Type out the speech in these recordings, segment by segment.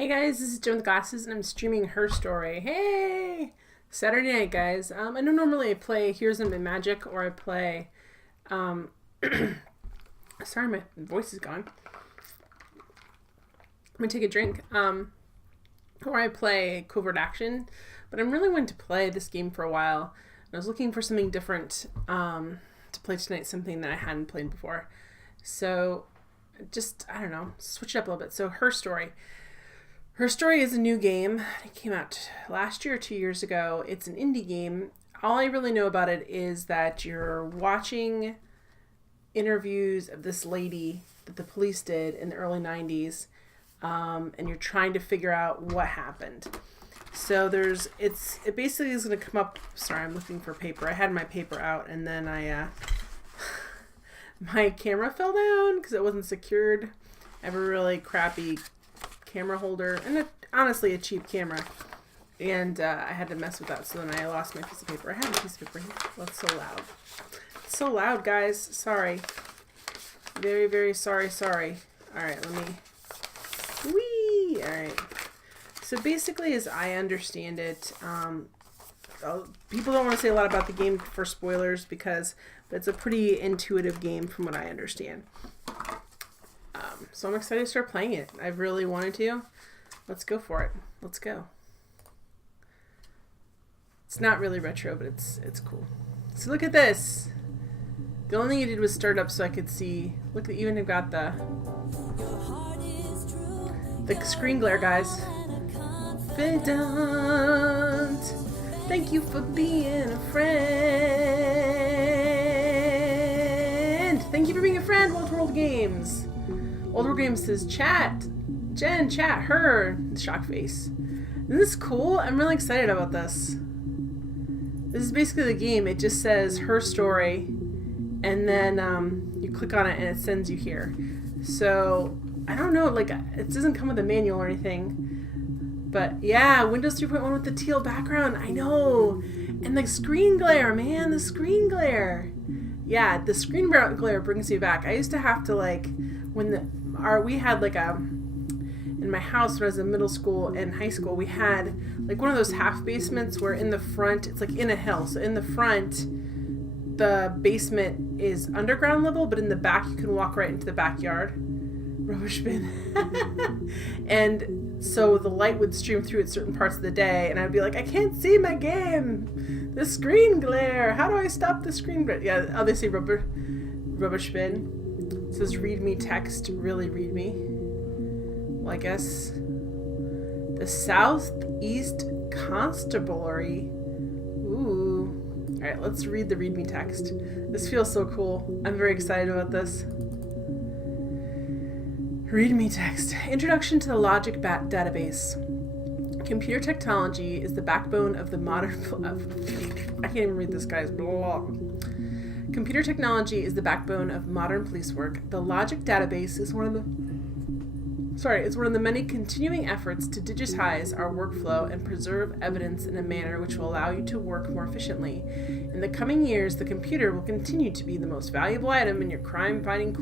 Hey guys, this is Joan with Glasses, and I'm streaming Her Story. Hey! Saturday night, guys. I know normally I play Heroes and Magic, or I play, sorry, my voice is gone. I'm gonna take a drink. Or I play Covert Action, but I'm really wanting to play this game for a while. I was looking for something different to play tonight, something that I hadn't played before. So, I don't know, switch it up a little bit. So, Her Story. Her Story is a new game. It came out last year or 2 years ago. It's an indie game. All I really know about it is that you're watching interviews of this lady that the police did in the early 90s, and you're trying to figure out what happened. So it basically is going to come up. Sorry, I'm looking for paper. I had my paper out, and then my camera fell down because it wasn't secured. I have a really crappy camera holder and honestly a cheap camera, and I had to mess with that, so then I lost my piece of paper. I had a piece of paper here. Well, it's so loud. It's so loud, guys. Sorry. Very, very sorry. Alright, let me... Whee! Alright. So basically, as I understand it, people don't want to say a lot about the game for spoilers because it's a pretty intuitive game from what I understand. So I'm excited to start playing it. I've really wanted to. Let's go for it. Let's go. It's not really retro, but it's cool. So look at this. The only thing I did was start up so I could see. Look, they even have got the screen glare, guys. Confidant. Thank you for being a friend. Thank you for being a friend, Old World Games. Old World Games says, chat, Jen, chat, her, shock face. Isn't this cool? I'm really excited about this. This is basically the game. It just says Her Story, and then you click on it and it sends you here. So, I don't know, like, it doesn't come with a manual or anything, but yeah, Windows 3.1 with the teal background, I know, and the screen glare, man, the screen glare. Yeah, the screen glare brings me back. I used to have to, like, we had like in my house when I was in middle school and high school, we had like one of those half basements where in the front, it's like in a hill. So in the front, the basement is underground level, but in the back, you can walk right into the backyard. Rubbish bin. And so the light would stream through at certain parts of the day, and I'd be like, I can't see my game. The screen glare. How do I stop the screen glare? Yeah, they say rubbish bin. It says read me text, really read me. Well, I guess the Southeast Constabulary. Ooh. Alright, let's read the read me text. This feels so cool. I'm very excited about this. Read me text. Introduction to the Logic Database. Computer technology is the backbone of the modern... I can't even read this, guys. Blah. Computer technology is the backbone of modern police work. The Logic Database is one of the many continuing efforts to digitize our workflow and preserve evidence in a manner which will allow you to work more efficiently. In the coming years, the computer will continue to be the most valuable item in your crime-fighting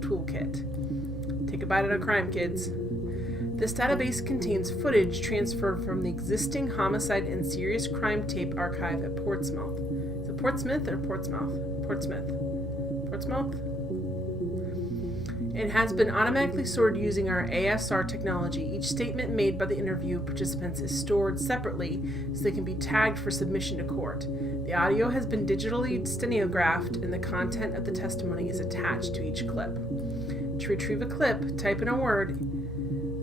toolkit. Take a bite out of crime, kids. This database contains footage transferred from the existing homicide and serious crime tape archive at Portsmouth. Is it Portsmouth or Portsmouth? Portsmouth? It has been automatically sorted using our ASR technology. Each statement made by the interview participants is stored separately so they can be tagged for submission to court. The audio has been digitally stenographed and the content of the testimony is attached to each clip. To retrieve a clip, type in a word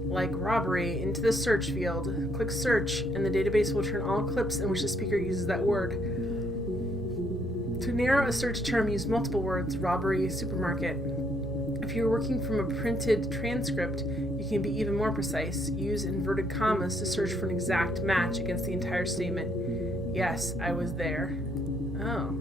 like robbery into the search field. Click search and the database will return all clips in which the speaker uses that word. To narrow a search term, use multiple words, robbery, supermarket. If you're working from a printed transcript, you can be even more precise. Use inverted commas to search for an exact match against the entire statement. Yes, I was there. Oh.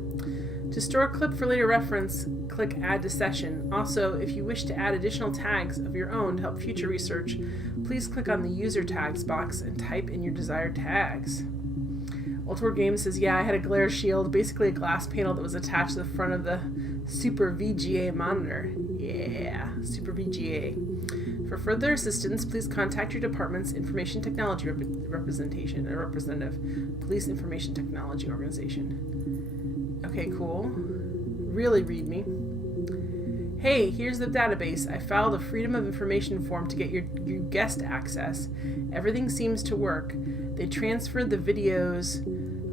To store a clip for later reference, click Add to Session. Also, if you wish to add additional tags of your own to help future research, please click on the User Tags box and type in your desired tags. Old World Games says, yeah, I had a glare shield, basically a glass panel that was attached to the front of the Super VGA monitor. Yeah, Super VGA. For further assistance, please contact your department's Information Technology representative. Police Information Technology Organization. Okay, cool. Really read me. Hey, here's the database. I filed a Freedom of Information form to get your guest access. Everything seems to work. They transferred the videos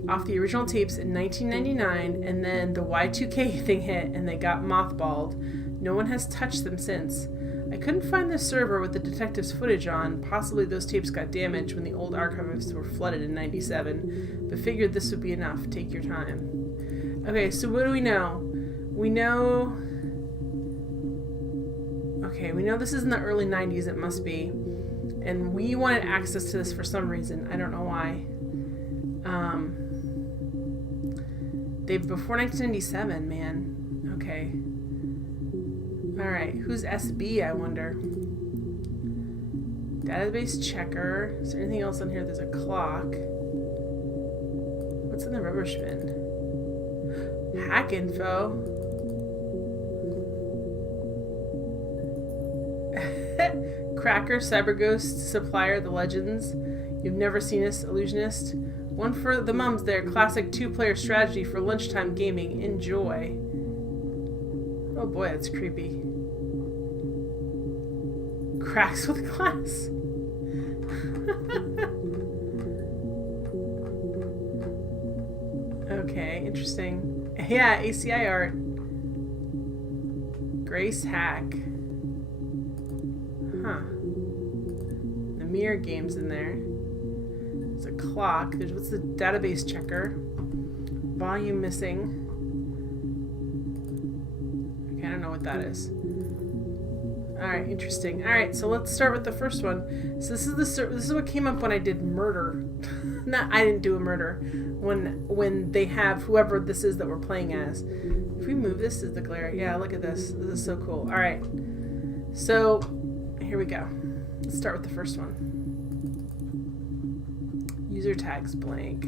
off the original tapes in 1999, and then the Y2K thing hit, and they got mothballed. No one has touched them since. I couldn't find the server with the detectives' footage on. Possibly those tapes got damaged when the old archives were flooded in 97, but figured this would be enough. Take your time. Okay, so what do we know? We know this is in the early 90s, it must be. And we wanted access to this for some reason. I don't know why. Before 1997, man. Okay. Alright, who's SB, I wonder? Database checker. Is there anything else on here? There's a clock. What's in the rubbish bin? Hack info. Cracker, CyberGhost, Supplier, The Legends. You've never seen us, Illusionist. One for the mums there. Classic 2-player strategy for lunchtime gaming. Enjoy. Oh boy, that's creepy. Cracks with glass. Okay, interesting. Yeah, ACI art. Grace Hack. Huh. The mirror game's in there. There's a clock. What's the database checker? Volume missing. Okay, I don't know what that is. Alright, interesting. Alright, so let's start with the first one. So this is what came up when I did murder. I didn't do a murder. When they have whoever this is that we're playing as. If we move this is the glare. Yeah, look at this. This is so cool. Alright. So here we go. Let's start with the first one. User tags blank.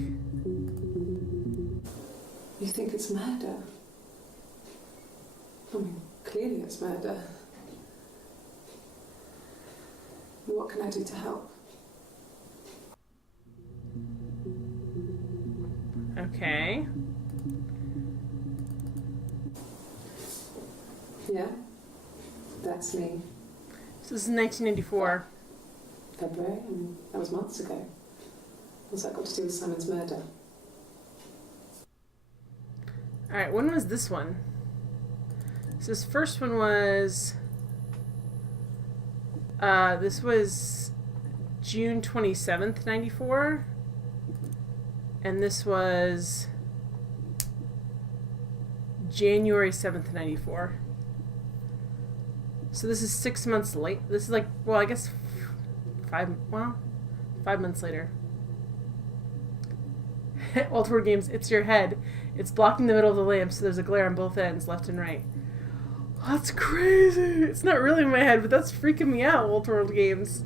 You think it's murder? I mean, clearly it's murder. What can I do to help? Okay. Yeah, that's me. So this is 1994. February, and that was months ago. What's that got to do with Simon's murder? Alright, when was this one? So this first one was... this was June 27th, 94. And this was January 7th, 94. So this is 6 months late. This is like, well, I guess 5 months later. Walter Games, it's your head. It's blocking the middle of the lamp, so there's a glare on both ends, left and right. That's crazy. It's not really in my head, but that's freaking me out, Walter Games.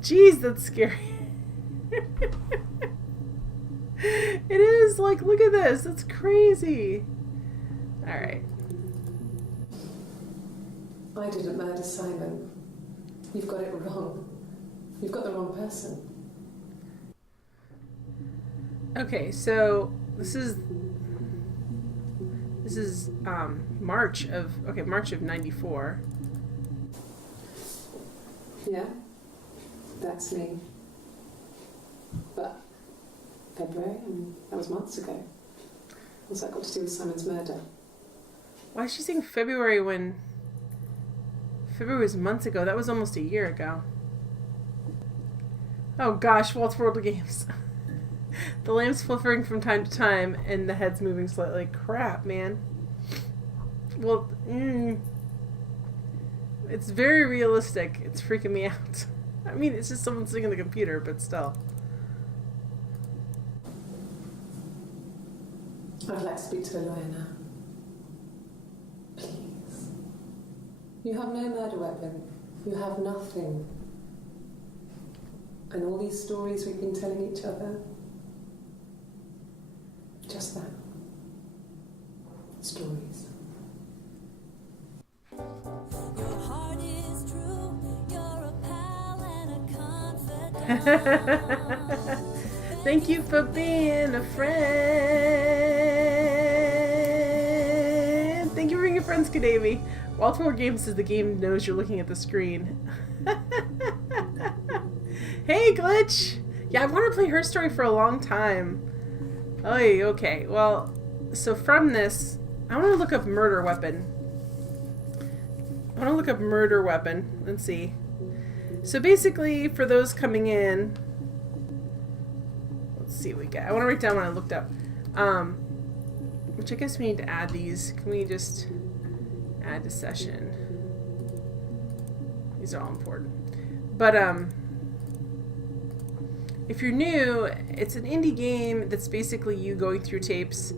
Jeez, that's scary. It is, like, look at this. That's crazy. Alright. I didn't murder Simon. You've got it wrong. You've got the wrong person. Okay, so this is March of 94. Yeah, that's me. But February, and that was months ago. What's that got to do with Simon's murder? Why is she saying February when February was months ago? That was almost a year ago. Oh gosh, Walt's World of Games. The lamp's flickering from time to time, and the head's moving slightly. Crap, man. Well, it's very realistic. It's freaking me out. I mean, it's just someone sitting on the computer, but still. I'd like to speak to a lawyer now. Please. You have no murder weapon. You have nothing. And all these stories we've been telling each other, just that. Stories. Your heart is true, you're a Thank you for being a friend. Thank you for being a friend, Skadavi. Baltimore Games says the game knows you're looking at the screen. Hey, Glitch! Yeah, I've wanted to play Her Story for a long time. Oh, okay. Well, so from this, I want to look up murder weapon. Let's see. So basically, for those coming in, let's see what we got. I want to write down what I looked up. Which I guess we need to add these. Can we just add to session? These are all important. But, if you're new, it's an indie game that's basically you going through tapes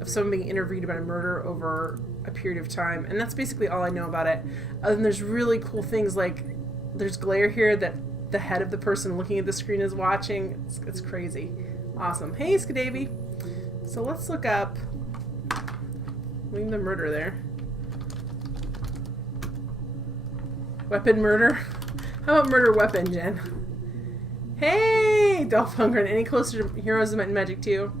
of someone being interviewed about a murder over a period of time. And that's basically all I know about it. Other than there's really cool things like there's glare here that the head of the person looking at the screen is watching. It's crazy. Awesome. Hey, Skadavi. So let's look up... Leave the murder there. Weapon murder? How about murder weapon, Jen? Hey, Dolph Lundgren. Any closer to Heroes of Might and Magic 2?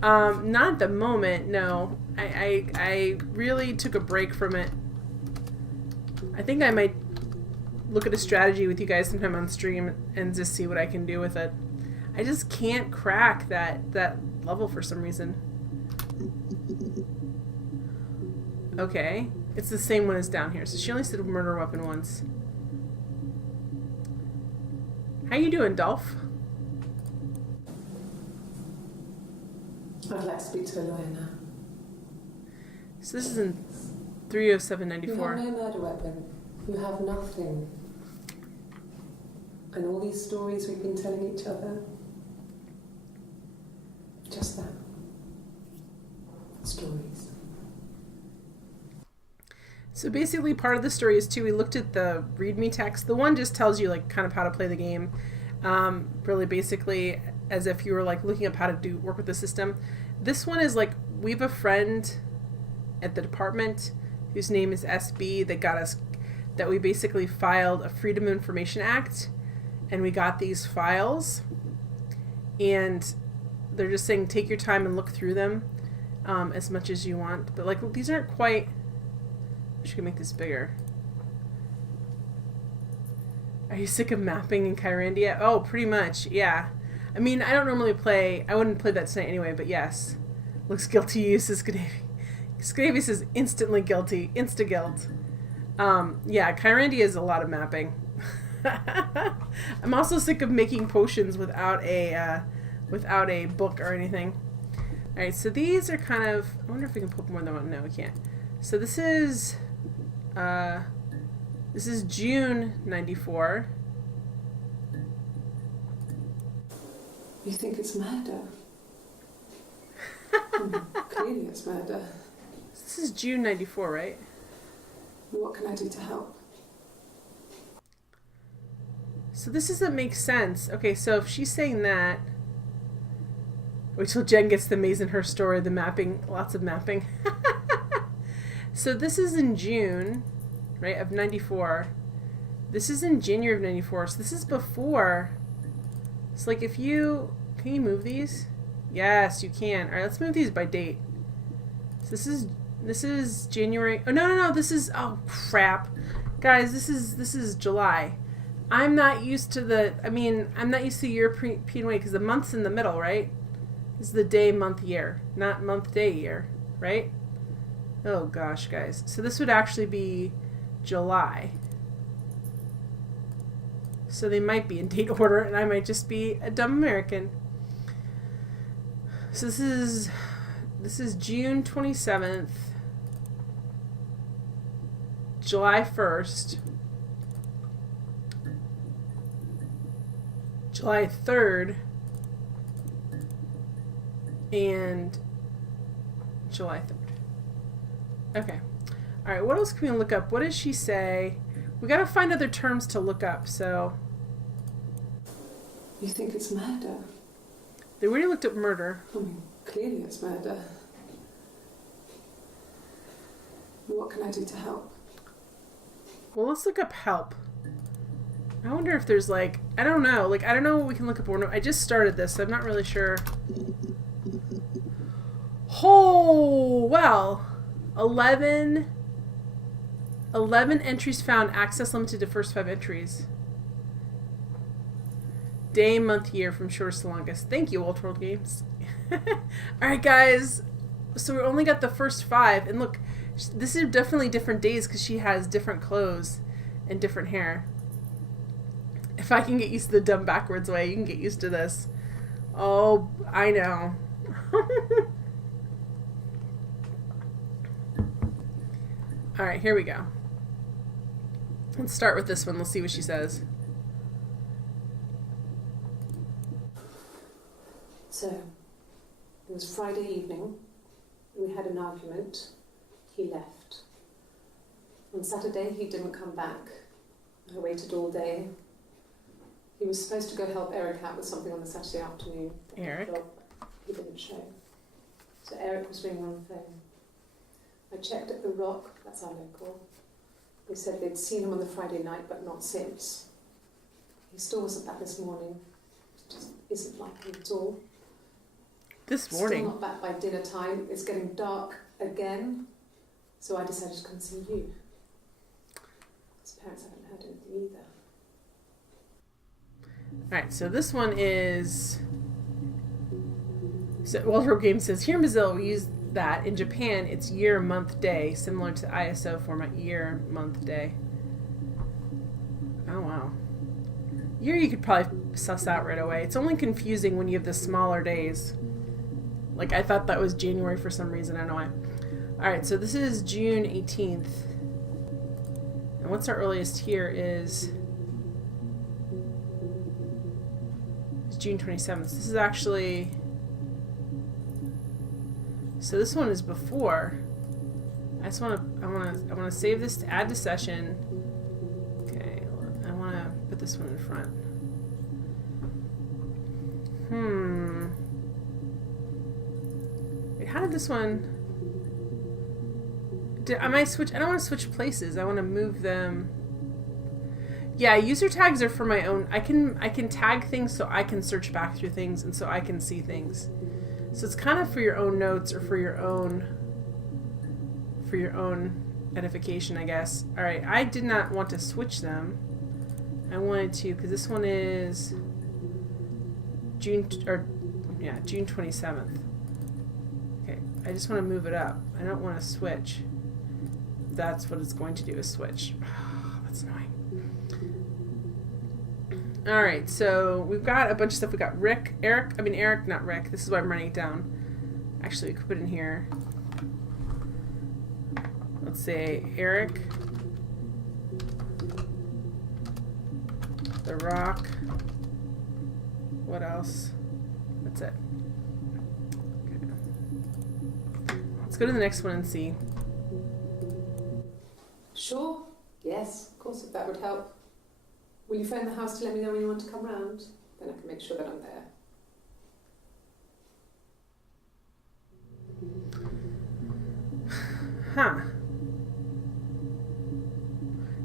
Not at the moment, no. I really took a break from it. I think I might look at a strategy with you guys sometime on stream and just see what I can do with it. I just can't crack that level for some reason. Okay. It's the same one as down here. So she only said murder weapon once. How you doing, Dolph? I'd like to speak to a lawyer now. So this is in 30794. You have no murder weapon. You have nothing. And all these stories we've been telling each other. Just that. Stories. So basically part of the story is too, we looked at the readme text. The one just tells you like kind of how to play the game. Really basically as if you were like looking up how to work with the system. This one is like, we have a friend at the department whose name is SB that we basically filed a Freedom of Information Act, and we got these files, and they're just saying take your time and look through them as much as you want. But like these aren't quite... I should make this bigger. Are you sick of mapping in Kyrandia? Oh, pretty much, yeah. I mean, I don't normally play... I wouldn't play that tonight anyway, but yes. Looks guilty, you, says Skadavi. Skadavi says instantly guilty. Insta-guilt. Yeah, Kyrandia is a lot of mapping. I'm also sick of making potions without a book or anything. Alright, so these are kind of... I wonder if we can put more than one. No, we can't. So this is June 94. You think it's murder? Clearly it's murder. This is June 94, right? What can I do to help? So this doesn't make sense. Okay, so if she's saying that... Wait till Jen gets the maze in her story, the mapping, lots of mapping. So this is in June, right, of 94. This is in January of 94, so this is before. So like if you... Can you move these? Yes, you can. Alright, let's move these by date. So this is January... Oh, no, this is... Oh, crap. Guys, this is July. I'm not used to the... I mean, I'm not used to the European way because the month's in the middle, right? This is the day, month, year. Not month, day, year. Right? Oh, gosh, guys. So this would actually be July. So they might be in date order, and I might just be a dumb American. So this is June 27th, July 1st, July 3rd, and July 3rd. Okay. Alright, what else can we look up? What does she say? We gotta find other terms to look up, so... You think it's murder? They already looked up murder. I mean, clearly it's murder. What can I do to help? Well, let's look up help. I wonder if there's like, I don't know. Like, I don't know what we can look up. I just started this, so I'm not really sure. Oh, well. 11 entries found. Access limited to first 5 entries. Day, month, year from shortest to longest. Thank you, Old World Games. Alright, guys. So we only got the first 5. And look, this is definitely different days because she has different clothes and different hair. If I can get used to the dumb backwards way, you can get used to this. Oh, I know. Alright, here we go. Let's start with this one. Let's see what she says. So, it was Friday evening. We had an argument. He left. On Saturday, he didn't come back. I waited all day. He was supposed to go help Eric out with something on the Saturday afternoon. Eric? He didn't show. So Eric was ringing on the phone. I checked at the Rock, that's our local. They said they'd seen him on the Friday night, but not since. He still wasn't back this morning. It just isn't like him at all. This morning? Still not back by dinner time. It's getting dark again. So I decided to come see you. His parents haven't heard anything either. Alright, so this one is... So Walter Game says, here in Brazil we use that. In Japan it's year, month, day, similar to ISO format, year, month, day. Oh wow. Year you could probably suss out right away. It's only confusing when you have the smaller days. Like I thought that was January for some reason, I don't know why. Alright, so this is June 18th. And what's our earliest here is June 27th. This is actually... So this one is before. I want to save this to add to session. Okay, I want to put this one in front. Wait, how did this one... I might switch... I don't want to switch places. I want to move them... Yeah, user tags are for my own. I can tag things so I can search back through things and so I can see things. So it's kind of for your own notes or for your own edification, I guess. All right, I did not want to switch them. I wanted to because this one is June 27th. Okay, I just want to move it up. I don't want to switch. That's what it's going to do is switch. That's annoying. Alright, so we've got a bunch of stuff. We got Eric, not Rick. This is why I'm writing it down. Actually, we could put in here. Let's say Eric, The Rock. What else? That's it. Okay. Let's go to the next one and see. Sure. Yes, of course, if that would help. Will you phone the house to let me know when you want to come round? Then I can make sure that I'm there. Huh.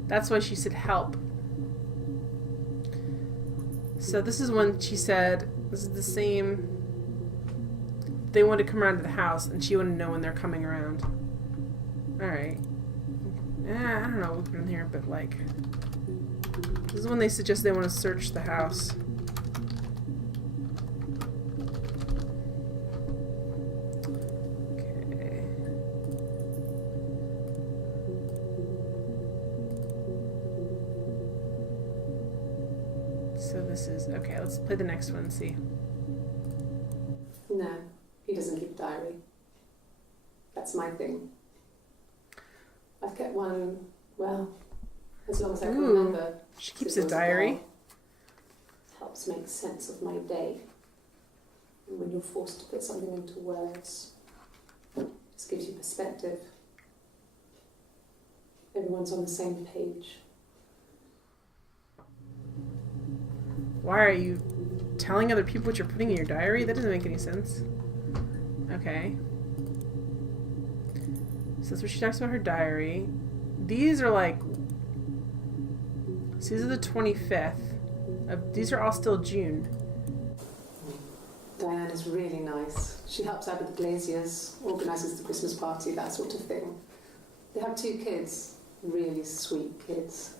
That's why she said help. So this is when she said, this is the same, they want to come around to the house and she wanted to know when they're coming around. Alright. I don't know what we put in here, but like... This is when they suggest they want to search the house. Okay. So this is... Okay, let's play the next one and see. No, he doesn't keep a diary. That's my thing. I've kept one, well, as long as I can remember. She keeps a diary. It helps make sense of my day. And when you're forced to put something into words, it just gives you perspective. Everyone's on the same page. Why are you telling other people what you're putting in your diary? That doesn't make any sense. Okay. So that's where she talks about her diary. These are like... So these are the 25th. These are all still June. Diane is really nice. She helps out with the glaziers, organises the Christmas party, that sort of thing. They have 2 kids, really sweet kids.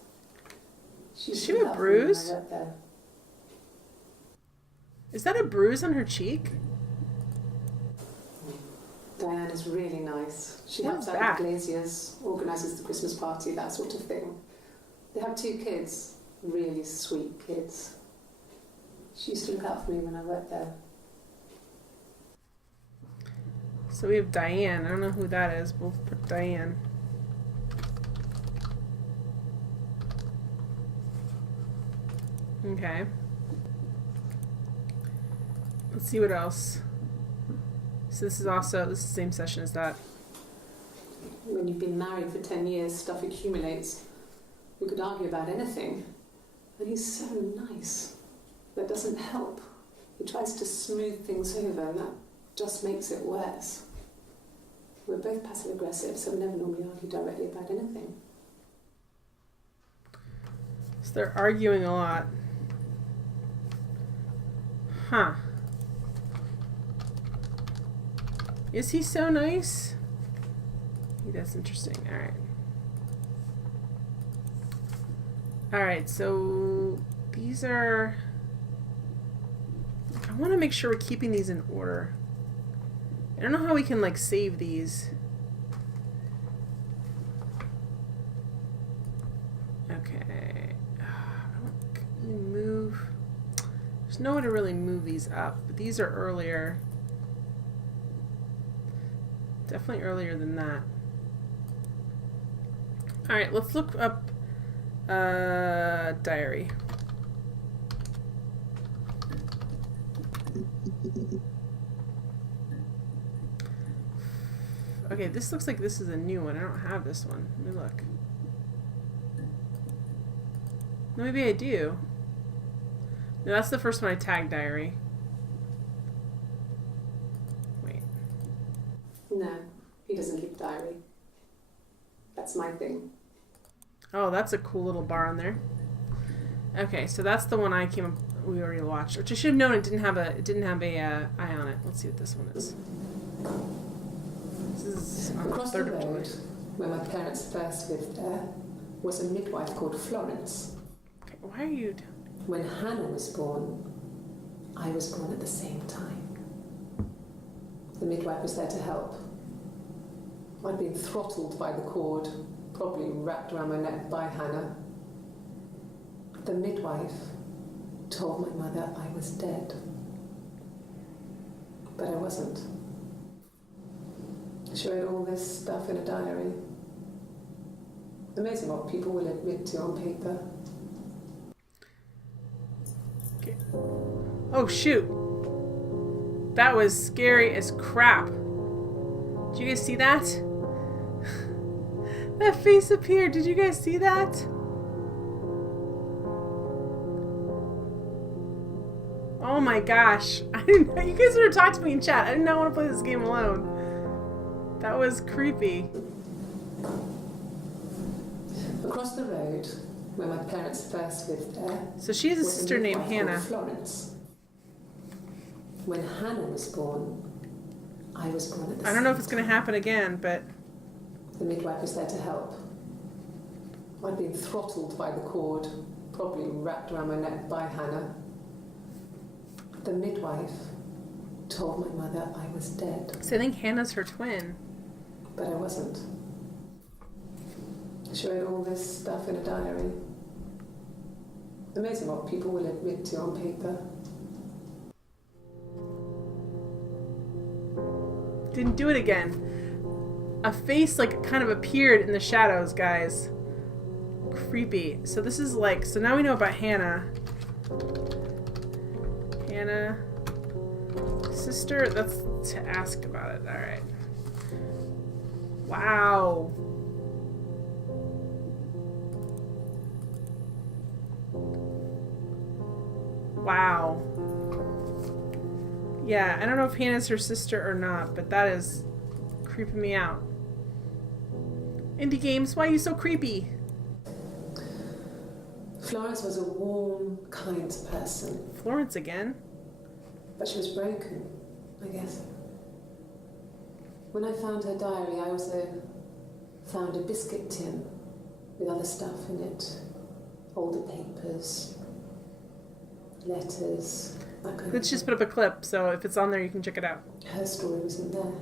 Does she have a bruise? Is that a bruise on her cheek? Diane is really nice. She helps out with the glaziers, organises the Christmas party, that sort of thing. They have 2 kids, really sweet kids. She used to look out for me when I worked there. So we have Diane. I don't know who that is. We'll put Diane. Okay. Let's see what else. So this is the same session as that. When you've been married for 10 years, stuff accumulates. You could argue about anything. And he's so nice. That doesn't help. He tries to smooth things over, and that just makes it worse. We're both passive aggressive, so we never normally argue directly about anything. So they're arguing a lot. Huh. Is he so nice? That's interesting. Alright. Alright, so these are... I want to make sure we're keeping these in order. I don't know how we can, like, save these. Okay. Can we move? There's no way to really move these up, but these are earlier. Definitely earlier than that. Alright, let's look up diary. Okay, this looks like this is a new one. I don't have this one. Let me look. No, maybe I do. No, that's the first one I tagged diary. Wait. No, he doesn't keep diary. That's my thing. Oh, that's a cool little bar on there. Okay, so that's the one we already watched, which I should have known it didn't have a eye on it. Let's see what this one is. This is on Across the the 3rd of July. road, where my parents first lived there, was a midwife called Florence. Okay, why are you... When Hannah was born, I was born at the same time. The midwife was there to help. I'd been throttled by the cord, probably wrapped around my neck by Hannah. The midwife told my mother I was dead. But I wasn't. She wrote all this stuff in a diary. Amazing what people will admit to on paper. Okay. Oh, shoot. That was scary as crap. Did you guys see that? That face appeared. Did you guys see that? Oh my gosh. I didn't know. You guys were talking to me in chat. I did not want to play this game alone. That was creepy. Across the road, where my parents first lived there... So she has a sister named Hannah. Florence. When Hannah was born, I was born at the same time. I don't know if it's going to happen again, but... The midwife was there to help. I'd been throttled by the cord, probably wrapped around my neck by Hannah. The midwife told my mother I was dead. So I think Hannah's her twin. But I wasn't. She wrote all this stuff in a diary. Amazing what people will admit to on paper. Didn't do it again. A face like kind of appeared in the shadows, guys. Creepy. So this is like, so now we know about Hannah. Hannah. Sister, that's to ask about it. Alright. Wow. Wow. Yeah, I don't know if Hannah's her sister or not, but that is creeping me out. Indie games, why are you so creepy? Florence was a warm, kind person, Florence again? but she was broken, I guess. When I found her diary, I also found a biscuit tin with other stuff in it. Older papers, letters, that kind of Let's just put up a clip, so if it's on there, you can check it out. Her story wasn't there.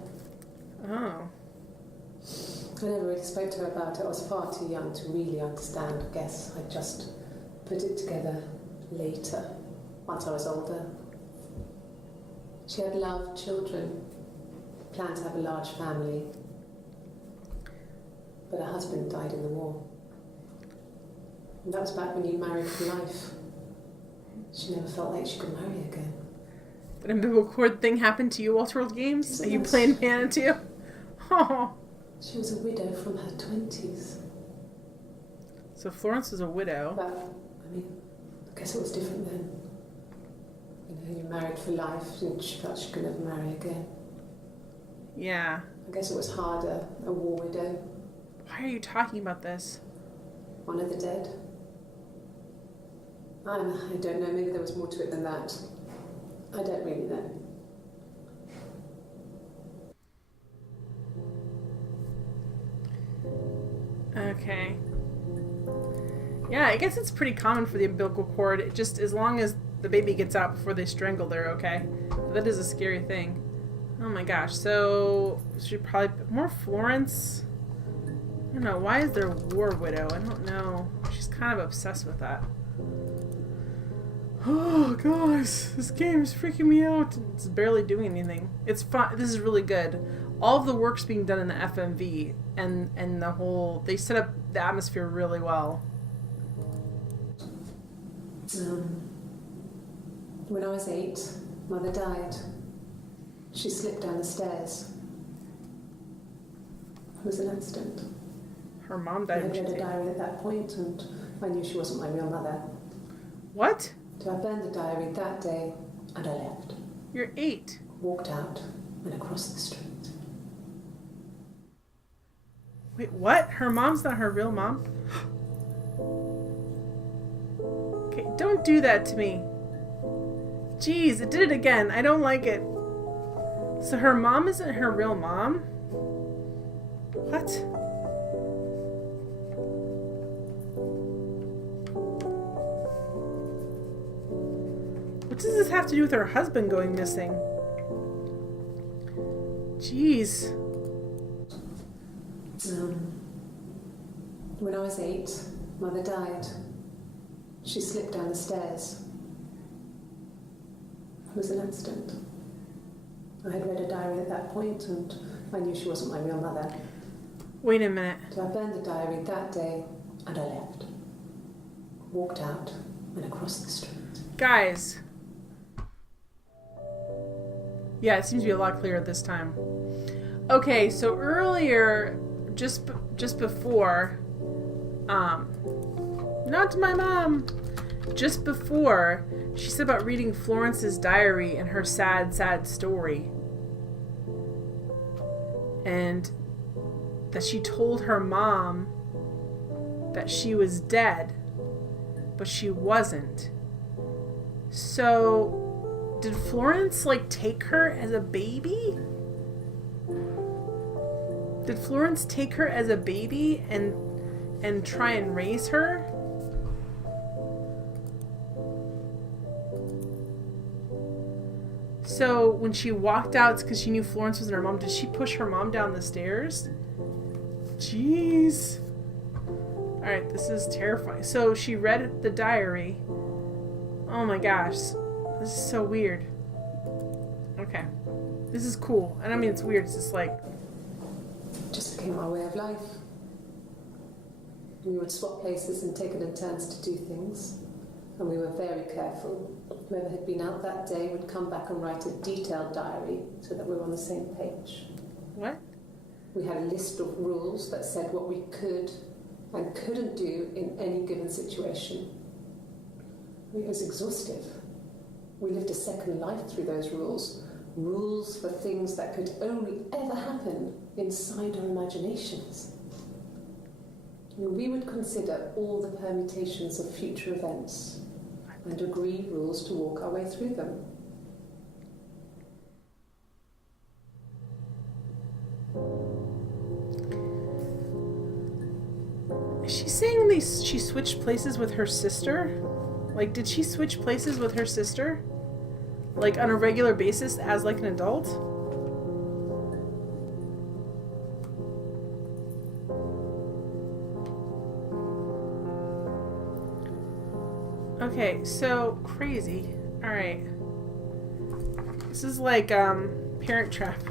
Oh. I never really spoke to her about it. I was far too young to really understand, I guess. I just put it together later, once I was older. She had loved children, planned to have a large family, but her husband died in the war. And that was back when you married for life. She never felt like she could marry again. Did a umbilical cord thing happen to you, Walter World Games? Are you playing Manitou? Oh. She was a widow from her 20s. So Florence was a widow. But, I mean, I guess it was different then. You know, you married for life and she felt she could never marry again. Yeah. I guess it was harder, a war widow. Why are you talking about this? One of the dead. I don't know, maybe there was more to it than that. I don't really know. Okay. Yeah, I guess it's pretty common for the umbilical cord. It just, as long as the baby gets out before they strangle, they're okay. But that is a scary thing. Oh my gosh. So, she probably... More Florence? I don't know. Why is there war widow? I don't know. She's kind of obsessed with that. Oh gosh. This game is freaking me out. It's barely doing anything. It's fun. This is really good. All of the work's being done in the FMV. And the whole... They set up the atmosphere really well. When I was 8, Mother died. She slipped down the stairs. It was an accident. Her mom I died. had read a diary at that point, and I knew she wasn't my real mother. What? So I burned the diary that day, and I left. You're 8. Walked out and across the street. Wait, what? Her mom's not her real mom? Okay, don't do that to me. Jeez, it did it again. I don't like it. So her mom isn't her real mom? What? What does this have to do with her husband going missing? Jeez. When I was 8, Mother died. She slipped down the stairs. It was an accident. I had read a diary at that point, and I knew she wasn't my real mother. Wait a minute. So I burned the diary that day, and I left. Walked out and across the street. Guys. Yeah, it seems to be a lot clearer this time. Okay, so earlier, just before, not my mom, just before, she said about reading Florence's diary and her sad, sad story. And that she told her mom that she was dead, but she wasn't. So, did Florence, take her as a baby? Did Florence take her as a baby and try and raise her? So when she walked out, it's because she knew Florence wasn't her mom. Did she push her mom down the stairs? Jeez. Alright, this is terrifying. So she read the diary. Oh my gosh. This is so weird. Okay. This is cool. And I mean, it's weird. It's just Just became our way of life. We would swap places and take it in turns to do things. And we were very careful. Whoever had been out that day would come back and write a detailed diary so that we were on the same page. What? We had a list of rules that said what we could and couldn't do in any given situation. It was exhaustive. We lived a second life through those rules. Rules for things that could only ever happen inside our imaginations. We would consider all the permutations of future events and agree rules to walk our way through them. Is she saying she switched places with her sister? Like, did she switch places with her sister? Like, on a regular basis as, like, an adult? Okay, so, crazy. Alright. This is like, Parent Trap.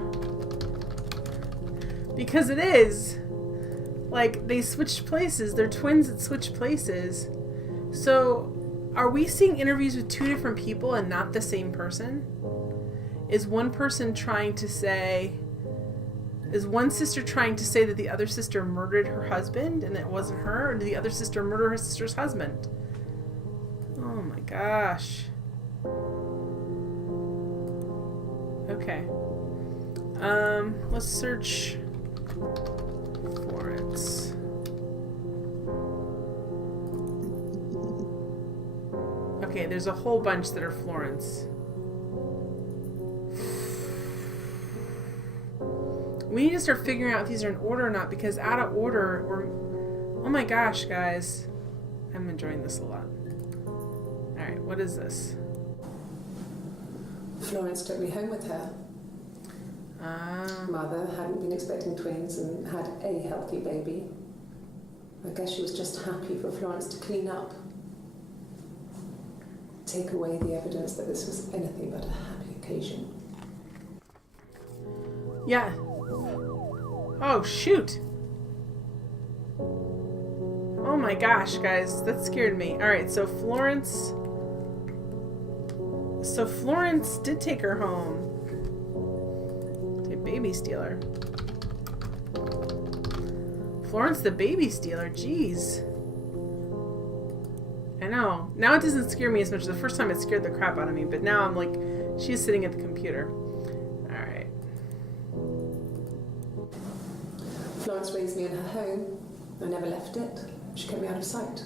Because it is. Like, they switched places. They're twins that switched places. So, are we seeing interviews with two different people and not the same person? Is one person trying to say... Is one sister trying to say that the other sister murdered her husband and it wasn't her? Or did the other sister murder her sister's husband? Oh my gosh. Okay. Let's search Florence. Okay, there's a whole bunch that are Florence. We need to start figuring out if these are in order or not, because out of order, oh my gosh, guys. I'm enjoying this a lot. Alright, what is this? Florence took me home with her. Mother hadn't been expecting twins and had a healthy baby. I guess she was just happy for Florence to clean up. Take away the evidence that this was anything but a happy occasion. Yeah. Oh, shoot. Oh my gosh, guys. That scared me. Alright, so Florence... So Florence did take her home. The baby stealer. Florence the baby stealer. Jeez. I know. Now it doesn't scare me as much. The first time it scared the crap out of me, but now I'm like, she's sitting at the computer. Alright. Florence raised me in her home. I never left it. She kept me out of sight.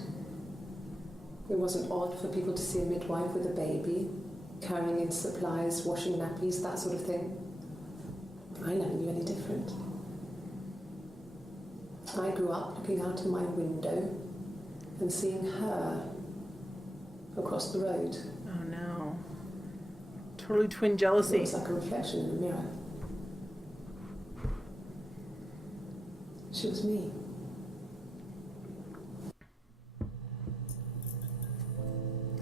It wasn't odd for people to see a midwife with a baby, carrying in supplies, washing nappies, that sort of thing. I never knew any different. I grew up looking out of my window and seeing her across the road. Oh no. Totally twin jealousy. It was like a reflection in the mirror. She was me.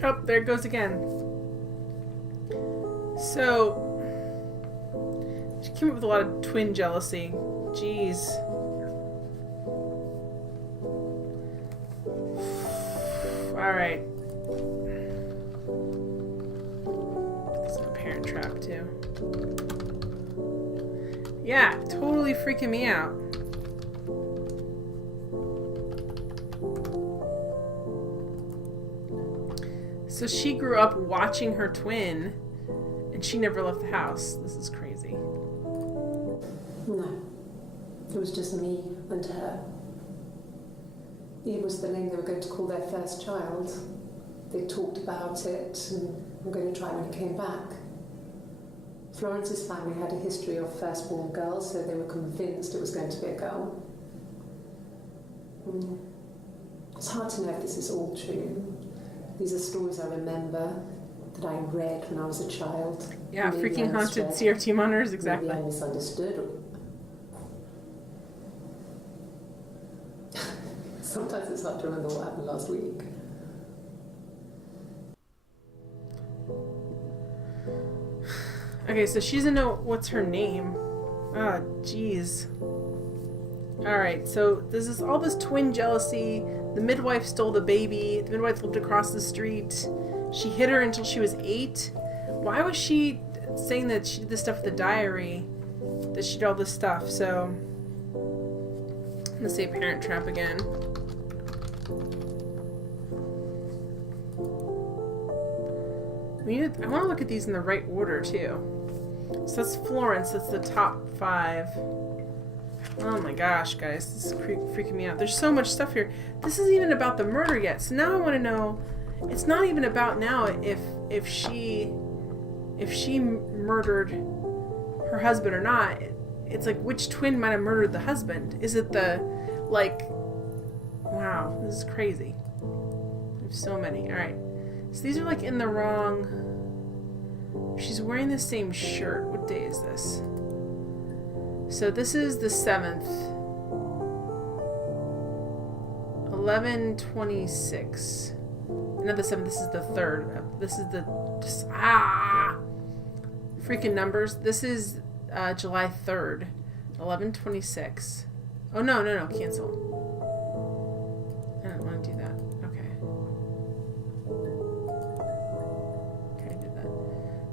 Oh, there it goes again. So, she came up with a lot of twin jealousy. Jeez. Alright. This is a Parent Trap, too. Yeah, totally freaking me out. So she grew up watching her twin, and she never left the house. This is crazy. No. It was just me and her. Eve was the name they were going to call their first child. They talked about it and were going to try when it came back. Florence's family had a history of firstborn girls, so they were convinced it was going to be a girl. It's hard to know if this is all true. These are stories I remember that I read when I was a child. Yeah, freaking haunted CRT monitors, exactly. Maybe I misunderstood. Sometimes it's hard to remember what happened last week. Okay, so she doesn't know what's her name. Ah, jeez. Alright, so there's all this twin jealousy. The midwife stole the baby. The midwife lived across the street. She hid her until she was 8. Why was she saying that she did this stuff with the diary? That she did all this stuff, so... I'm gonna say Parent Trap again. I want to look at these in the right order, too. So that's Florence. That's the top 5. Oh my gosh, guys, this is freaking me out. There's so much stuff here. This isn't even about the murder yet. So now I want to know. It's not even about now if she murdered her husband or not. It's like which twin might have murdered the husband. Is it the like? Wow, this is crazy. There's so many. All right, so these are like in the wrong. She's wearing the same shirt. What day is this? So this is the 7th. 11/26. Not the 7th, this is the 3rd. This is the freaking numbers. This is July 3rd. 11/26. Oh no, cancel. I don't want to do that. Okay, I did that.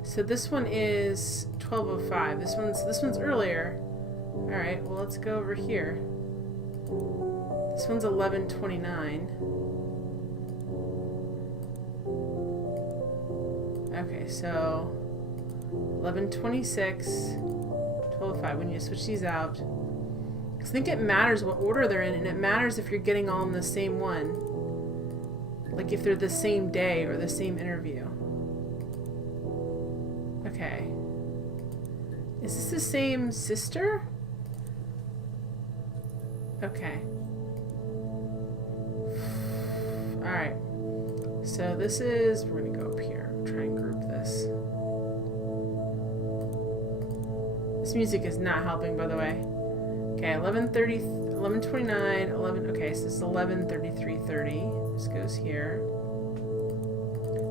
So this one is 12:05. This one's earlier. All right, well, let's go over here. This one's 11:29. Okay, so 11:26, 12:05. We need to switch these out. Because I think it matters what order they're in, and it matters if you're getting all in the same one. Like if they're the same day or the same interview. Okay. Is this the same sister? Okay. Alright. So this is, we're going to go up here. Try and group this. This music is not helping, by the way. Okay, 11:30, 11:29, 11, okay, so this is 11:33:30. This goes here.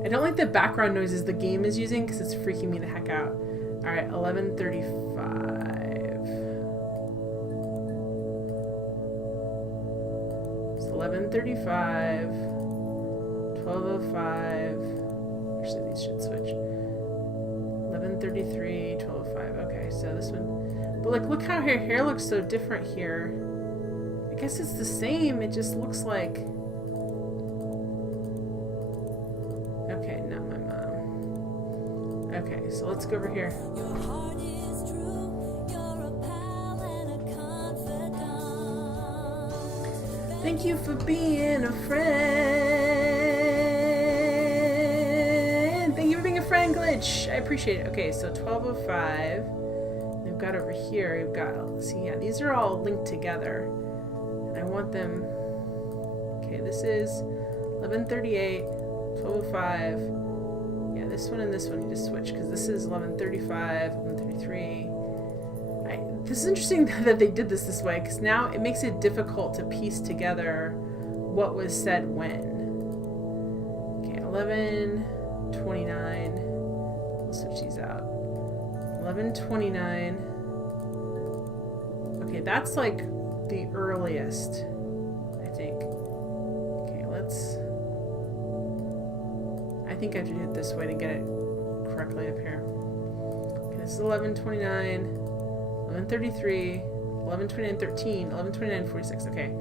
I don't like the background noises the game is using because it's freaking me the heck out. Alright, 11:35. 11:35, 12:05. Actually, these should switch. 11:33, 12:05. Okay, so this one. But like, look how her hair looks so different here. I guess it's the same. It just looks like. Okay, not my mom. Okay, so let's go over here. Thank you for being a friend. Thank you for being a friend, Glitch. I appreciate it. Okay, so 12:05. We've got over here, we've got, let's see, yeah, these are all linked together. And I want them, okay, this is 11:38, 12:05. Yeah, this one and this one need to switch because this is 11:35, 11:33. This is interesting that they did this way because now it makes it difficult to piece together what was said when. Okay, 11:29. We'll switch these out. 11:29. Okay, that's like the earliest, I think. Okay, I think I have to do it this way to get it correctly up here. Okay, this is 11:29. 11:33, 11:29, 13, 11:29, 46. Okay,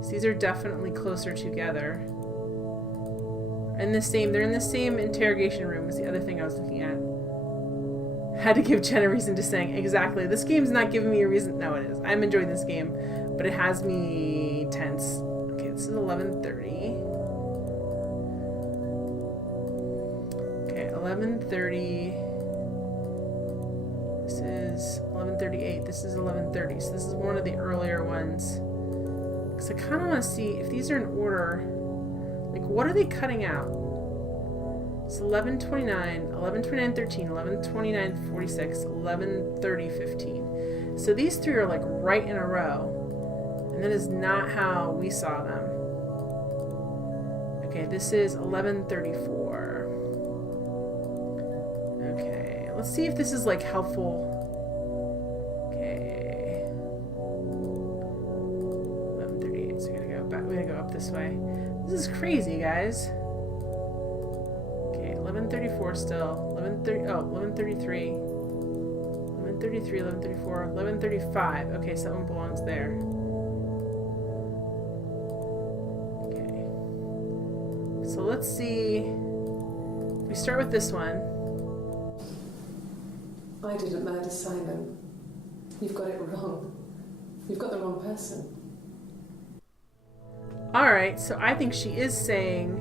so these are definitely closer together. They're in the same interrogation room was the other thing I was looking at. Had to give Jen a reason to sing. Exactly. This game's not giving me a reason. No, it is. I'm enjoying this game, but it has me tense. Okay, this is 11:30. Okay, 11:30. This is 11:38. This is 11:30. So this is one of the earlier ones. Because I kind of want to see if these are in order. Like, what are they cutting out? It's 11:29, 11:29, 13, 11:29, 46, 11:30, 15. So these three are like right in a row. And that is not how we saw them. Okay, this is 11:34. Okay, let's see if this is like helpful. Okay. 11:38, so we gotta go back. We gotta go up this way. This is crazy, guys. 11:34 still. 11:33. 11:33, 11:34, 11:35. Okay, so that one belongs there. Okay. So let's see. We start with this one. I didn't murder Simon. You've got it wrong. You've got the wrong person. Alright, so I think she is saying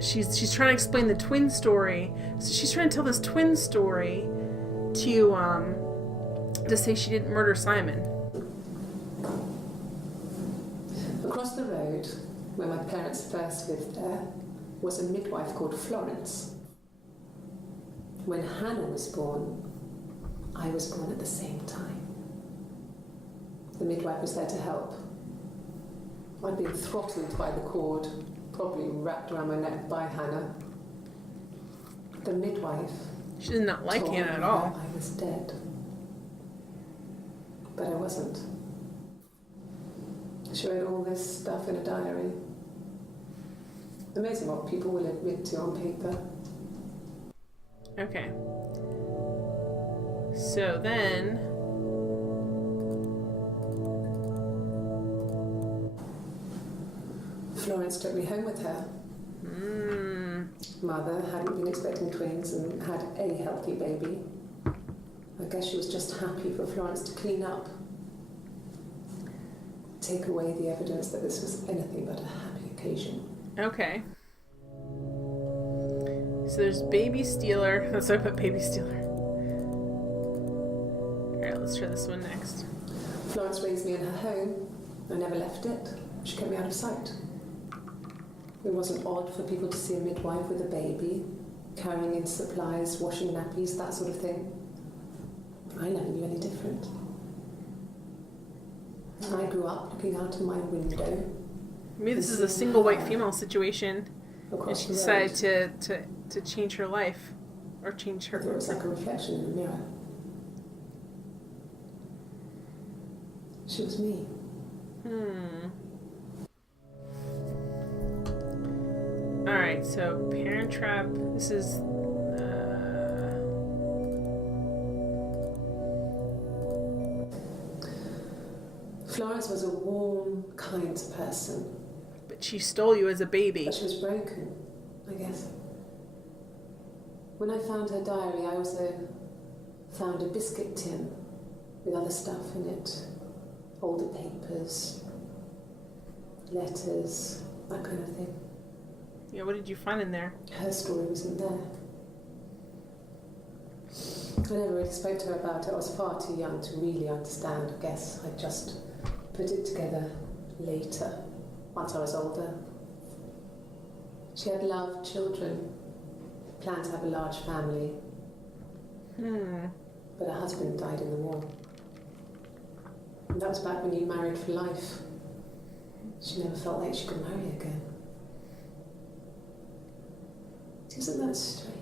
she's trying to explain the twin story. So she's trying to tell this twin story to say she didn't murder Simon. Across the road, where my parents first lived there, was a midwife called Florence. When Hannah was born, I was born at the same time. The midwife was there to help. I'd been throttled by the cord, probably wrapped around my neck by Hannah. The midwife She did not like told Hannah at me all. that I was dead. But I wasn't. She wrote all this stuff in a diary. Amazing what people will admit to on paper. Okay. So then... Florence took me home with her. Mother hadn't been expecting twins and had a healthy baby. I guess she was just happy for Florence to clean up. Take away the evidence that this was anything but a happy occasion. Okay. So there's Baby Stealer. That's why I put Baby Stealer. Alright, let's try this one next. Florence raised me in her home. I never left it. She kept me out of sight. It wasn't odd for people to see a midwife with a baby, carrying in supplies, washing nappies, that sort of thing. I never knew any different. I grew up looking out of my window. Maybe this is a single white female situation, and Across she the decided road. to change her life, or change her. It was like a reflection in the mirror. She was me. Alright, so Parent Trap. This is. Florence was a warm, kind person. But she stole you as a baby. But she was broken, I guess. When I found her diary, I also found a biscuit tin with other stuff in it. Older papers, letters, that kind of thing. Yeah, what did you find in there? Her story wasn't there. I never really spoke to her about it. I was far too young to really understand, I guess. I just put it together later, once I was older. She had loved children, planned to have a large family. But her husband died in the war. And that was back when you married for life. She never felt like she could marry again. Isn't that strange?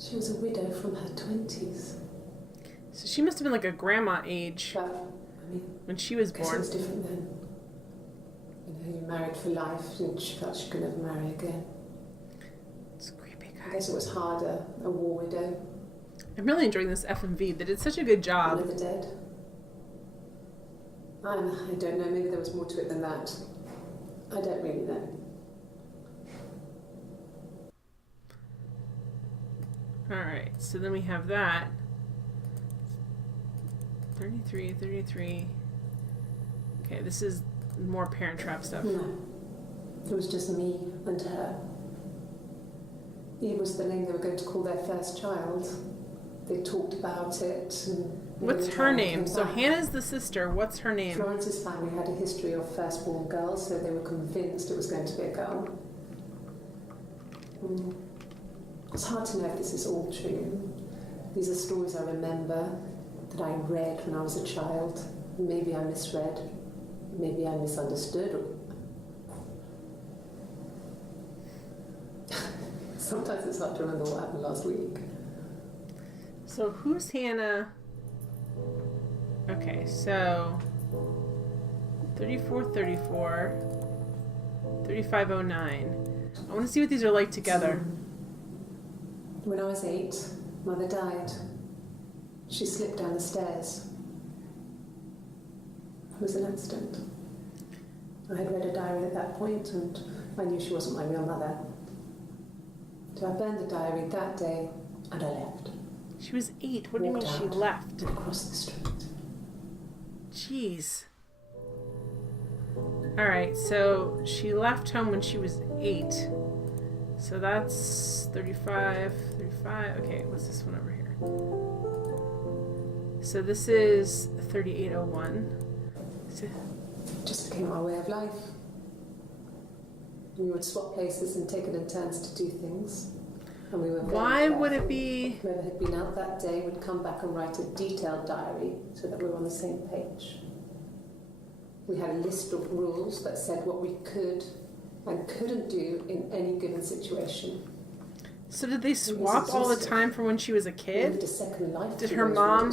She was a widow from her 20s. So she must have been like a grandma age But, I mean, when she was I guess it born. was different then. You know, you married for life and she felt she could never marry again. It's creepy, I guys. guess it was harder, a war widow. I'm really enjoying this FMV. They did such a good job. One of the dead. I don't know, maybe there was more to it than that. I don't really know. Alright, so then we have that. 33. Okay, this is more Parent Trap stuff. No. It was just me and her. Eve was the name they were going to call their first child. They talked about it. And What's her name? So Hannah's the sister. What's her name? Florence's family had a history of firstborn girls, so they were convinced it was going to be a girl. It's hard to know if this is all true. These are stories I remember that I read when I was a child. Maybe I misread. Maybe I misunderstood. Sometimes it's hard to remember what happened last week. So who's Hannah? Okay, so 34, 3509. I want to see what these are like together. When I was 8, Mother died. She slipped down the stairs. It was an accident. I had read a diary at that point and I knew she wasn't my real mother. So I burned the diary that day and I left. She was 8. What do you mean Walked she out left? and across the street. Jeez. Alright, so she left home when she was 8. So that's 35. Okay, what's this one over here? So this is 3801. So, Just became our way of life. We would swap places and take it in turns to do things. And we were very why would careful. it be... Whoever had been out that day would come back and write a detailed diary so that we were on the same page. We had a list of rules that said what we could and couldn't do in any given situation. So did they swap all the time from when she was a We kid? lived a second life. Did to her those mom...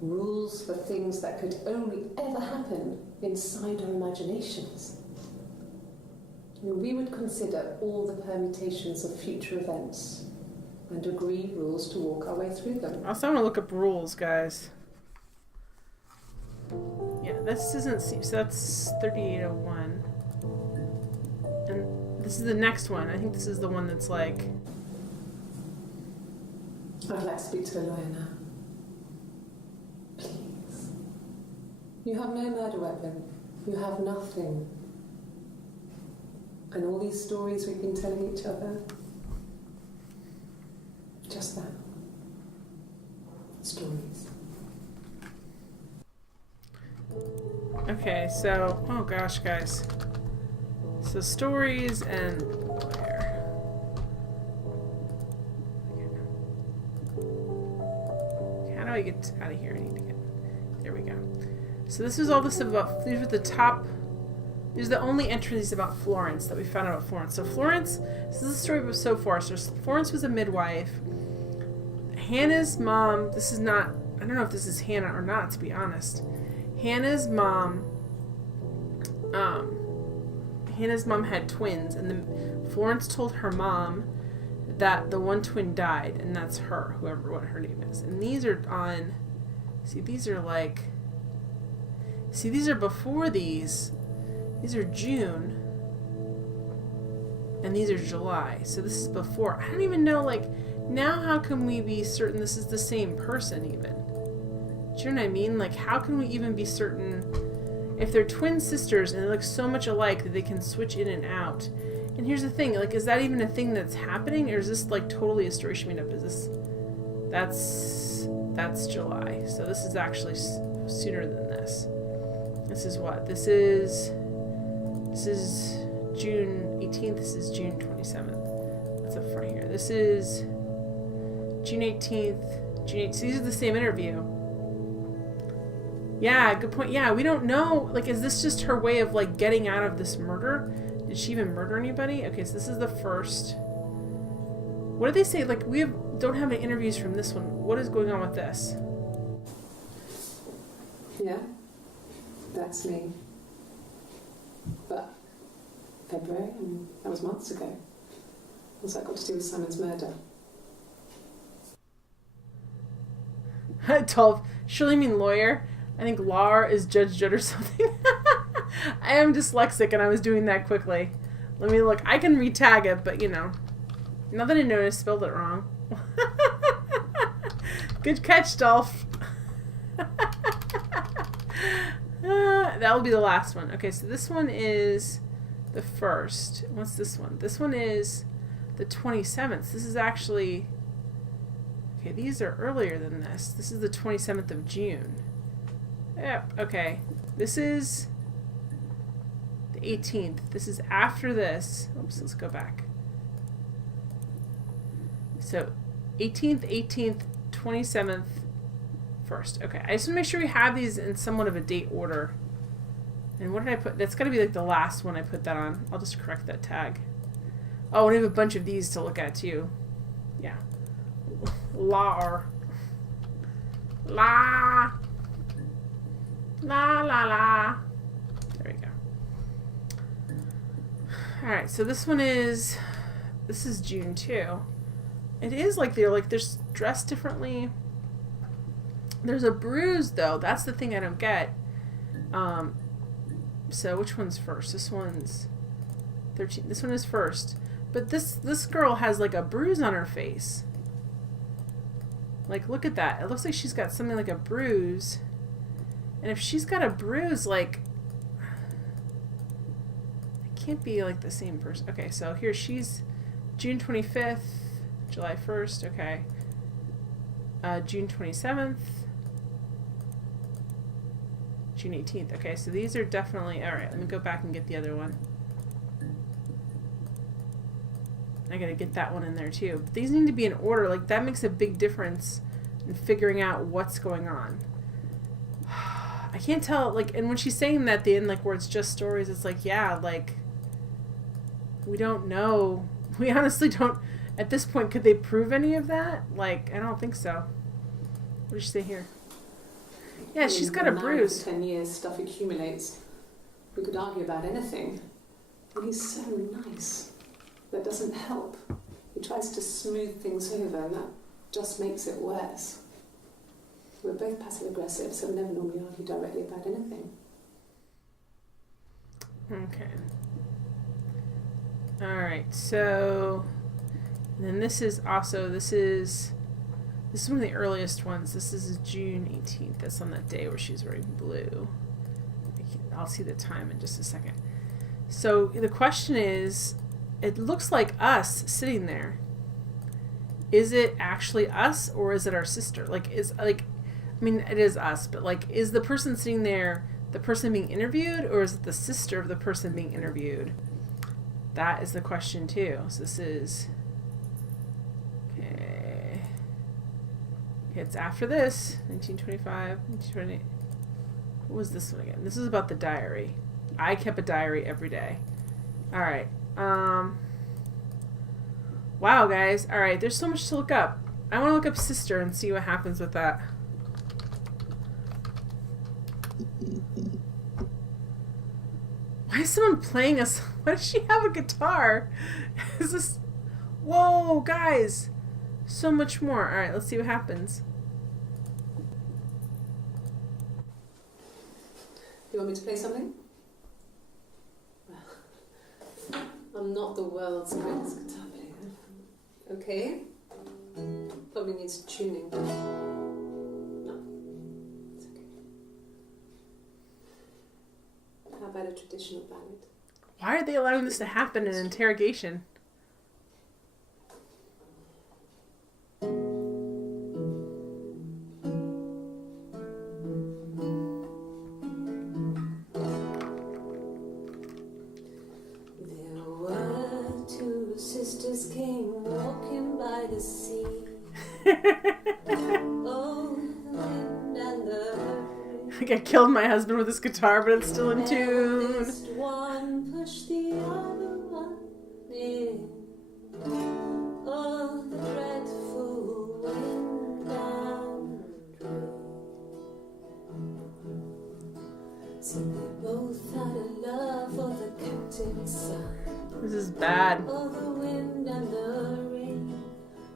rules for things that could only ever happen inside our imaginations. We would consider all the permutations of future events and agree rules to walk our way through them. Also, I want to look up rules, guys. Yeah, this doesn't seem... So that's 3801. And this is the next one. I think this is the one that's like... I'd like to speak to a lawyer now. Please. You have no murder weapon. You have nothing. And all these stories we've been telling each other, just that. Stories. Okay, so... Oh gosh, guys. So stories and lawyer. Okay, how do I get out of here? I need to get... There we go. So this was all this about... These were the top... These are the only entries about Florence that we found out about Florence. So Florence... This is the story so far. So Florence was a midwife. Hannah's mom... This is not... I don't know if this is Hannah or not, to be honest. Hannah's mom had twins, and then Florence told her mom that the one twin died, and that's her, what her name is. And these are on... See, these are like... See, these are before these. These are June. And these are July. So this is before. I don't even know, like... Now how can we be certain this is the same person, even? Do you know what I mean? Like, how can we even be certain if they're twin sisters and they look so much alike that they can switch in and out? And here's the thing, like, is that even a thing that's happening, or is this, like, totally a story she made up? Is this... That's July. So this is actually sooner than this. This is what? This is June 18th. This is June 27th. That's up front here. This is June 18th. So these are the same interview. Yeah, good point. Yeah, we don't know. Like, is this just her way of, like, getting out of this murder? Did she even murder anybody? Okay, so this is the first. What did they say? Like, don't have any interviews from this one. What is going on with this? Yeah, that's me. But February, and that was months ago. What's that got to do with Simon's murder? 12. Surely mean lawyer. I think Lar is Judge Judd or something. I am dyslexic and I was doing that quickly. Let me look. I can retag it, but you know. Not that I noticed, spelled it wrong. Good catch, Dolph. That'll be the last one. Okay, so this one is the first. What's this one? This one is the 27th. This is actually... Okay, these are earlier than this. This is the 27th of June. Yep, okay. This is the 18th. This is after this. Oops, let's go back. So, 18th, 27th, 1st. Okay, I just want to make sure we have these in somewhat of a date order. And what did I put? That's got to be like the last one I put that on. I'll just correct that tag. Oh, and I have a bunch of these to look at too. Yeah. Lar. La. La la la. There we go. Alright, so this is June too. It is like they're dressed differently. There's a bruise though. That's the thing I don't get. So which one's first? This one's 13. This one is first. But this girl has like a bruise on her face. Like, look at that. It looks like she's got something like a bruise. And if she's got a bruise, like, it can't be like the same person. Okay, so here she's June 25th, July 1st, okay. June 27th, June 18th. Okay, so these are definitely, all right, let me go back and get the other one. I gotta get that one in there too. But these need to be in order. Like, that makes a big difference in figuring out what's going on. I can't tell, like, and when she's saying that at the end, like, where it's just stories, it's like, yeah, like, we don't know. We honestly don't, at this point, could they prove any of that? Like, I don't think so. What did she say here? Yeah, she's got a bruise. 9 to 10 years, stuff accumulates. We could argue about anything. And he's so nice. That doesn't help. He tries to smooth things over, and that just makes it worse. We're both passive-aggressive, so we never normally argue directly about anything. Okay. Alright, so... And then this is also, this is one of the earliest ones. This is June 18th. That's on that day where she's wearing blue. I'll see the time in just a second. So the question is, it looks like us sitting there. Is it actually us, or is it our sister? Like, I mean, it is us, but like, is the person sitting there the person being interviewed, or is it the sister of the person being interviewed? That is the question too. So this is, okay, it's after this, 1925, 1920. What was this one again? This is about the diary. I kept a diary every day. All right. Wow, guys. All right, there's so much to look up. I want to look up sister and see what happens with that. Why is someone playing us? Why does she have a guitar? Is this... Whoa, guys. So much more. All right, let's see what happens. You want me to play something? I'm not the world's greatest guitar player. Okay? Probably needs tuning. No, it's okay. How about a traditional ballad? Why are they allowing this to happen in an interrogation? Sisters came walking by the sea. Oh, the wind and the Like, I killed my husband with this guitar, but it's still in tune. eldest one pushed the other one in. Oh, the dreadful wind and rain. So they both had a love for the captain's son. This is bad. Oh, the wind and the rain,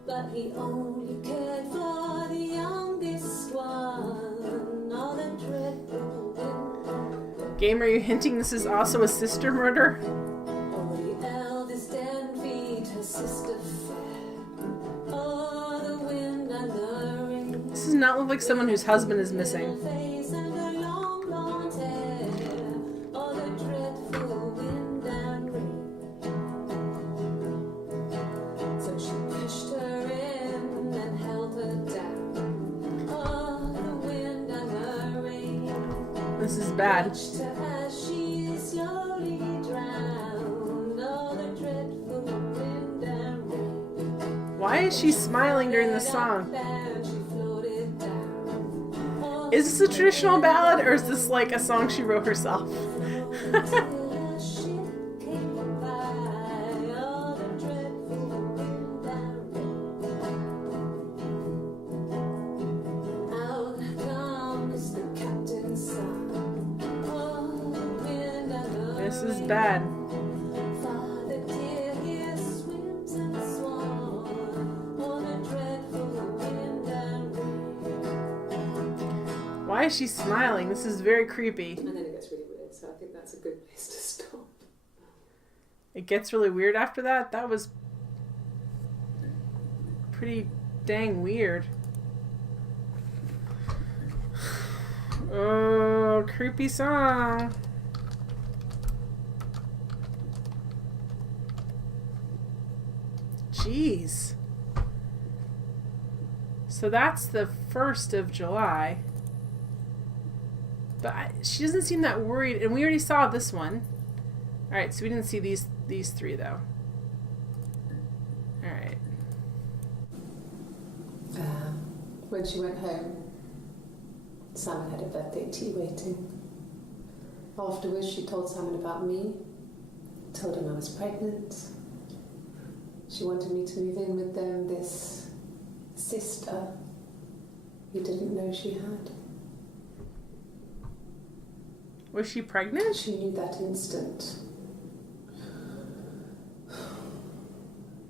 but he only cared for the youngest one. Oh, the dreadful wind. Game, are you hinting this is also a sister murder? Oh, the eldest envied her sister fair. Oh, the wind and the rain. This does not look like someone whose husband is missing. Face and her long blonde hair. Oh, the dreadful wind and rain. So she pushed her in and held her down. Oh, the wind and the rain. This is bad. Watched her as she slowly drowned. Oh, the dreadful wind and rain. Why is she smiling during the song? And she floated down. Oh, Is this a traditional ballad, or is this like a song she wrote herself? till a ship came by. Oh, the dreadful wind and rain. Out comes the captain's son. Oh, the wind and the This is rain. bad. Father dear, here swims and swan. Oh, the dreadful wind and rain. Why is she smiling? This is very creepy. And then it gets really weird, so I think that's a good place to stop. It gets really weird after that? That was pretty dang weird. Oh, creepy song. Jeez. So that's the 1st of July. But she doesn't seem that worried. And we already saw this one. Alright, so we didn't see these 3, though. Alright. When she went home, Simon had a birthday tea waiting. Afterwards, she told Simon about me, told him I was pregnant. She wanted me to move in with them, this sister he didn't know she had. Was she pregnant? She knew that instant.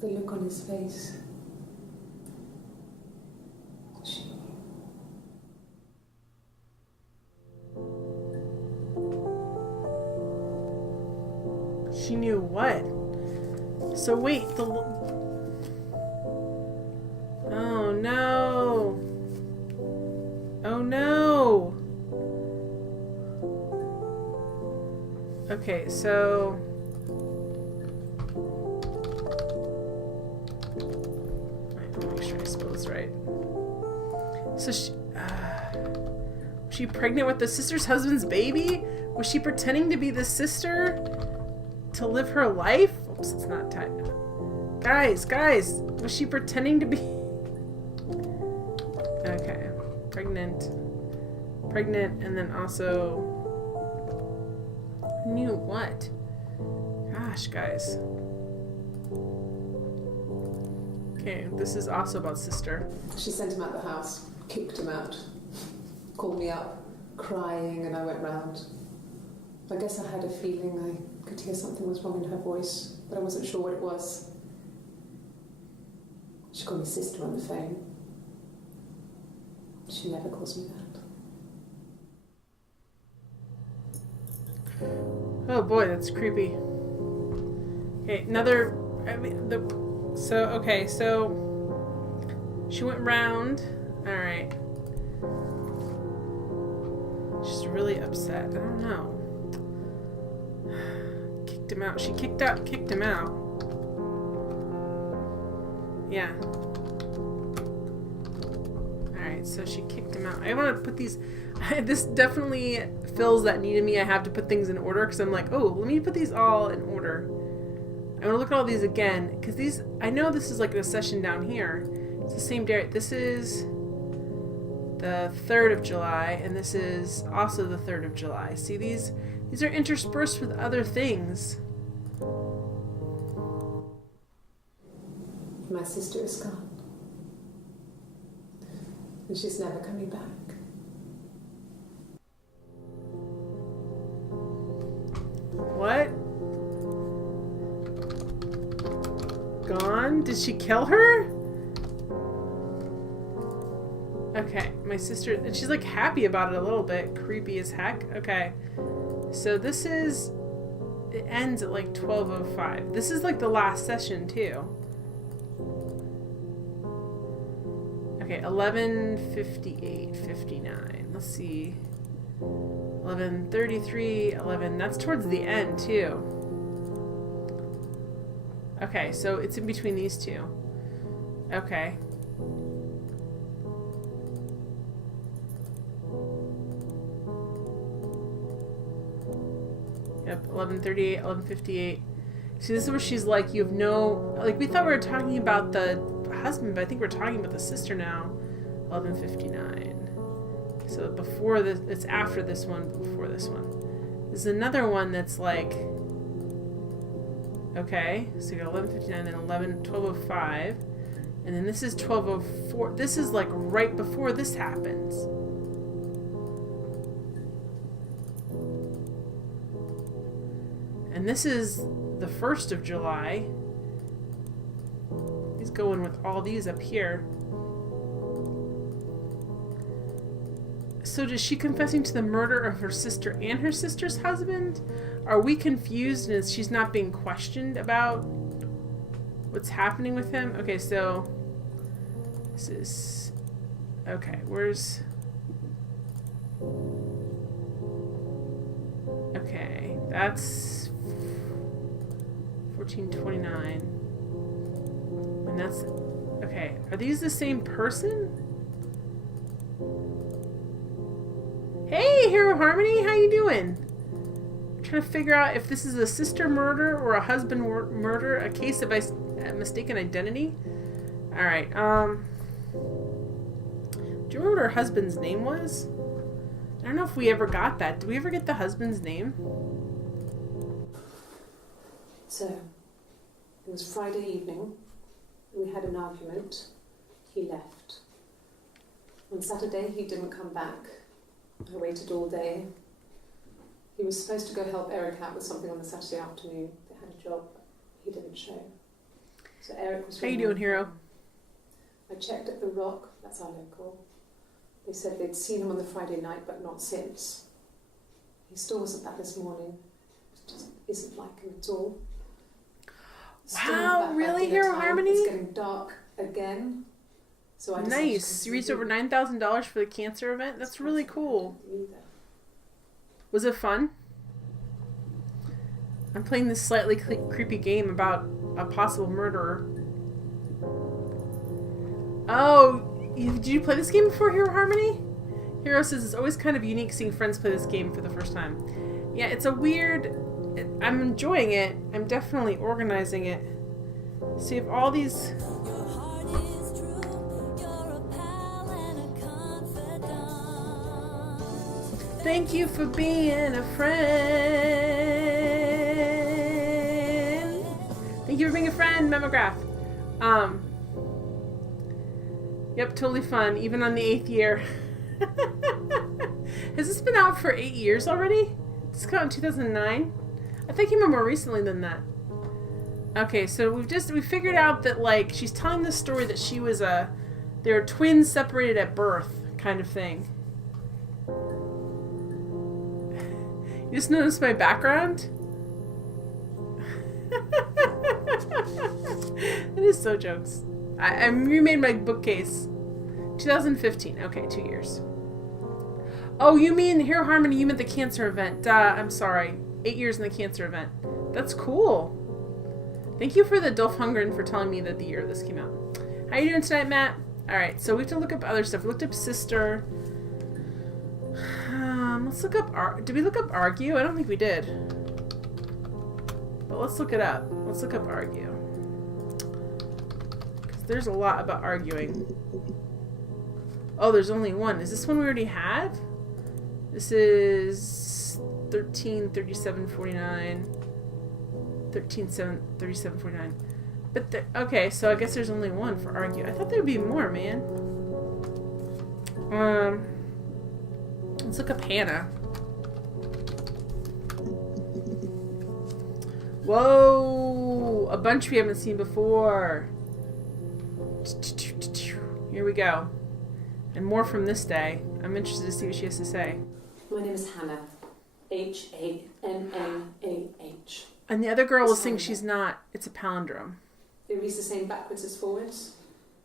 The look on his face. She knew. She knew what? So wait, Oh no! Oh no! Okay, so... Make sure I spell this right. So was she pregnant with the sister's husband's baby? Was she pretending to be the sister to live her life? Oops, it's not tight. Guys, was she pretending to be... Okay, pregnant, and then also... Knew what? Gosh, guys. Okay, this is also about sister. She sent him out the house, kicked him out, called me up, crying, and I went round. I guess I had a feeling I could hear something was wrong in her voice, but I wasn't sure what it was. She called me sister on the phone. She never calls me that. Oh boy, that's creepy. Okay, another... So she went round. Alright. She's really upset. I don't know. Kicked him out. She kicked him out. Yeah. Alright, so she kicked him out. I want to put these... This definitely fills that need in me. I have to put things in order because I'm like, oh, let me put these all in order. I want to look at all these again because these... I know this is like a session down here. It's the same day. This is the 3rd of July and this is also the 3rd of July. See, these are interspersed with other things. My sister is gone. And she's never coming back. What? Gone? Did she kill her? Okay, my sister, and she's like happy about it a little bit. Creepy as heck. Okay. So this is, it ends at like 12:05. This is like the last session too. Okay, 11:58, 59. Let's see. 11:33, 11. That's towards the end too. Okay, so it's in between these two. Okay. Yep, 11:38, 11:58. See, this is where she's like, you have no... Like, we thought we were talking about the husband, but I think we're talking about the sister now. 11:59. So before this... It's after this one, but before this one. There's another one that's like... Okay, so you got 11:59, then 12:05. And then this is 12:04. This is like right before this happens. And this is the 1st of July. He's going with all these up here. So is she confessing to the murder of her sister and her sister's husband? Are we confused and she's not being questioned about what's happening with him? Okay, so this is... Okay, where's... Okay, that's 1429. And that's... Okay, are these the same person? Hey, Hero Harmony, how you doing? I'm trying to figure out if this is a sister murder or a husband murder, a case of mistaken identity. Alright, do you remember what her husband's name was? I don't know if we ever got that. Did we ever get the husband's name? So, it was Friday evening. We had an argument. He left. On Saturday, he didn't come back. I waited all day. He was supposed to go help Eric out with something on the Saturday afternoon. They had a job. He didn't show. So Eric was... How you doing, Hero? I checked at The Rock. That's our local. They said they'd seen him on the Friday night, but not since. He still wasn't back this morning. It just isn't like him at all. Wow, really, Hero Harmony? It's getting dark again. So I nice. You raised over $9,000 for the cancer event? That's really cool. Was it fun? I'm playing this slightly creepy game about a possible murderer. Oh, did you play this game before, Hero Harmony? Hero says it's always kind of unique seeing friends play this game for the first time. Yeah, it's a weird... I'm enjoying it. I'm definitely organizing it. So you have all these... Thank you for being a friend. Thank you for being a friend, Memograph. Yep, totally fun, even on the 8th year. Has this been out for 8 years already? This came out in 2009? I think it came out more recently than that. Okay, so we figured out that, like, she's telling this story that she was they were twins separated at birth, kind of thing. You just noticed my background? That is so jokes. I remade my bookcase. 2015. Okay, 2 years. Oh, you mean, Hero Harmony, you meant the cancer event. I'm sorry. 8 years in the cancer event. That's cool. Thank you for the Dolph Lundgren for telling me that the year this came out. How you doing tonight, Matt? Alright, so we have to look up other stuff. We looked up Sister. Let's look up... Did we look up Argue? I don't think we did. But let's look it up. Let's look up Argue. Because there's a lot about arguing. Oh, there's only one. Is this one we already have? This is 133749. 133749. But okay, so I guess there's only one for Argue. I thought there'd be more, man. Let's look up Hannah. Whoa! A bunch we haven't seen before. Here we go. And more from this day. I'm interested to see what she has to say. My name is Hannah. H-A-N-N-A-H. And the other girl was saying she's not. It's a palindrome. It reads the same backwards as forwards.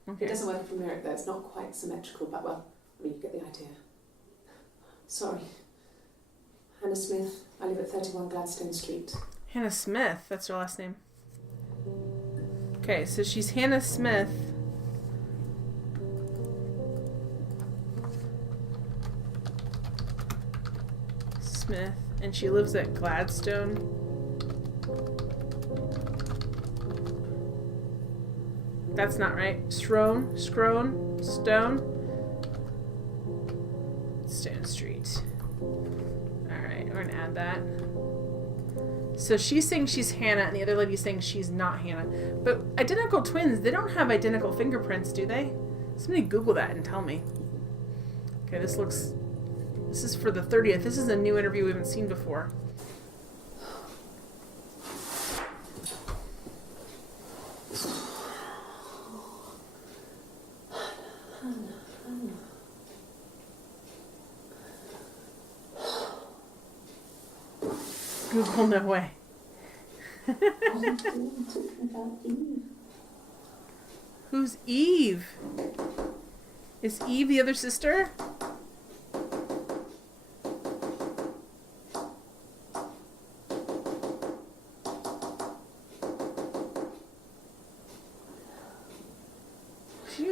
Okay. It doesn't work from Merrick though. It's not quite symmetrical, but well, I mean, you get the idea. Sorry. Hannah Smith. I live at 31 Gladstone Street. Hannah Smith. That's her last name. Okay, so she's Hannah Smith. And she lives at Gladstone. That's not right. Stone Street. Alright, we're gonna add that. So she's saying she's Hannah, and the other lady's saying she's not Hannah. But identical twins, they don't have identical fingerprints, do they? Somebody Google that and tell me. Okay, this is for the 30th. This is a new interview we haven't seen before. Google, no way. I'm talking about Eve. Who's Eve? Is Eve the other sister?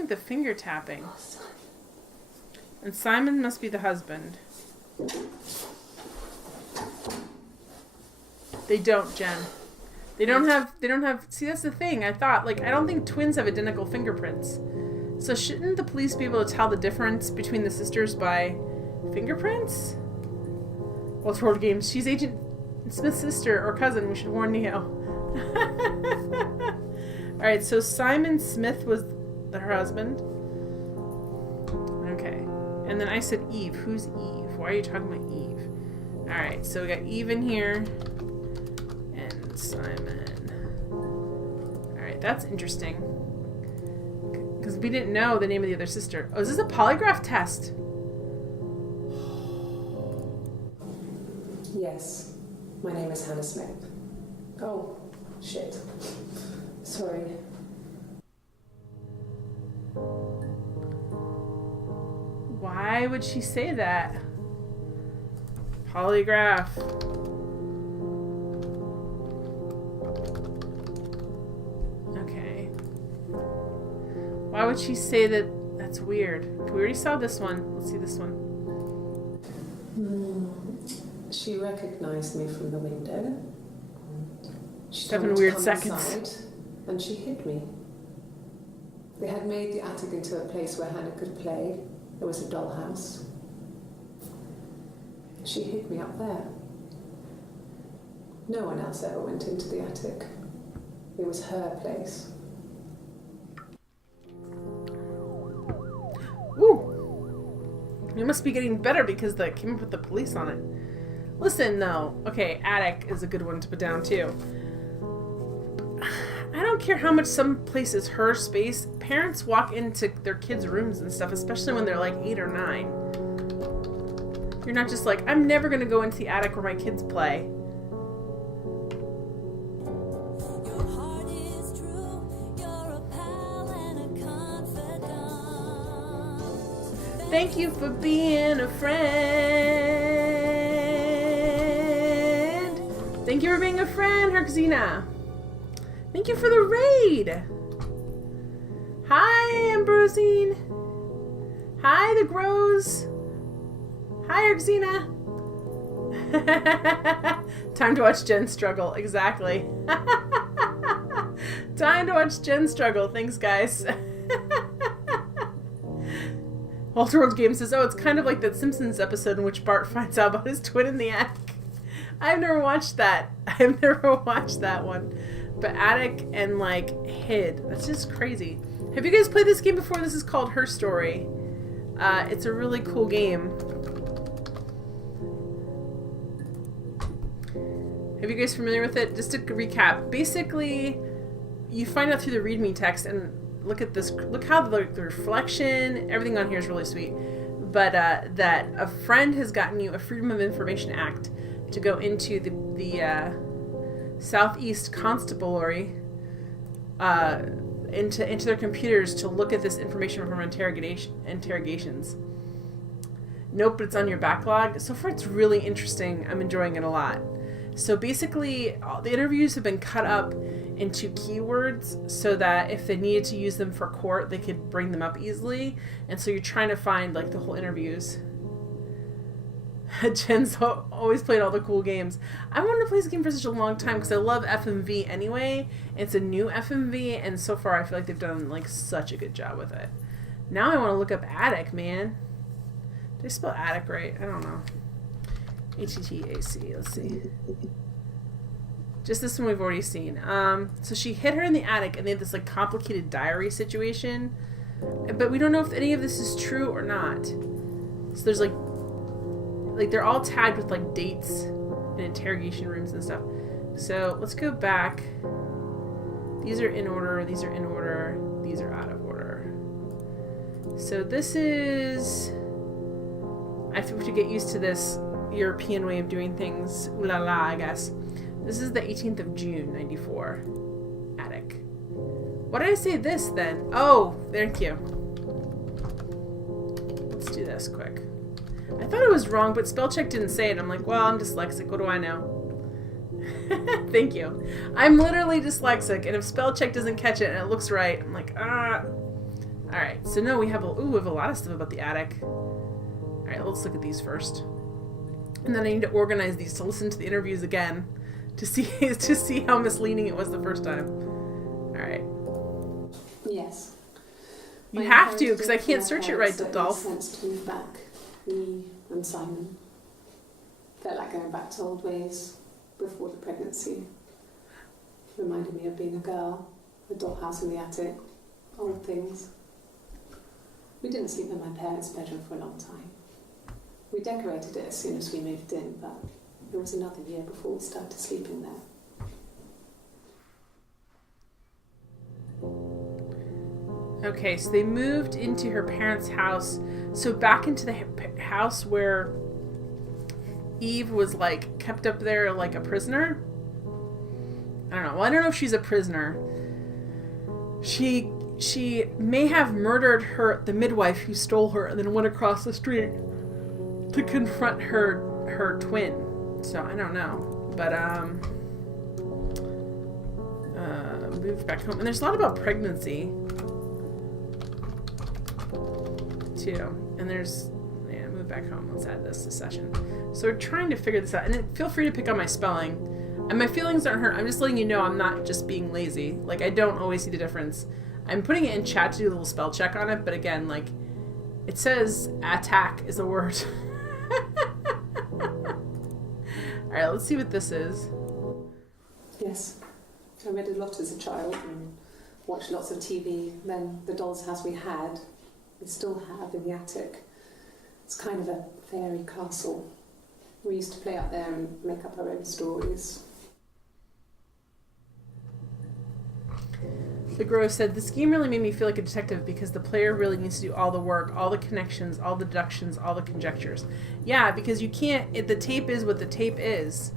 hearing the finger tapping. Oh, Simon. And Simon must be the husband. They don't, Jen. They don't have, see, that's the thing. I thought, like, I don't think twins have identical fingerprints. So shouldn't the police be able to tell the difference between the sisters by fingerprints? Well, it's World Games. She's Agent Smith's sister or cousin. We should warn Neo. Alright, so Simon Smith was her husband. Okay. And then I said Eve. Who's Eve? Why are you talking about Eve? Alright, so we got Eve in here. And Simon. Alright, that's interesting. Because we didn't know the name of the other sister. Oh, is this a polygraph test? Yes, my name is Hannah Smith. Oh, shit. Sorry. Why would she say that? Polygraph. Okay. Why would she say that? That's weird. We already saw this one. Let's see this one. She recognized me from the window. She 7 told me to weird come seconds. inside, and she hid me. They had made the attic into a place where Hannah could play. There was a dollhouse. She hid me up there. No one else ever went into the attic. It was her place. Ooh. You must be getting better because they came up with the police on it. Listen, though. Okay, attic is a good one to put down, too. I don't care how much some place is her space. Parents walk into their kids' rooms and stuff, especially when they're like 8 or 9. You're not just like, I'm never going to go into the attic where my kids play. Thank you for being a friend. Thank you for being a friend, Herxina. Thank you for the raid. Hi, Ambrosine. Hi, the Grows. Hi, Herxina. Time to watch Jen struggle. Exactly. Time to watch Jen struggle. Thanks, guys. Walter World Game says, oh, it's kind of like that Simpsons episode in which Bart finds out about his twin in the attic. I've never watched that. I've never watched that one. But attic and, like, hid. That's just crazy. Have you guys played this game before? This is called Her Story. It's a really cool game. Have you guys familiar with it? Just to recap. Basically, you find out through the README text and look at this. Look how the reflection, everything on here is really sweet. But that a friend has gotten you a Freedom of Information Act to go into the Southeast Constabulary, into their computers to look at this information from interrogations. Nope, but it's on your backlog. So far, it's really interesting. I'm enjoying it a lot. So basically, all the interviews have been cut up into keywords so that if they needed to use them for court, they could bring them up easily. And so you're trying to find like the whole interviews. Jen's always played all the cool games. I wanted to play this game for such a long time because I love FMV anyway. It's a new FMV, and so far I feel like they've done like such a good job with it. Now I want to look up attic, man. Did I spell attic right? I don't know. H-E-T-A-C. Let's see. Just this one we've already seen. So she hid her in the attic, and they had this like complicated diary situation, but we don't know if any of this is true or not. So there's like they're all tagged with like dates and interrogation rooms and stuff. So let's go back. These are in order. These are in order. These are out of order. So this is. I have to get used to this European way of doing things. Ooh la la, I guess. This is the 18th of June, 94. Attic. Why did I say this then? Oh, thank you. Let's do this quick. I thought it was wrong, but spell check didn't say it. I'm like, well, I'm dyslexic. What do I know? Thank you. I'm literally dyslexic, and if spell check doesn't catch it and it looks right, I'm like, ah. Alright, so no, we have we have a lot of stuff about the attic. Alright, let's look at these first. And then I need to organize these to listen to the interviews again to see how misleading it was the first time. Alright. Yes. You have to, because I can't search it right, Dolph. It made sense to move back. Me and Simon felt like going back to old ways before the pregnancy. Reminded me of being a girl, the dollhouse in the attic, old things. We didn't sleep in my parents' bedroom for a long time. We decorated it as soon as we moved in, but it was another year before we started sleeping there. Okay, so they moved into her parents' house. So back into the house where Eve was, like, kept up there like a prisoner? I don't know. Well, I don't know if she's a prisoner. She may have murdered the midwife who stole her and then went across the street to confront her twin. So, I don't know. But, moved back home. And there's a lot about pregnancy too. And there's, yeah, move back home. Let's add this to session. So we're trying to figure this out. And feel free to pick on my spelling. And my feelings aren't hurt. I'm just letting you know I'm not just being lazy. Like, I don't always see the difference. I'm putting it in chat to do a little spell check on it. But again, like, it says attack is a word. Alright, let's see what this is. Yes. I read a lot as a child and watched lots of TV. Then the doll's house we had, we still have in the attic. It's kind of a fairy castle. We used to play out there and make up our own stories. The Grove said, the scheme really made me feel like a detective because the player really needs to do all the work, all the connections, all the deductions, all the conjectures. Yeah, because you can't, the tape is what the tape is.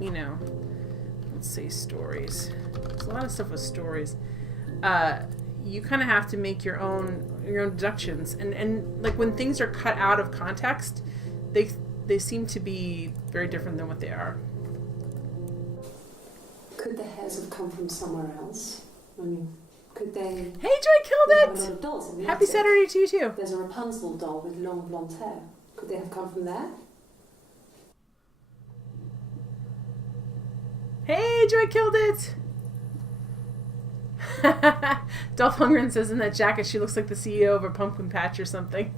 You know, let's see, stories. There's a lot of stuff with stories. You kind of have to make your own deductions. And like when things are cut out of context, they seem to be very different than what they are. Could the hairs have come from somewhere else? I mean, could they... Hey, Joy killed We have a lot of it! dolls in the Happy attic. Saturday to you, too. There's a Rapunzel doll with long blonde hair. Could they have come from there? Hey, Joy killed it! Dolph Lundgren says in that jacket she looks like the CEO of a pumpkin patch or something.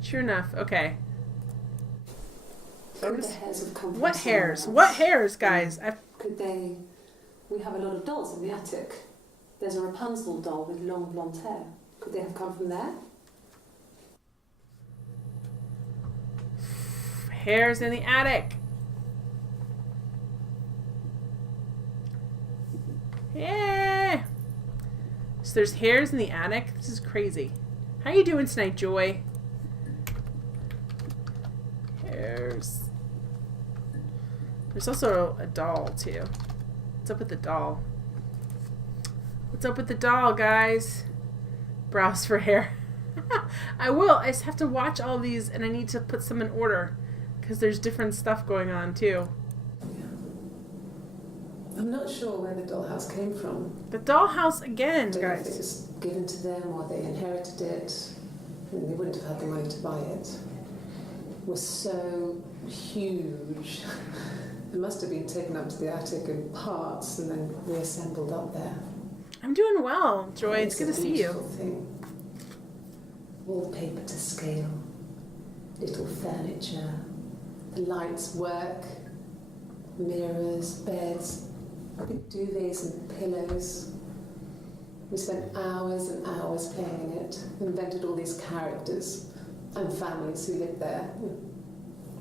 Sure enough. Okay. Could the hairs have come from What somewhere hairs? else? What hairs, guys? Could they... We have a lot of dolls in the attic. There's a Rapunzel doll with long blonde hair. Could they have come from there? Hairs in the attic. Yeah. So there's hairs in the attic. This is crazy. How you doing tonight, Joy? Hairs. There's also a doll too. What's up with the doll? What's up with the doll, guys? Browse for hair. I will. I just have to watch all these, and I need to put some in order because there's different stuff going on too. I'm not sure where the dollhouse came from. The dollhouse again, I don't know if it guys. was given to them or they inherited it. I mean, they wouldn't have had the money to buy it. It was so huge. It must have been taken up to the attic in parts and then reassembled up there. I'm doing well, Joy. It's good to see you. Thing. Wallpaper to scale, little furniture, the lights work, mirrors, beds, big duvets and pillows. We spent hours and hours playing in it, invented all these characters and families who lived there.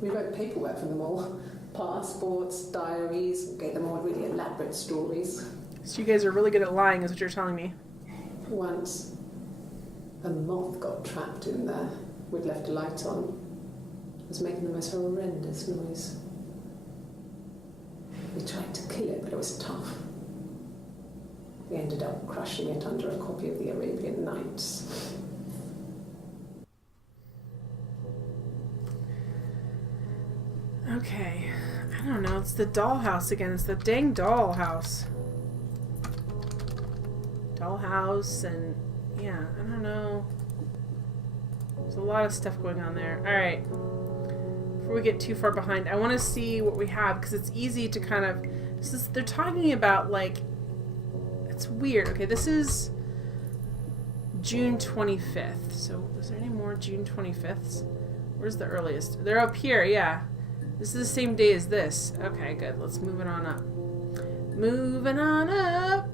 We wrote paperwork for them all, passports, diaries, gave them all really elaborate stories. So you guys are really good at lying, is what you're telling me. Once, a moth got trapped in there. We'd left a light on. It was making the most horrendous noise. We tried to kill it, but it was tough. We ended up crushing it under a copy of the Arabian Nights. Okay. I don't know. It's the dollhouse again. It's the dang dollhouse. dollhouse, and yeah, I don't know. There's a lot of stuff going on there. All right. Before we get too far behind, I want to see what we have, because it's easy to kind of... they're talking about, like... It's weird. Okay, this is June 25th. So, is there any more June 25th? Where's the earliest? They're up here, yeah. This is the same day as this. Okay, good. Let's move it on up. Moving on up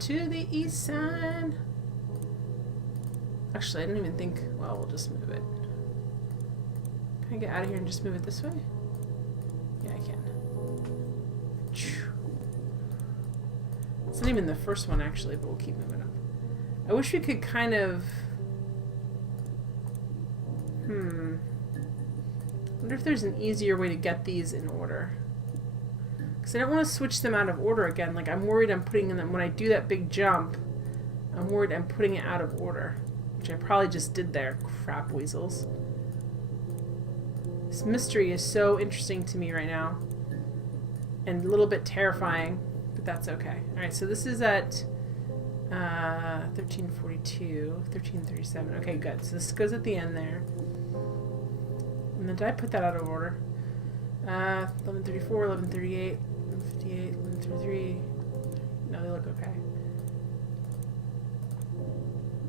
to the east side. Actually, I didn't even think... Well, we'll just move it. Can I get out of here and just move it this way? Yeah, I can. It's not even the first one, actually, but we'll keep moving up. I wish we could kind of... I wonder if there's an easier way to get these in order. Because I don't want to switch them out of order again. Like, I'm worried I'm putting them... When I do that big jump, I'm worried I'm putting it out of order. Which I probably just did there. Crap weasels. This mystery is so interesting to me right now. And a little bit terrifying. But that's okay. Alright, so this is at 1342, 1337. Okay, good. So this goes at the end there. And then did I put that out of order? 1134, 1138, 1158, 1133. No, they look okay.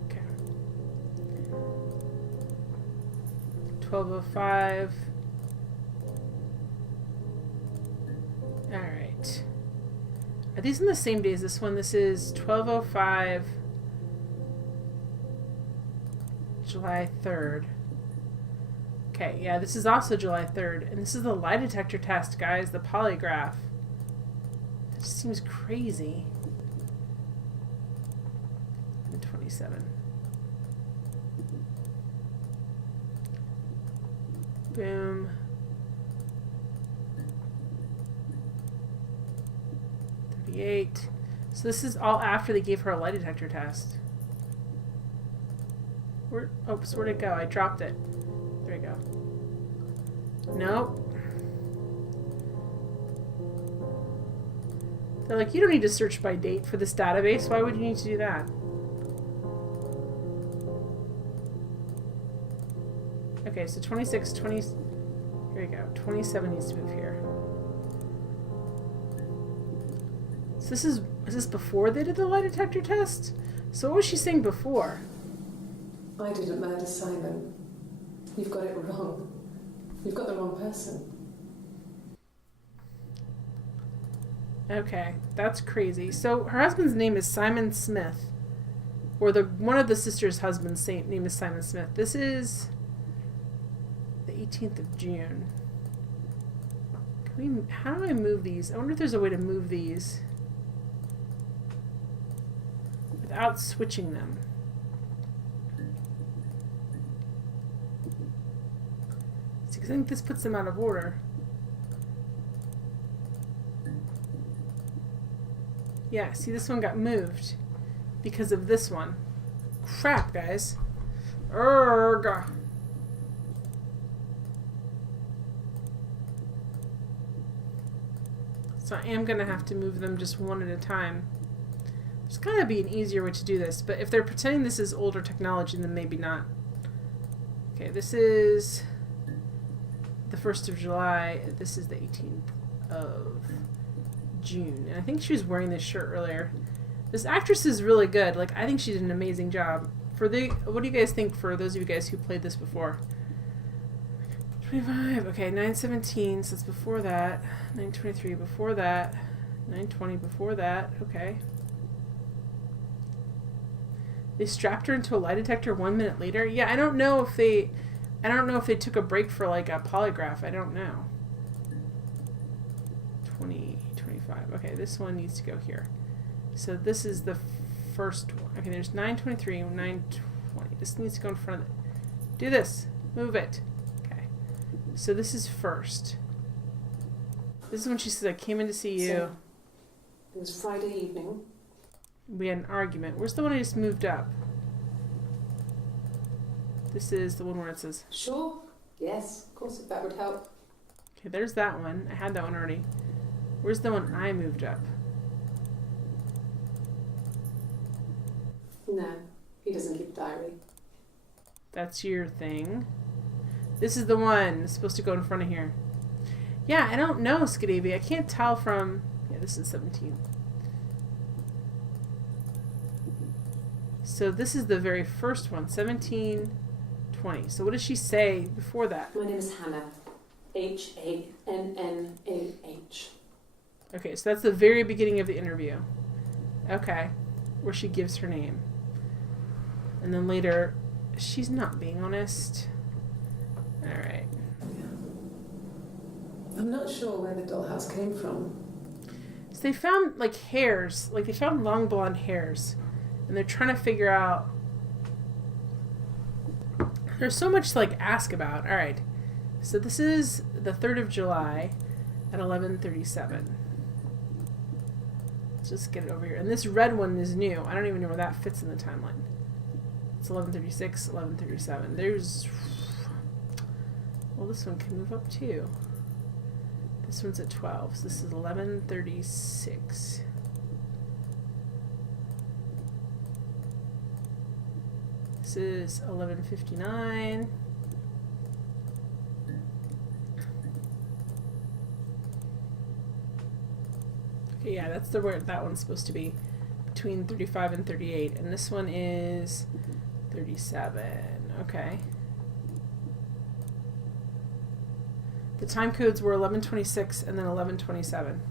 Okay. 1205. Alright. Are these in the same day as this one? This is 1205, July 3rd. Okay, yeah, this is also July 3rd. And this is the lie detector test, guys, the polygraph. It just seems crazy. And 27. Boom. 38. So this is all after they gave her a lie detector test. Oops, where'd it go? I dropped it. There we go. Nope. They're like, you don't need to search by date for this database. Why would you need to do that? Okay, so 26, 20... Here we go. 27 needs to move here. So is this before they did the lie detector test? So what was she saying before? I didn't murder Simon. You've got it wrong. You've got the wrong person. Okay, that's crazy. So her husband's name is Simon Smith. Or one of the sisters' husband's name is Simon Smith. This is the 18th of June. How do I move these? I wonder if there's a way to move these without switching them. See, 'cause I think this puts them out of order. Yeah, see, this one got moved because of this one. Crap, guys. Urgh. So I am going to have to move them just one at a time. There's got to be an easier way to do this, but if they're pretending this is older technology, then maybe not. Okay, this is the 1st of July. This is the 18th of June. And I think she was wearing this shirt earlier. This actress is really good. Like, I think she did an amazing job. What do you guys think for those of you guys who played this before? 25. Okay, 917. So it's before that. 923 before that. 920 before that. Okay. They strapped her into a lie detector 1 minute later. Yeah, I don't know if they took a break for like a polygraph. I don't know. 20, 25. Okay, this one needs to go here. So this is the first one. Okay, there's 923, 920. This needs to go in front of it. Do this. Move it. Okay. So this is first. This is when she says, I came in to see you. So, it was Friday evening. We had an argument. Where's the one I just moved up? This is the one where it says... Sure. Yes, of course, if that would help. Okay, there's that one. I had that one already. Where's the one I moved up? No, he doesn't keep a diary. That's your thing. This is the one that's supposed to go in front of here. Yeah, I don't know, Skidavy. I can't tell from... Yeah, this is 17. So this is the very first one. 17, 20. So what does she say before that? My name is Hannah. H-A-N-N-A-H. Okay, so that's the very beginning of the interview. Okay. Where she gives her name. And then later, she's not being honest. Alright. I'm not sure where the dollhouse came from. So they found, like, hairs. Like, they found long blonde hairs. And they're trying to figure out... There's so much to, like, ask about. Alright. So this is the 3rd of July at 11:37. Let's just get it over here. And this red one is new. I don't even know where that fits in the timeline. It's 11:36, 11:37. There's... Well, this one can move up too. This one's at 12, so this is 11:36. This is 11:59. Okay, yeah, that's where that one's supposed to be, between 35 and 38, and this one is 37. Okay. The time codes were 11:26 and then 11:27.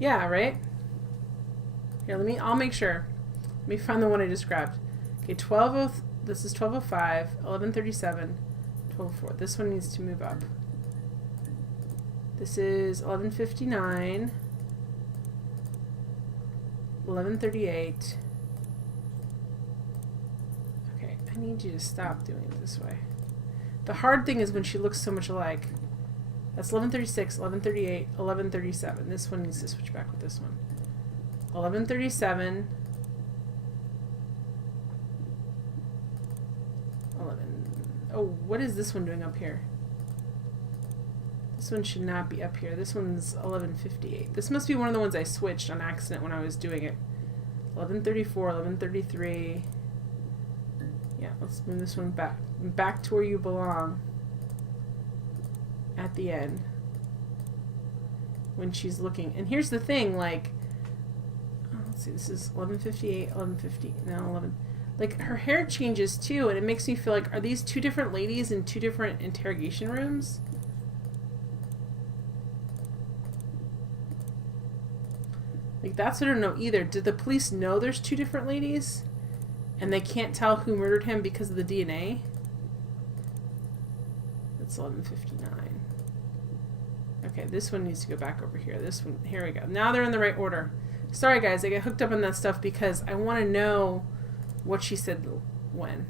Yeah, right? Here, I'll make sure. Let me find the one I just grabbed. Okay, this is 12:05, 11:37, 12:04. This one needs to move up. This is 11:59, 11:38. Okay, I need you to stop doing it this way. The hard thing is when she looks so much alike. That's 11:36, 11:38, 11:37. This one needs to switch back with this one. 11:37. 11. Oh, what is this one doing up here? This one should not be up here. This one's 11:58. This must be one of the ones I switched on accident when I was doing it. 11:34, 11:33. Yeah, let's move this one back to where you belong. At the end, when she's looking. And here's the thing, like, let's see, this is 11:58, 11:50, now 11. Like, her hair changes too, and it makes me feel like, are these two different ladies in two different interrogation rooms? Like, that's what I don't know either. Did the police know there's two different ladies? And they can't tell who murdered him because of the DNA? That's 11:59. Okay, this one needs to go back over here. This one, here we go. Now they're in the right order. Sorry guys, I get hooked up on that stuff because I want to know what she said when.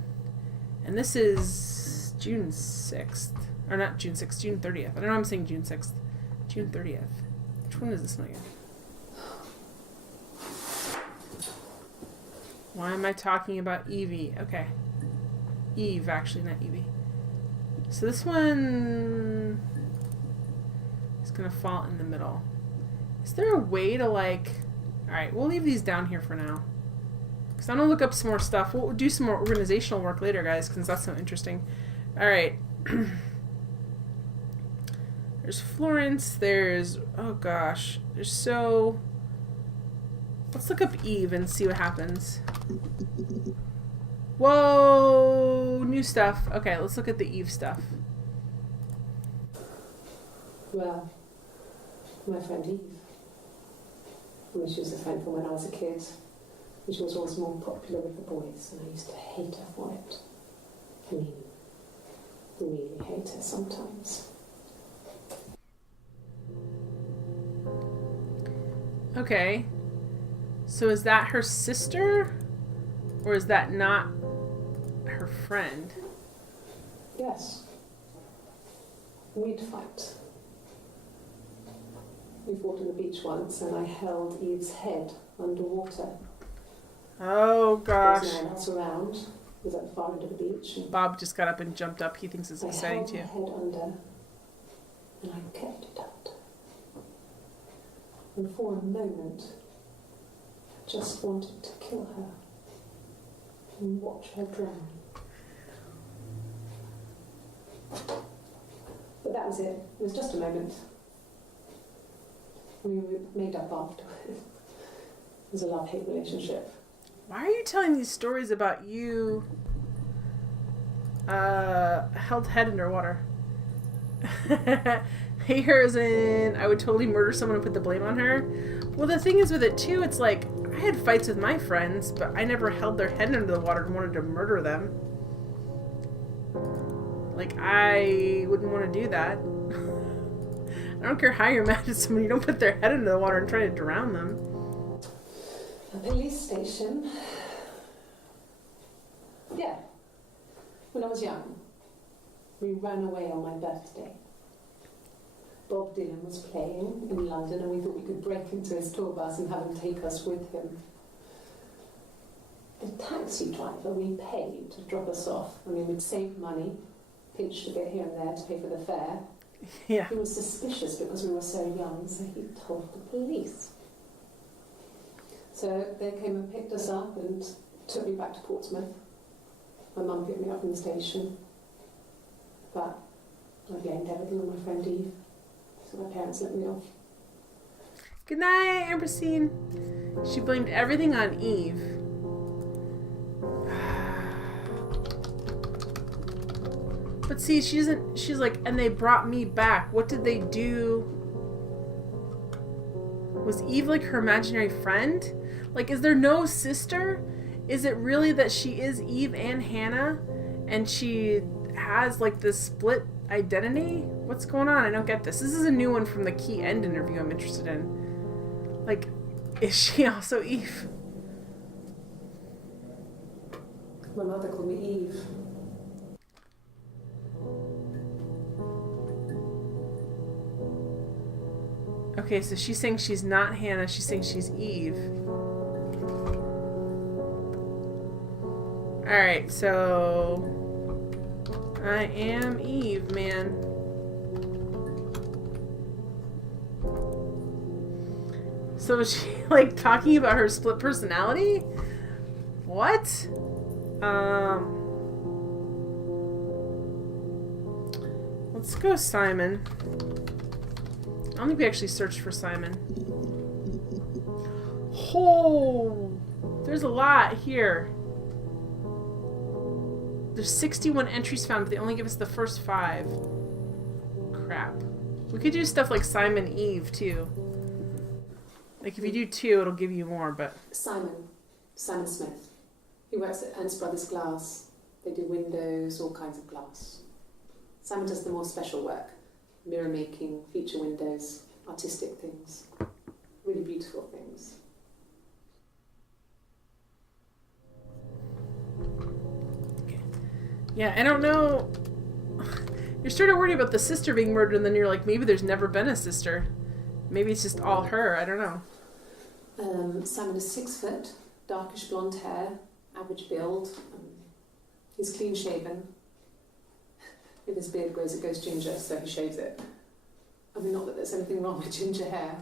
And this is June 6th. Or not June 6th, June 30th. I don't know why I'm saying June 6th. June 30th. Which one is this one again? Why am I talking about Evie? Okay. Eve, actually, not Evie. So this one is going to fall in the middle. Is there a way to, like... Alright, we'll leave these down here for now. Because I'm going to look up some more stuff. We'll do some more organizational work later, guys, because that's so interesting. Alright. There's Florence. There's... Oh, gosh. There's so... Let's look up Eve and see what happens. Whoa! New stuff. Okay, let's look at the Eve stuff. Well, my friend Eve. I mean, she was a friend from when I was a kid. And she was always more popular with the boys, and I used to hate her for it. I mean, really hate her sometimes. Okay. So is that her sister? Or is that not her friend? Yes. We'd fight. We fought on the beach once, and I held Eve's head underwater. Oh, gosh. There was no one else around. It was at the far end of the beach. And Bob just got up and jumped up. He thinks it's exciting too. I held her head under, and I kept it out. And for a moment, I just wanted to kill her. and watch her drown. But that was it. It was just a moment. We made up afterwards. It was a love-hate relationship. Why are you telling these stories about you held head underwater? Hate her as in I would totally murder someone and put the blame on her. Well, the thing is with it too, it's like I had fights with my friends, but I never held their head under the water and wanted to murder them. Like, I wouldn't want to do that. I don't care how you're mad at someone, you don't put their head under the water and try to drown them. A police station. Yeah. When I was young, we ran away on my birthday. Bob Dylan was playing in London and we thought we could break into his tour bus and have him take us with him. The taxi driver we paid to drop us off. I mean, we'd saved money, pinched a bit here and there to pay for the fare. Yeah. He was suspicious because we were so young, so he told the police. So they came and picked us up and took me back to Portsmouth. My mum picked me up from the station. But I blamed everything on my friend Eve. So my parents let me off. Good night, Ambrosine. She blamed everything on Eve. But see, she's like, and they brought me back. What did they do? Was Eve like her imaginary friend? Like, is there no sister? Is it really that she is Eve and Hannah? And she has like this split identity? What's going on? I don't get this. This is a new one from the Key End interview I'm interested in. Like, is she also Eve? My mother called me Eve. Okay, so she's saying she's not Hannah, she's saying she's Eve. Alright, so I am Eve, man. So is she like talking about her split personality? What? Let's go Simon. I don't think we actually searched for Simon. Oh, there's a lot here. There's 61 entries found, but they only give us the first 5. Crap. We could do stuff like Simon Eve, too. Like, if you do 2, it'll give you more, but... Simon Smith. He works at Ernst Brothers Glass. They do windows, all kinds of glass. Simon does the more special work. Mirror making, feature windows, artistic things. Really beautiful things. Yeah, I don't know. You're sort of worried about the sister being murdered, and then you're like, maybe there's never been a sister. Maybe it's just all her. I don't know. Simon is 6 foot, darkish blonde hair, average build. He's clean shaven. If his beard grows, it goes ginger, so he shaves it. I mean, not that there's anything wrong with ginger hair.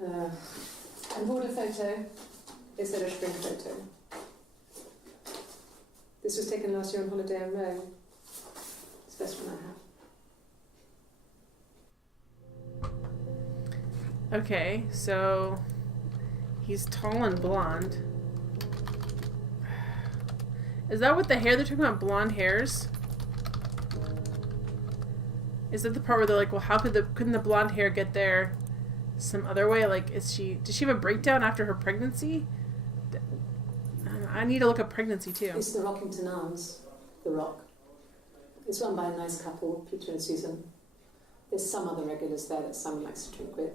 And border photo is a spring photo. This was taken last year on holiday in Rome. It's the best one I have. Okay, so he's tall and blonde. Is that what the hair they're talking about? Blonde hairs? Is that the part where they're like, well, how couldn't the blonde hair get there some other way? Like, did she have a breakdown after her pregnancy? I need to look up pregnancy too. It's the Rockington Arms, the Rock. It's run by a nice couple, Peter and Susan. There's some other regulars there that Simon likes to drink with,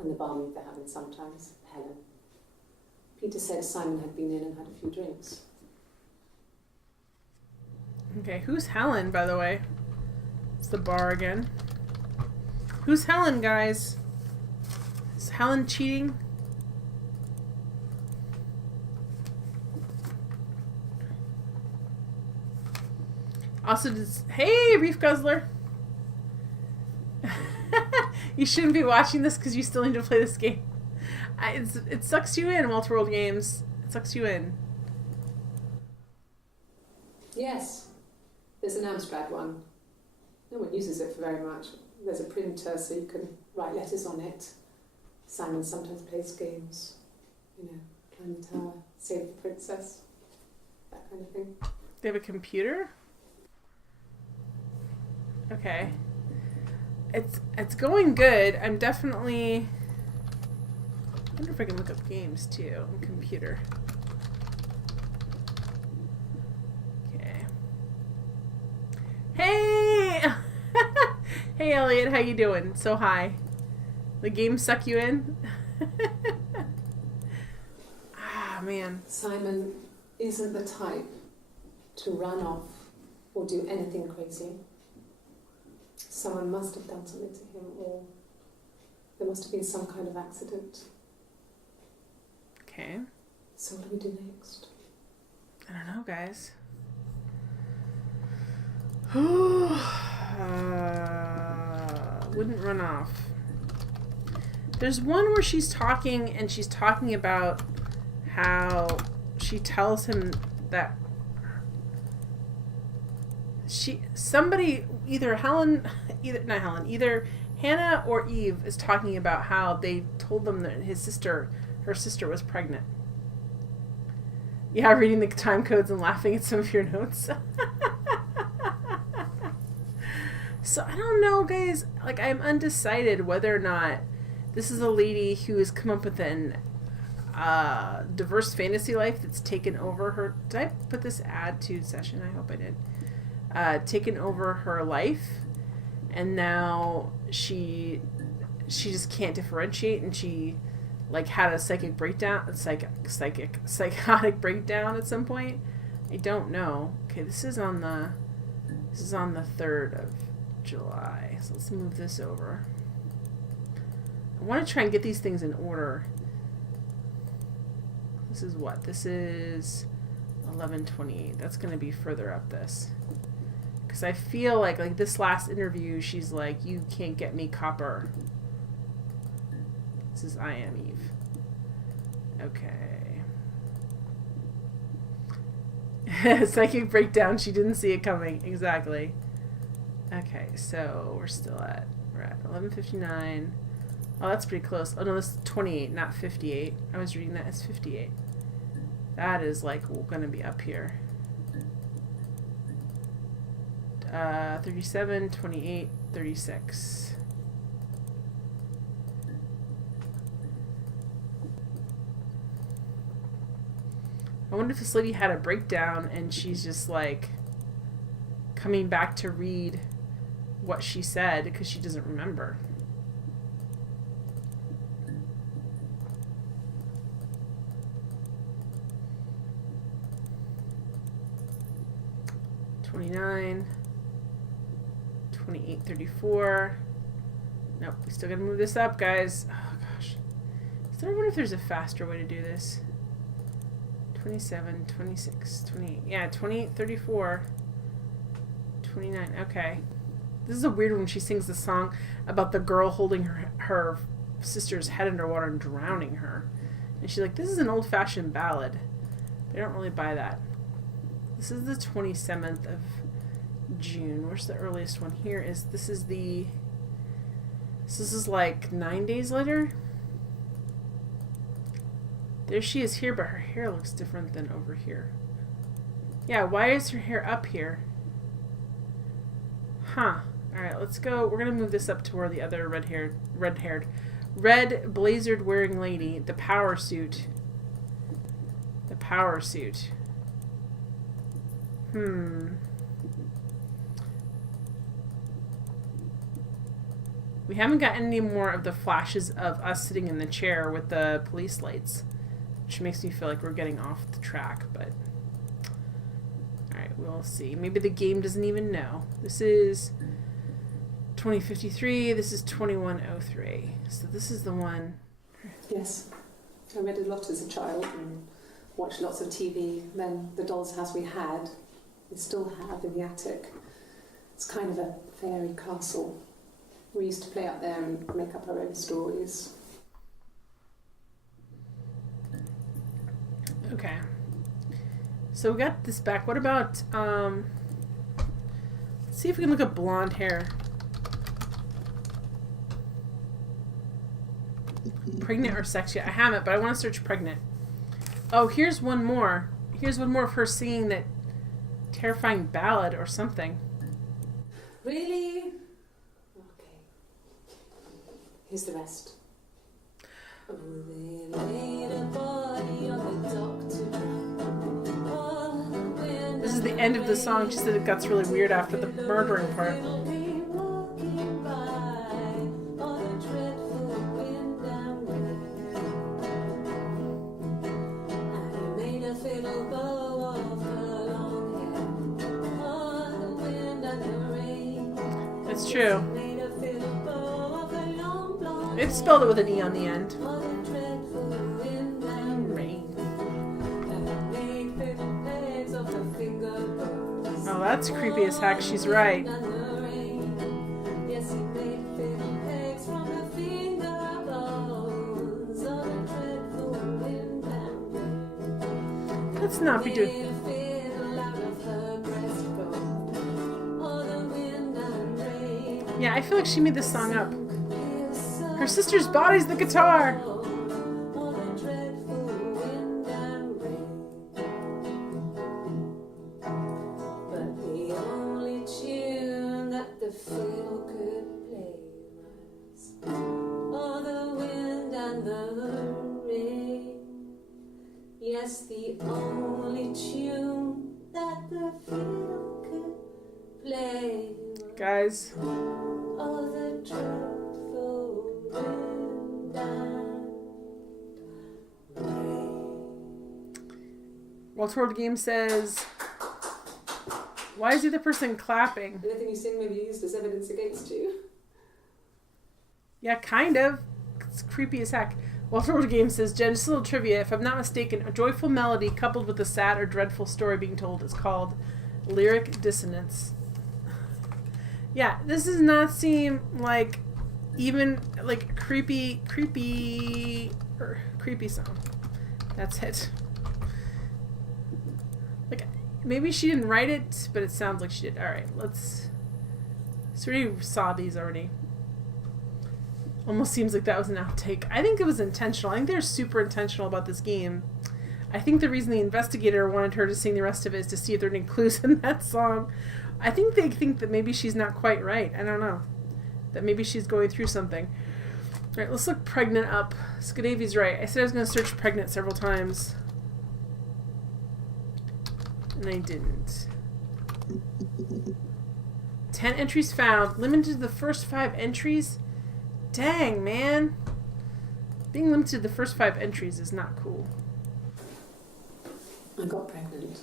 and the barmaid they're having sometimes, Helen. Peter said Simon had been in and had a few drinks. Okay, who's Helen, by the way? It's the bar again. Who's Helen, guys? Is Helen cheating? Also, hey, Reef Guzzler. You shouldn't be watching this because you still need to play this game. It sucks you in, Walter World Games. It sucks you in. Yes, there's an Amstrad one. No one uses it for very much. There's a printer so you can write letters on it. Simon sometimes plays games, climb the tower, save the princess, that kind of thing. They have a computer? Okay. It's going good. I'm definitely... I wonder if I can look up games too on computer. Okay. Hey! Hey Elliot, how you doing? So hi. The games suck you in? Ah, man. Simon isn't the type to run off or do anything crazy. Someone must have done something to him, or there must have been some kind of accident. Okay. So what do we do next? I don't know, guys. Wouldn't run off. There's one where she's talking, and she's talking about how she tells him that either Hannah or Eve is talking about how they told them that her sister was pregnant. Yeah, reading the time codes and laughing at some of your notes. So I don't know, guys. Like, I'm undecided whether or not this is a lady who has come up with an diverse fantasy life that's taken over her. Did I put this add to session? I hope I did. Taken over her life, and now she just can't differentiate, and she like had a psychotic breakdown at some point. I don't know. Okay, this is on the 3rd of July. So let's move this over. I want to try and get these things in order. This is what? This is 11/28. That's going to be further up this. Because I feel like this last interview, she's like, you can't get me copper. This is I Am Eve. Okay. Psychic breakdown. She didn't see it coming. Exactly. Okay, so we're at 11:59. Oh, that's pretty close. Oh no, this is 28, not 58. I was reading that as 58. That is like going to be up here. 37, 28, 36. I wonder if this lady had a breakdown and she's just like coming back to read what she said because she doesn't remember. $29, 28.34. Nope, we still gotta move this up, guys. Oh gosh. I wonder if there's a faster way to do this. 27, 26, 28. Yeah, 28, 34, 29. Okay. This is a weird one. She sings the song about the girl holding her sister's head underwater and drowning her. And she's like, this is an old-fashioned ballad. They don't really buy that. This is the 27th of June. Where's the earliest one? Here is, this is like 9 days later. There she is here, but her hair looks different than over here. Yeah, why is her hair up here? Huh. Alright, let's go. We're going to move this up to where the other red blazered wearing lady, the power suit. The power suit. We haven't gotten any more of the flashes of us sitting in the chair with the police lights, which makes me feel like we're getting off the track, but alright, we'll see. Maybe the game doesn't even know. This is 2053, this is 2103. So this is the one. Yes. I read a lot as a child and watched lots of TV. Then the doll's house we still have in the attic. It's kind of a fairy castle. We used to play up there and make up our own stories. Okay. So we got this back. What about, let's see if we can look at blonde hair. Pregnant or sexy? I haven't, but I want to search pregnant. Oh, here's one more. Here's one more of her singing that terrifying ballad or something. Really? Okay. Here's the rest. Oh, they laid a body on the doctor. Oh, This is the end of the song. She said it gets really weird after the murdering part. It's true. It spelled it with an E on the end. Rain. Oh, that's creepy as heck. She's right. Let's not be doing... Yeah, I feel like she made this song up. Her sister's body's the guitar. But the only tune that the fiddle could play was "Oh, the wind and the rain." Yes, the only tune that the fiddle could play was Guys. "Oh, the dreadful wind and rain." Walter World Game says, why is the other person clapping? Anything you sing may be used as evidence against you. Yeah, kind of. It's creepy as heck. Walter World Game says, Jen, just a little trivia. If I'm not mistaken, a joyful melody coupled with a sad or dreadful story being told is called lyric dissonance. Yeah, this does not seem like even like creepy song. That's it. Like, maybe she didn't write it, but it sounds like she did. Alright, so we saw these already. Almost seems like that was an outtake. I think it was intentional. I think they're super intentional about this game. I think the reason the investigator wanted her to sing the rest of it is to see if there are any clues in that song. I think they think that maybe she's not quite right. I don't know. That maybe she's going through something. Alright, let's look pregnant up. Skadavy's right. I said I was going to search pregnant several times. And I didn't. 10 entries found. Limited to the first 5 entries? Dang, man. Being limited to the first 5 entries is not cool. I got pregnant.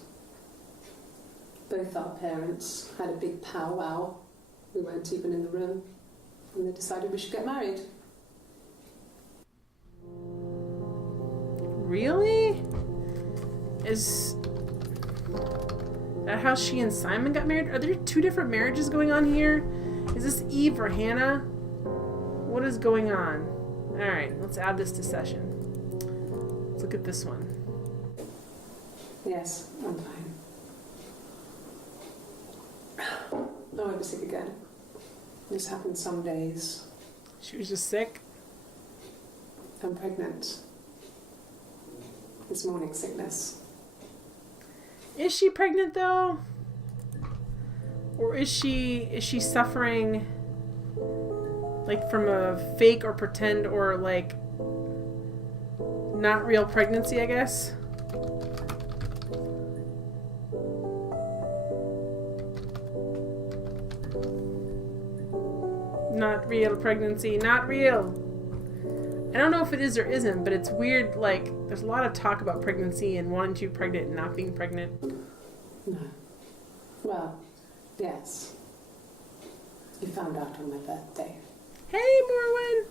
Both our parents had a big powwow. We weren't even in the room. And they decided we should get married. Really? Is that how she and Simon got married? Are there 2 different marriages going on here? Is this Eve or Hannah? What is going on? Alright, let's add this to session. Let's look at this one. Yes, I'm fine. I won't be sick again. This happens some days. She was just sick? I'm pregnant. It's morning sickness. Is she pregnant though? Or is she suffering like from a fake or pretend or like not real pregnancy, I guess? Not real pregnancy, not real. I don't know if it is or isn't, but it's weird, like, there's a lot of talk about pregnancy and wanting to be pregnant and not being pregnant. No. Well, yes. You found out on my birthday. Hey, Morwen!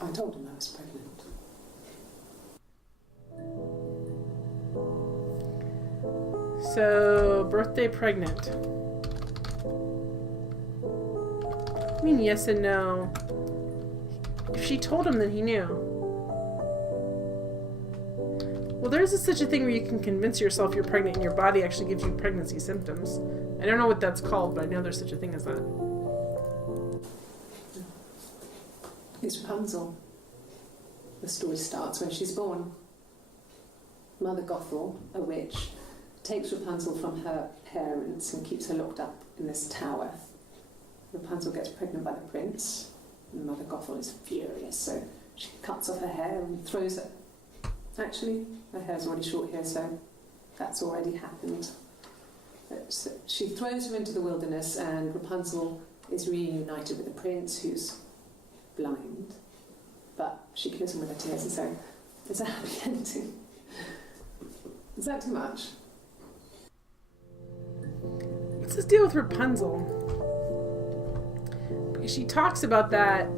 I told him I was pregnant. So, birthday pregnant. I mean, yes and no. If she told him, then he knew. Well, there's such a thing where you can convince yourself you're pregnant and your body actually gives you pregnancy symptoms. I don't know what that's called, but I know there's such a thing as that. It's Rapunzel. The story starts when she's born. Mother Gothel, a witch, takes Rapunzel from her parents and keeps her locked up in this tower. Rapunzel gets pregnant by the prince, and Mother Gothel is furious, so she cuts off her hair and throws it. Actually, her hair's already short here, so that's already happened. But she throws her into the wilderness, and Rapunzel is reunited with the prince, who's blind. But she kills him with her tears, and so it's a happy ending. Is that too much? What's this deal with Rapunzel? Because she talks about that.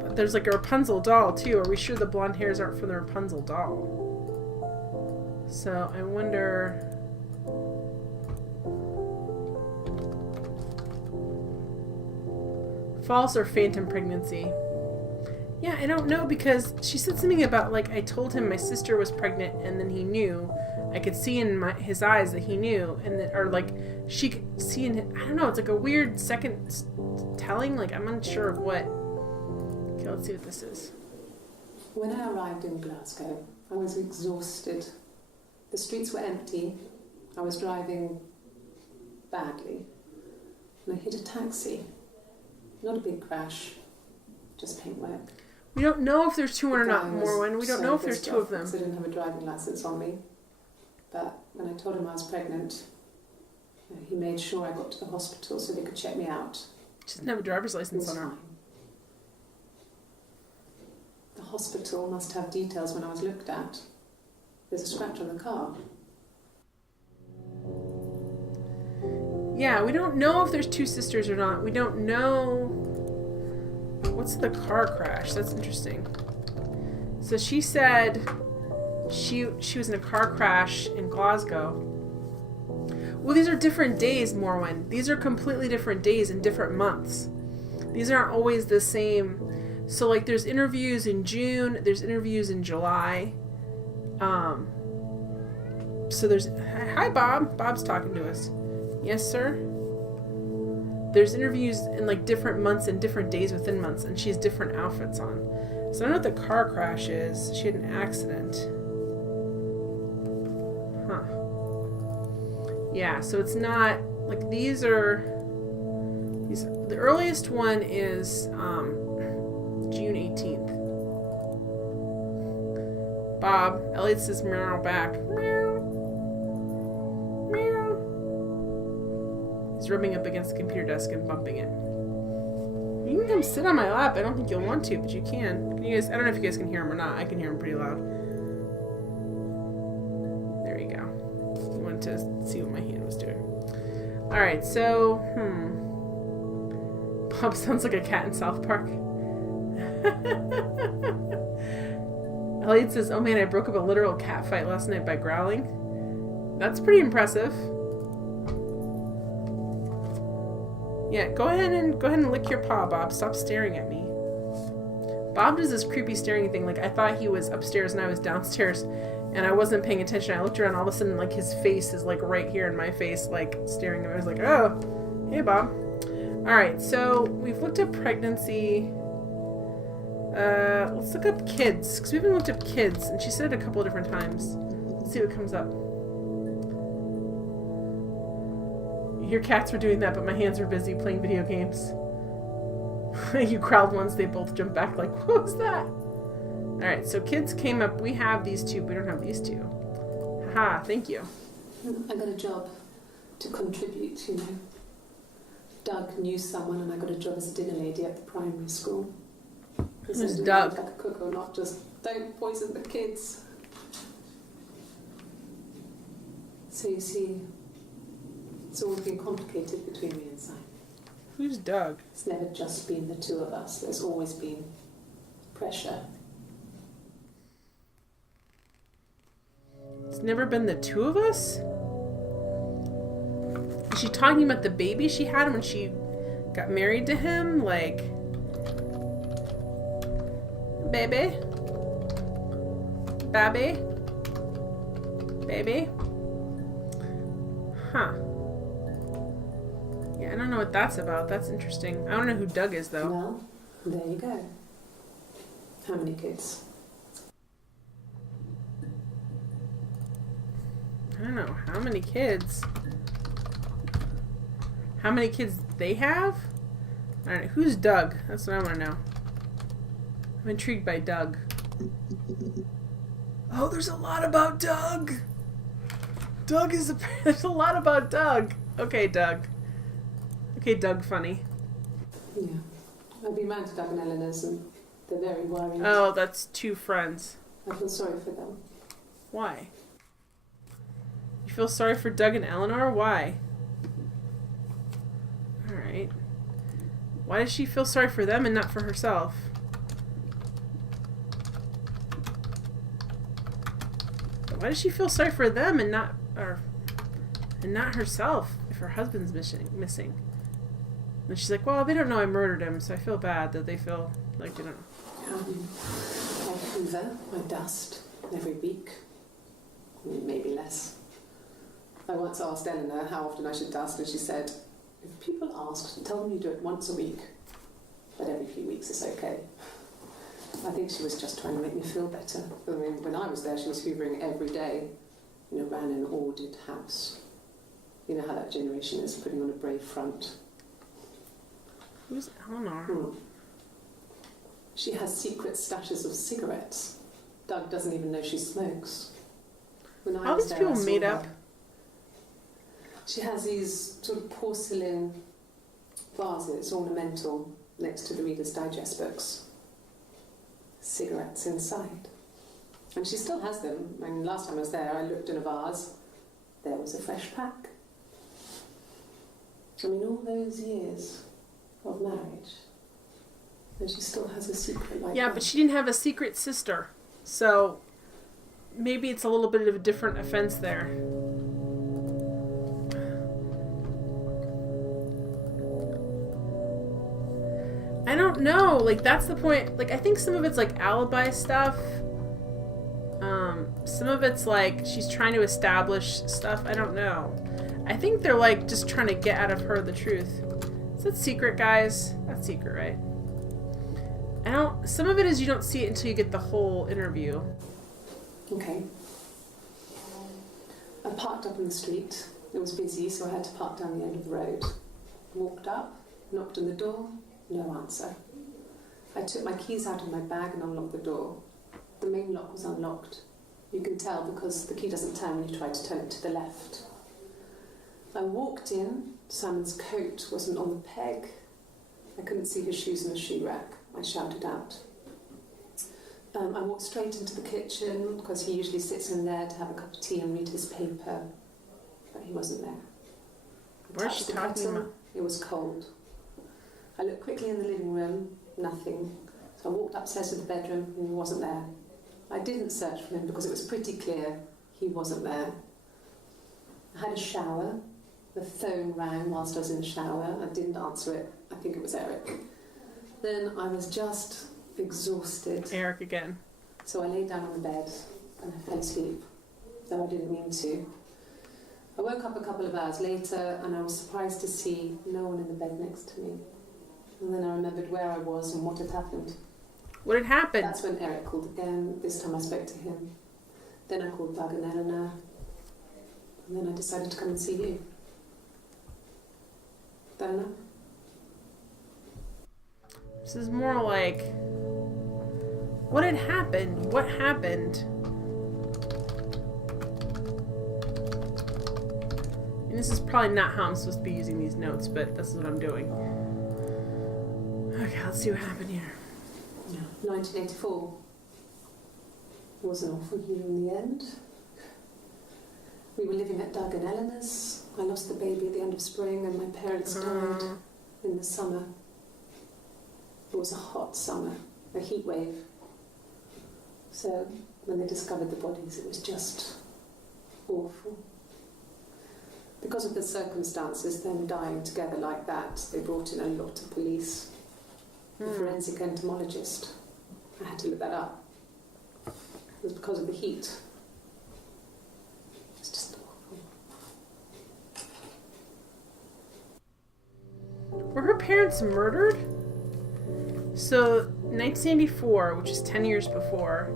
But there's like a Rapunzel doll too. Are we sure the blonde hairs aren't from the Rapunzel doll? So I wonder. False or phantom pregnancy? Yeah, I don't know, because she said something about, like, I told him my sister was pregnant and then he knew. I could see in his eyes that he knew, and that, or like she could see in I don't know, it's like a weird second telling, like I'm unsure of what. Okay, let's see what this is. When I arrived in Glasgow, I was exhausted. The streets were empty. I was driving badly, and I hit a taxi. Not a big crash, just paintwork. We don't know if there's two or not, Morwen. We don't know if there's two of them. I didn't have a driving license on me. But when I told him I was pregnant, he made sure I got to the hospital so they could check me out. She doesn't have a driver's license on her. Fine. The hospital must have details when I was looked at. There's a scratch on the car. Yeah, we don't know if there's two sisters or not. We don't know. What's the car crash? That's interesting. So she said she was in a car crash in Glasgow. Well, these are different days, Morwen. These are completely different days in different months. These aren't always the same. So, like, there's interviews in June. There's interviews in July. So there's... Hi, Bob. Bob's talking to us. Yes, sir? There's interviews in, like, different months and different days within months, and she has different outfits on. So I don't know what the car crash is. She had an accident. Huh. Yeah, so it's not... Like, these are... The earliest one is June 18th. Bob. Elliot says meow back. Meow. Meow. He's rubbing up against the computer desk and bumping it. You can come sit on my lap. I don't think you'll want to, but you can. Can you guys? I don't know if you guys can hear him or not. I can hear him pretty loud. There you go. I wanted to see what my hand was doing. Alright, so, Bob sounds like a cat in South Park. Elliot says, oh man, I broke up a literal cat fight last night by growling. That's pretty impressive. Yeah, go ahead and lick your paw, Bob. Stop staring at me. Bob does this creepy staring thing. Like, I thought he was upstairs and I was downstairs and I wasn't paying attention. I looked around, all of a sudden, like, his face is, like, right here in my face, like, staring at me. I was like, oh, hey, Bob. Alright, so we've looked at pregnancy. Let's look up kids, because we haven't looked up kids, and she said it a couple of different times. Let's see what comes up. Your cats were doing that, but my hands were busy playing video games. You growled once, they both jumped back like, what was that? Alright, so kids came up. We have these two, but we don't have these two. Haha, thank you. I got a job to contribute, you know. Doug knew someone and I got a job as a dinner lady at the primary school. Who's Doug? Like a cook or not, just don't poison the kids. So you see, it's always been complicated between me and Simon. Who's Doug? It's never just been the two of us. There's always been pressure. It's never been the two of us? Is she talking about the baby she had when she got married to him? Like... Babby? Baby? Huh. Yeah, I don't know what that's about. That's interesting. I don't know who Doug is, though. Well, there you go. How many kids? I don't know. How many kids? How many kids they have? I don't know. Who's Doug? That's what I want to know. I'm intrigued by Doug. Oh, there's a lot about Doug! There's a lot about Doug. Okay, Doug. Okay, Doug funny. Yeah. I've been round to Doug and Eleanor's and they're very worried. Oh, that's two friends. I feel sorry for them. Why? You feel sorry for Doug and Eleanor? Why? Alright. Why does she feel sorry for them and not for herself? Why does she feel sorry for them and not herself if her husband's missing? And she's like, well, they don't know I murdered him, so I feel bad that they feel like they don't know. I hoover, I dust every week. Maybe less. I once asked Eleanor how often I should dust, and she said, if people ask, tell them you do it once a week, but every few weeks is okay. I think she was just trying to make me feel better. I mean, when I was there, she was hoovering every day. Ran an ordered house. You know how that generation is, putting on a brave front. Who's Eleanor? She has secret stashes of cigarettes. Doug doesn't even know she smokes. When I All was these there, people I saw made her. up. She has these sort of porcelain vases, ornamental, next to the Reader's Digest books. Cigarettes inside. And she still has them. I mean, last time I was there, I looked in a vase. There was a fresh pack. I mean, all those years of marriage. And she still has a secret like Yeah, that. but she didn't have a secret sister. So maybe it's a little bit of a different offense there. I don't know. Like, that's the point. Like, I think some of it's like alibi stuff. Some of it's like she's trying to establish stuff. I don't know. I think they're like just trying to get out of her the truth. Is that secret, guys? That's secret, right? Some of it is you don't see it until you get the whole interview. Okay. I parked up in the street. It was busy, so I had to park down the end of the road. Walked up, knocked on the door, no answer. I took my keys out of my bag and unlocked the door. The main lock was unlocked. You can tell because the key doesn't turn when you try to turn it to the left. I walked in. Simon's coat wasn't on the peg. I couldn't see his shoes in the shoe rack. I shouted out. I walked straight into the kitchen because he usually sits in there to have a cup of tea and read his paper, but he wasn't there. Where's she talking about? It was cold. I looked quickly in the living room, nothing. So I walked upstairs to the bedroom and he wasn't there. I didn't search for him because it was pretty clear he wasn't there. I had a shower. The phone rang whilst I was in the shower. I didn't answer it. I think it was Eric. Then I was just exhausted. Eric again. So I lay down on the bed and I fell asleep, though I didn't mean to. I woke up a couple of hours later and I was surprised to see no one in the bed next to me. And then I remembered where I was and what had happened. What had happened? That's when Eric called again. This time I spoke to him. Then I called Doug and Eleanor. And then I decided to come and see you. That enough? This is more like, what had happened? What happened? And this is probably not how I'm supposed to be using these notes, but this is what I'm doing. Okay, let's see what happened here. 1984 was an awful year in the end. We were living at Doug and Eleanor's. I lost the baby at the end of spring and my parents died in the summer. It was a hot summer, a heat wave. So when they discovered the bodies, it was just awful. Because of the circumstances, them dying together like that, they brought in a lot of police. A forensic entomologist. I had to look that up. was because of the heat. It's just awful. Were her parents murdered? So, 1984, which is 10 years before,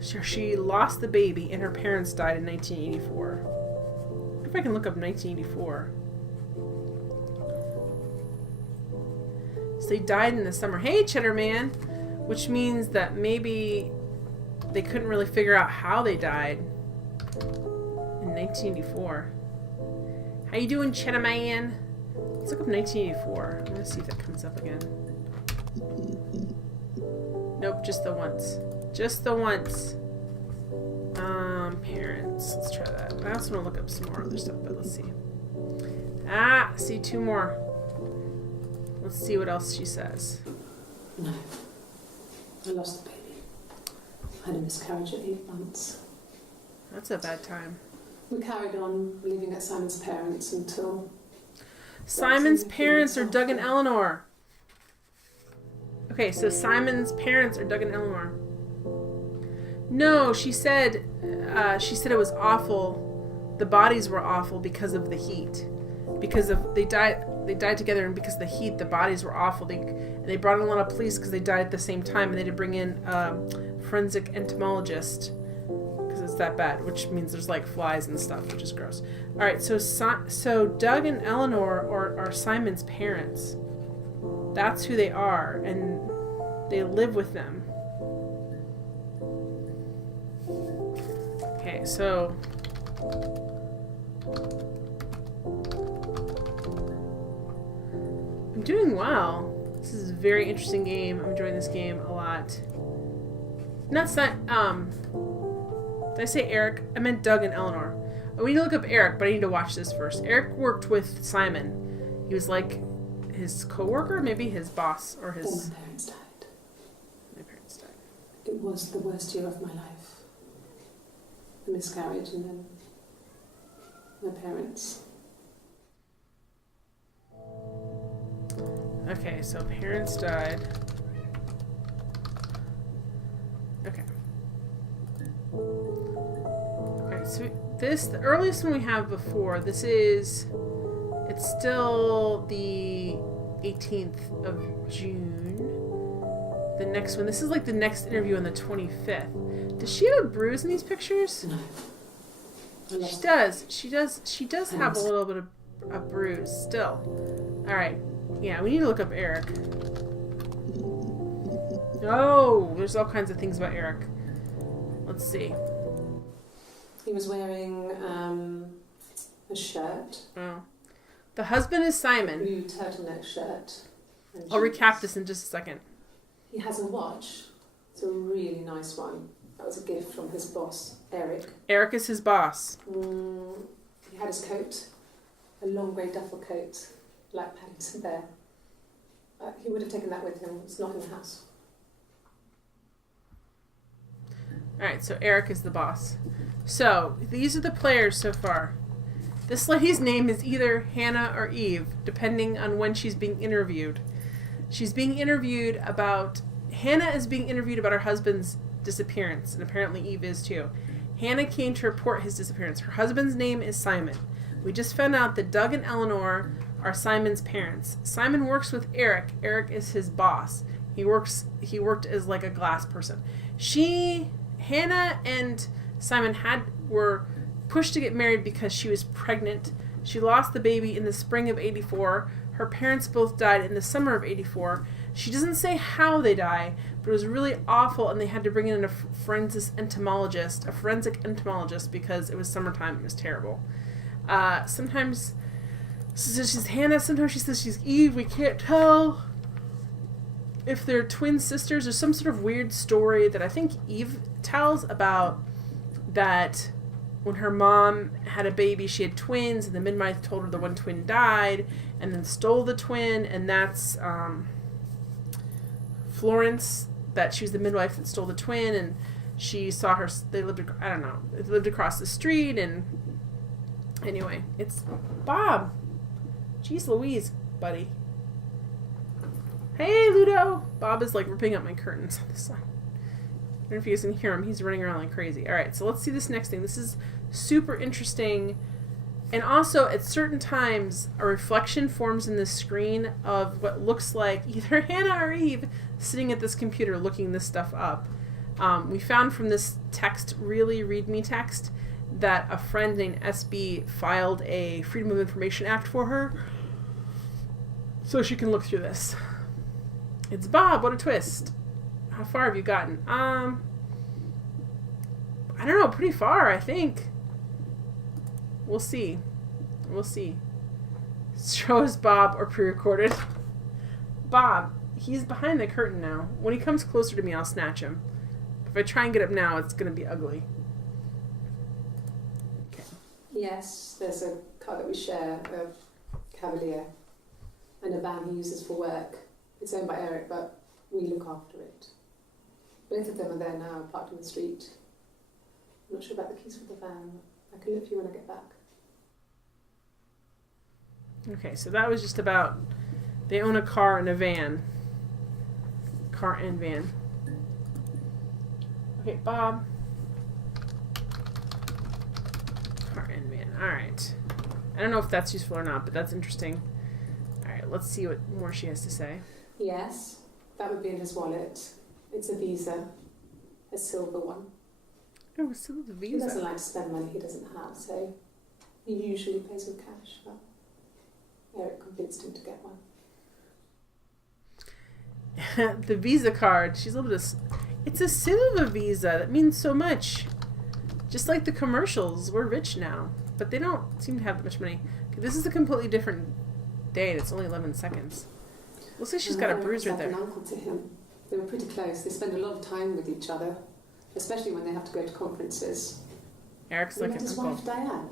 she lost the baby and her parents died in 1984. I wonder if I can look up 1984. So they died in the summer. Hey, Cheddar Man! Which means that maybe they couldn't really figure out how they died in 1984. How you doing, Cheddar Man? Let's look up 1984. I'm gonna see if that comes up again. Nope, just the once. Just the once. Parents. Let's try that. I also want to look up some more other stuff, but let's see. See, 2 more. Let's see what else she says. No. I lost the baby. I had a miscarriage at 8 months. That's a bad time. We carried on living at Simon's parents until... Simon's parents are Doug and Eleanor. Okay, so Simon's parents are Doug and Eleanor. No, she said it was awful. The bodies were awful because of the heat. Because of they died together, and because of the heat, the bodies were awful. They brought in a lot of police because they died at the same time, and they had to bring in forensic entomologist because it's that bad, which means there's like flies and stuff, which is gross. All right, so Doug and Eleanor are Simon's parents. That's who they are, and they live with them. Okay, so I'm doing well. This is a very interesting game. I'm enjoying this game a lot. Did I say Eric? I meant Doug and Eleanor. Oh, we need to look up Eric, but I need to watch this first. Eric worked with Simon. He was like his co-worker, maybe his boss, or his... Then my parents died. My parents died. It was the worst year of my life. The miscarriage and then my parents. Okay, so parents died. Okay. Okay, so the earliest one we have before, it's still the 18th of June. The next one, this is like the next interview on the 25th. Does she have a bruise in these pictures? No. She does. She does have a little bit of a bruise still. All right. Yeah, we need to look up Eric. Oh, there's all kinds of things about Eric. Let's see. He was wearing a shirt. Oh. The husband is Simon. Blue turtleneck shirt. I'll recap this in just a second. He has a watch. It's a really nice one. That was a gift from his boss, Eric. Eric is his boss. He had his coat, a long grey duffel coat, like Paddington Bear. He would have taken that with him. It's not in the house. Alright, so Eric is the boss. So, these are the players so far. This lady's name is either Hannah or Eve, depending on when she's being interviewed. Hannah is being interviewed about her husband's disappearance, and apparently Eve is too. Hannah came to report his disappearance. Her husband's name is Simon. We just found out that Doug and Eleanor are Simon's parents. Simon works with Eric. Eric is his boss. He worked as like a glass person. Hannah and Simon were pushed to get married because she was pregnant. She lost the baby in the spring of 84. Her parents both died in the summer of 84. She doesn't say how they die, but it was really awful, and they had to bring in a forensic entomologist because it was summertime. It was terrible. Sometimes she's Hannah, sometimes she says she's Eve. We can't tell if they're twin sisters. There's some sort of weird story that I think Eve tells about that when her mom had a baby, she had twins, and the midwife told her the one twin died and then stole the twin, and that's Florence, that she was the midwife that stole the twin, and she saw her, they lived across the street, and anyway, it's Bob. Jeez Louise, buddy. Hey, Ludo. Bob is like ripping up my curtains on this side. don't know if you guys can hear him. He's running around like crazy. All right, so let's see this next thing. This is super interesting. And also, at certain times, a reflection forms in the screen of what looks like either Hannah or Eve sitting at this computer looking this stuff up. We found from this text, really readme text, that a friend named SB filed a Freedom of Information Act for her, so she can look through this. It's Bob. What a twist. How far have you gotten? I don't know. Pretty far, I think. We'll see. We'll see. Show us Bob or pre-recorded. Bob. He's behind the curtain now. When he comes closer to me, I'll snatch him. If I try and get up now, it's going to be ugly. Okay. Yes, there's a car that we share, a Cavalier, and a van he uses for work. It's owned by Eric, but we look after it. Both of them are there now, parked in the street. I'm not sure about the keys for the van. I can look for you when I get back. Okay, so that was just about they own a car and a van. Car and van. Okay, Bob. Car and van. Alright. I don't know if that's useful or not, but that's interesting. Alright, let's see what more she has to say. Yes, that would be in his wallet. It's a Visa, a silver one. Oh, it's still the Visa. He doesn't like to spend money he doesn't have, so he usually pays with cash, but Eric convinced him to get one. The Visa card. She's a little bit it's a silver Visa. That means so much. Just like the commercials. We're rich now. But they don't seem to have that much money. Okay, this is a completely different date. It's only 11 seconds. Looks like she's got a bruise right there. An uncle to him. They were pretty close. They spend a lot of time with each other, especially when they have to go to conferences. Eric's like an his uncle. wife, Diane.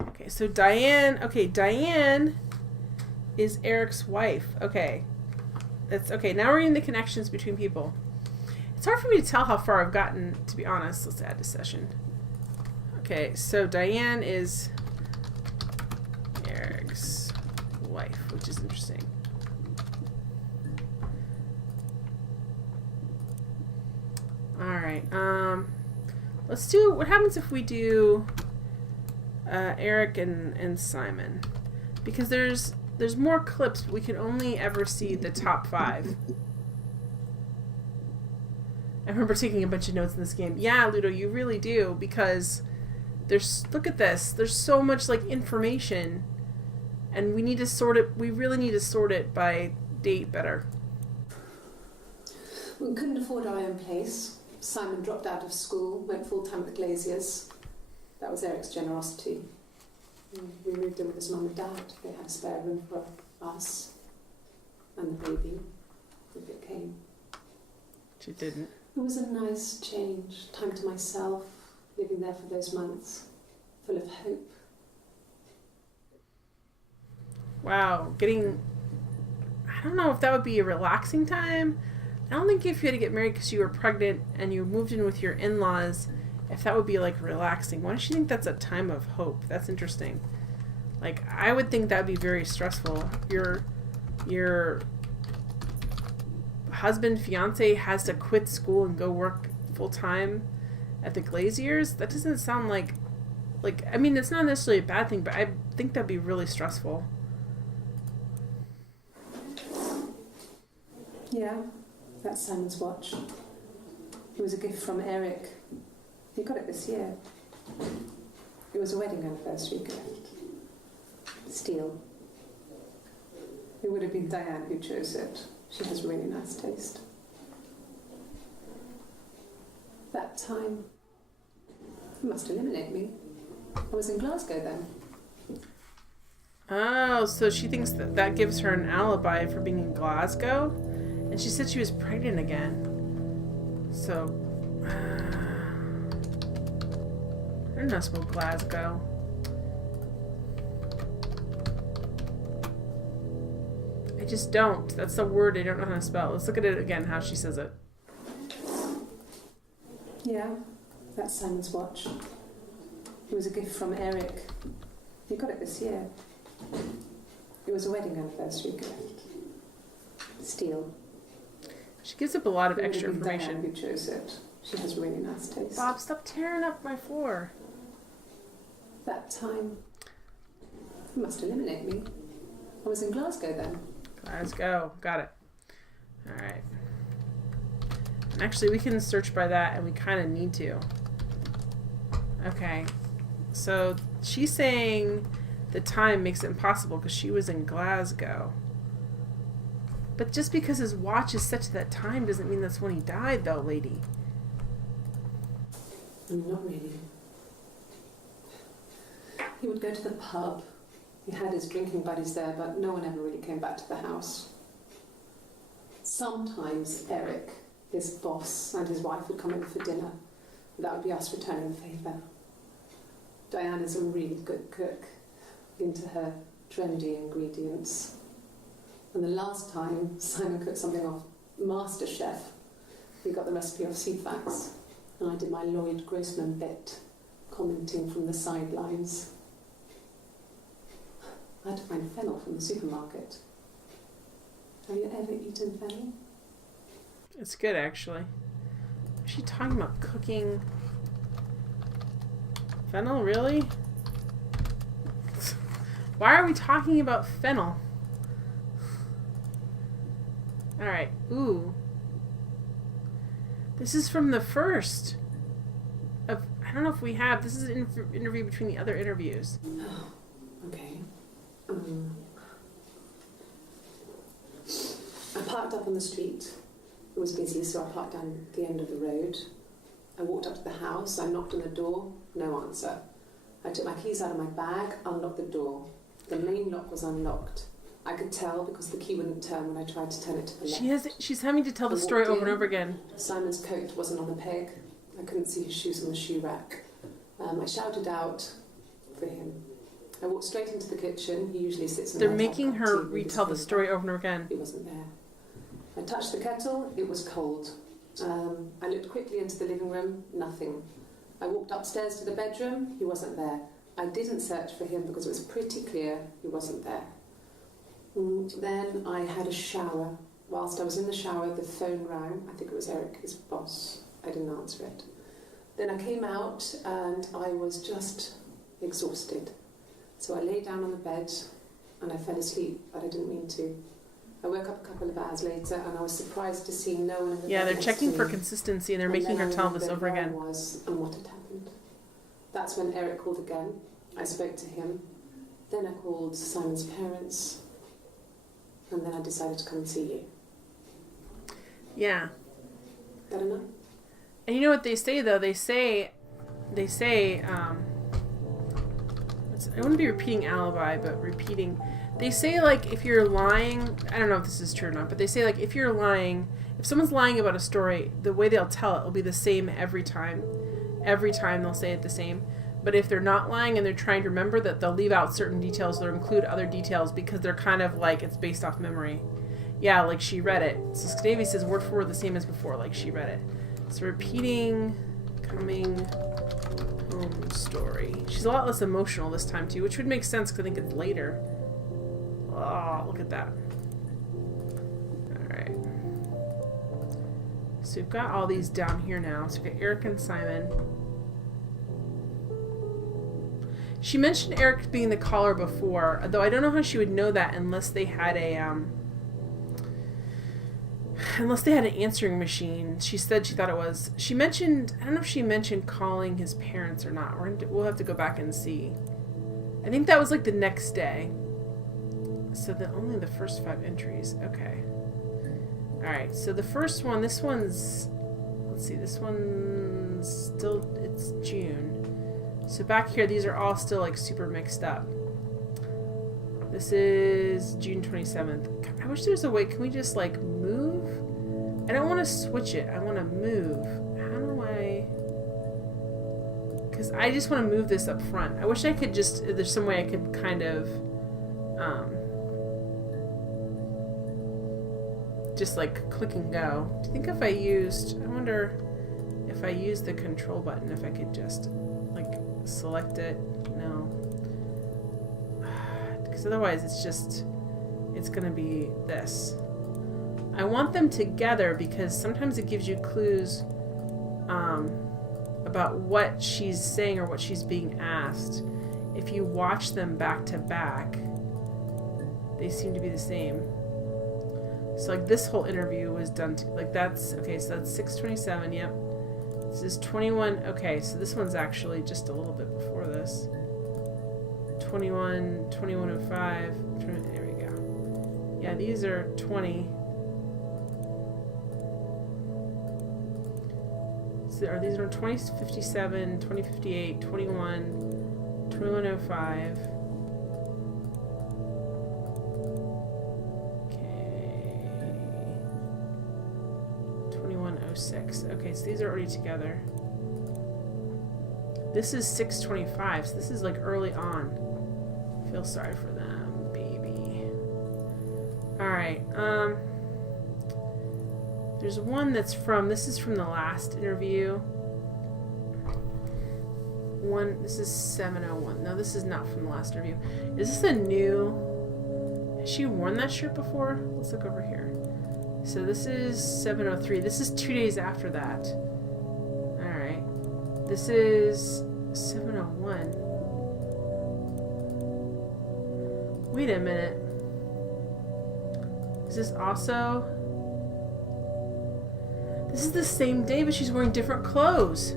Okay, so Diane. Okay, Diane is Eric's wife. Okay. That's okay. Now we're in the connections between people. It's hard for me to tell how far I've gotten, to be honest. Let's add to session. Okay, so Diane is Eric's wife, which is interesting. Alright, let's do, what happens if we do Eric and Simon? Because there's more clips, but we can only ever see the top 5. I remember taking a bunch of notes in this game. Yeah, Ludo, you really do, because there's, look at this, there's so much like information, and we need to sort it, we really need to sort it by date better. We couldn't afford our own place. Simon dropped out of school, went full-time at the Glaziers. That was Eric's generosity. We moved in with his mum and dad. They had a spare room for us and the baby, if it came. She didn't. It was a nice change, time to myself, living there for those months, full of hope. Wow, getting, I don't know if that would be a relaxing time. I don't think if you had to get married because you were pregnant and you moved in with your in-laws, if that would be like relaxing. Why don't you think that's a time of hope? That's interesting. Like, I would think that would be very stressful. Your husband, fiance has to quit school and go work full-time at the Glaziers. That doesn't sound like, I mean, it's not necessarily a bad thing, but I think that'd be really stressful. Yeah, that's Simon's watch. It was a gift from Eric. He got it this year. It was a wedding anniversary gift. Steel. It would have been Diane who chose it. She has really nice taste. That time, you must eliminate me. I was in Glasgow then. Oh, so she thinks that that gives her an alibi for being in Glasgow? And she said she was pregnant again. So, I don't know, spell Glasgow. I just don't. That's the word I don't know how to spell. Let's look at it again, how she says it. Yeah, that's Simon's watch. It was a gift from Eric. He got it this year. It was a wedding anniversary gift. Steel. She gives up a lot of It would extra have been Diane information. who chose it. She has really nice taste. Bob, stop tearing up my floor. That time, you must eliminate me. I was in Glasgow then. Let's go. Got it. Alright. Actually, we can search by that, and we kind of need to. Okay. So, she's saying the time makes it impossible because she was in Glasgow. But just because his watch is set to that time doesn't mean that's when he died, though, lady. Not really. He would go to the pub. He had his drinking buddies there, but no one ever really came back to the house. Sometimes Eric, his boss, and his wife would come in for dinner. That would be us returning the favour. Diane is a really good cook, into her trendy ingredients. And the last time Simon cooked something off MasterChef, we got the recipe off CFAX, and I did my Lloyd Grossman bit, commenting from the sidelines. I had to find fennel from the supermarket. Have you ever eaten fennel? It's good, actually. Is she talking about cooking fennel? Really? Why are we talking about fennel? Alright. Ooh. This is from the first of... I don't know if we have... This is an interview between the other interviews. Oh, okay. I parked up on the street. It was busy, so I parked down the end of the road. I walked up to the house. I knocked on the door. No answer. I took my keys out of my bag, unlocked the door. The main lock was unlocked. I could tell because the key wouldn't turn when I tried to turn it to the left. She's having to tell the story over and over again. Simon's coat wasn't on the peg. I couldn't see his shoes on the shoe rack. I shouted out for him. I walked straight into the kitchen. He usually sits in the They're making her retell the story over and over again. He wasn't there. I touched the kettle. It was cold. I looked quickly into the living room. Nothing. I walked upstairs to the bedroom. He wasn't there. I didn't search for him because it was pretty clear he wasn't there. Then I had a shower. Whilst I was in the shower, the phone rang. I think it was Eric, his boss. I didn't answer it. Then I came out and I was just exhausted. So I lay down on the bed and I fell asleep, but I didn't mean to. I woke up a couple of hours later and I was surprised to see no one in the Yeah, bed they're next checking to for me. consistency and they're And making then her I tell this remembered over where again. I was and what had happened. That's when Eric called again. I spoke to him. Then I called Simon's parents. And then I decided to come and see you. Yeah. That enough? And you know what they say, though? They say, I wouldn't be repeating alibi, but repeating, they say, like, if you're lying, I don't know if this is true or not, but they say, like, if you're lying, if someone's lying about a story, the way they'll tell it will be the same every time. Every time they'll say it the same. But if they're not lying and they're trying to remember that, they'll leave out certain details or include other details because they're kind of like, it's based off memory. Yeah, like she read it. So Scandavy says word for word the same as before, like she read it. So repeating, coming home story. She's a lot less emotional this time too, which would make sense because I think it's later. Oh, look at that. Alright. So we've got all these down here now. So we've got Eric and Simon. She mentioned Eric being the caller before, though I don't know how she would know that unless they had a, unless they had an answering machine. She said she thought it was. She mentioned, I don't know if she mentioned calling his parents or not. We'll have to go back and see. I think that was like the next day. So only the first 5 entries. Okay. Alright, so the first one, this one's, let's see, this one's still, it's June. So back here, these are all still like super mixed up. This is June 27th. I wish there was a way, can we just like move? I don't want to switch it, I want to move. How do I... Because I just want to move this up front. I wish I could just, there's some way I could kind of, just like click and go. Do you think if I used, I wonder if I used the control button, if I could just like select it? No. Because otherwise it's just, it's going to be this. I want them together because sometimes it gives you clues about what she's saying or what she's being asked. If you watch them back to back, they seem to be the same. So like this whole interview was done like that's okay, so that's 6:27. Yep, this is 21. Okay, so this one's actually just a little bit before this. 21:05. There we go. Yeah, these are 20. So are these are 20:57, 20:58, 21, 21:05. Okay. 21:06. Okay, so these are already together. This is 6:25, so this is like early on. Feel sorry for them, baby. Alright, there's one that's this is from the last interview. This is 7:01. No, this is not from the last interview. Is this a new, has she worn that shirt before? Let's look over here. So this is 7:03. This is 2 days after that. Alright. This is 7:01. Wait a minute. Is this also... This is the same day, but she's wearing different clothes.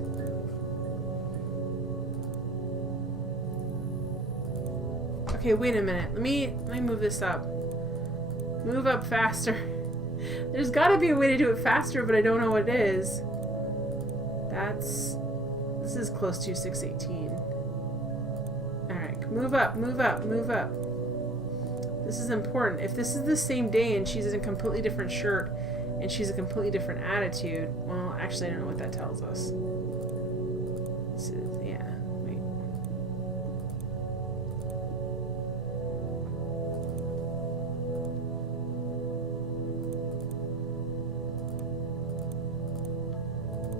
Okay, wait a minute. Let me move this up. Move up faster. There's got to be a way to do it faster, but I don't know what it is. This is close to 6:18. Alright, move up, move up, move up. This is important. If this is the same day and she's in a completely different shirt and she's a completely different attitude, well, actually I don't know what that tells us. This is, yeah, wait.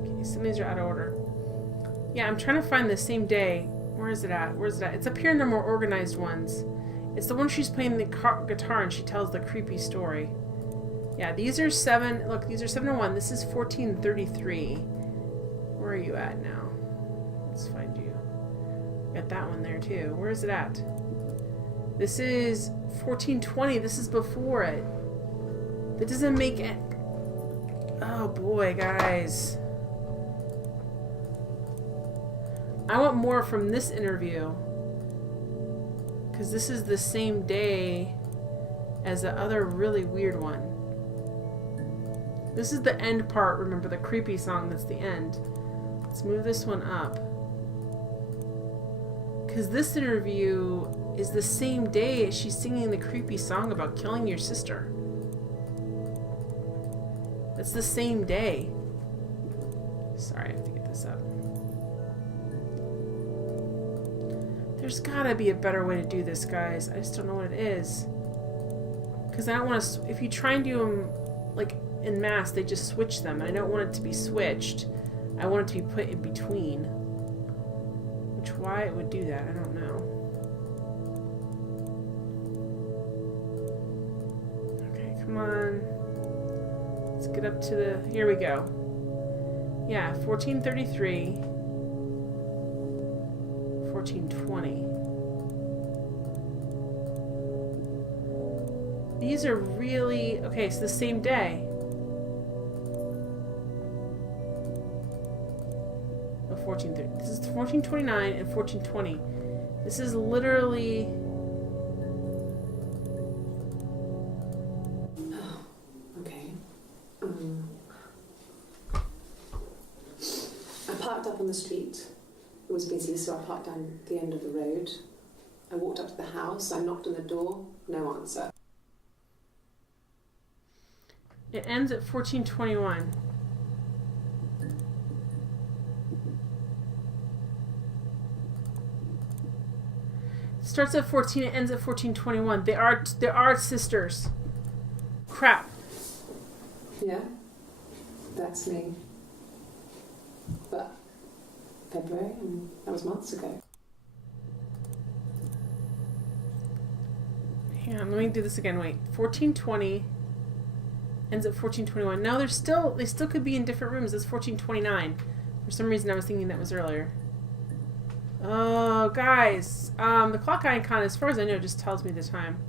Okay, some of these are out of order. Yeah, I'm trying to find the same day. Where is it at? Where is it at? It's up here in the more organized ones. It's the one she's playing the guitar and she tells the creepy story. Yeah, these are 7. Look, these are 7:01. This is 14:33. Where are you at now? Let's find you. Got that one there too. Where is it at? This is 14:20. This is before it. That doesn't make it. Oh boy, guys. I want more from this interview. Because this is the same day as the other really weird one. This is the end part, remember, the creepy song that's the end. Let's move this one up. Because this interview is the same day as she's singing the creepy song about killing your sister. That's the same day. Sorry, I have to get this up. There's gotta be a better way to do this, guys. I just don't know what it is. Because I don't want to... If you try and do them, like, en masse, they just switch them. And I don't want it to be switched. I want it to be put in between. Which, why it would do that, I don't know. Okay, come on. Let's get up to the... Here we go. Yeah, 14:33. 14:20. These are really... Okay, so the same day. Oh, 14:30. This is 14:29 and 14:20. This is literally... Oh, okay. I parked up on the street. It was busy, so I parked down the end of the road. I walked up to the house, I knocked on the door, no answer. It ends at 14:21. It starts at 14, it ends at 14:21. They are sisters. Crap. Yeah, that's me. But February, and that was months ago. Hang on, let me do this again. Wait, 14:20. Ends at 14:21. No, they still could be in different rooms. It's 14:29. For some reason, I was thinking that was earlier. Oh, guys. The clock icon, as far as I know, just tells me the time.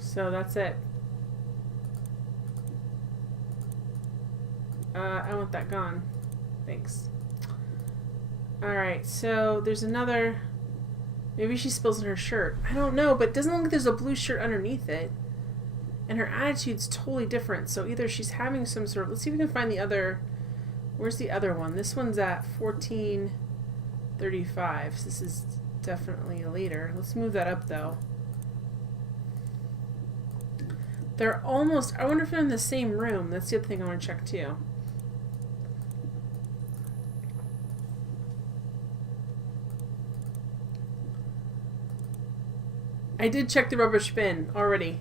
So that's it. I want that gone. Thanks. Alright, so there's another... Maybe she spills in her shirt. I don't know, but it doesn't look like there's a blue shirt underneath it. And her attitude's totally different. So either she's having some sort of... Let's see if we can find the other... Where's the other one? This one's at 14:35. So this is definitely later. Let's move that up, though. They're almost... I wonder if they're in the same room. That's the other thing I want to check, too. I did check the rubbish bin already.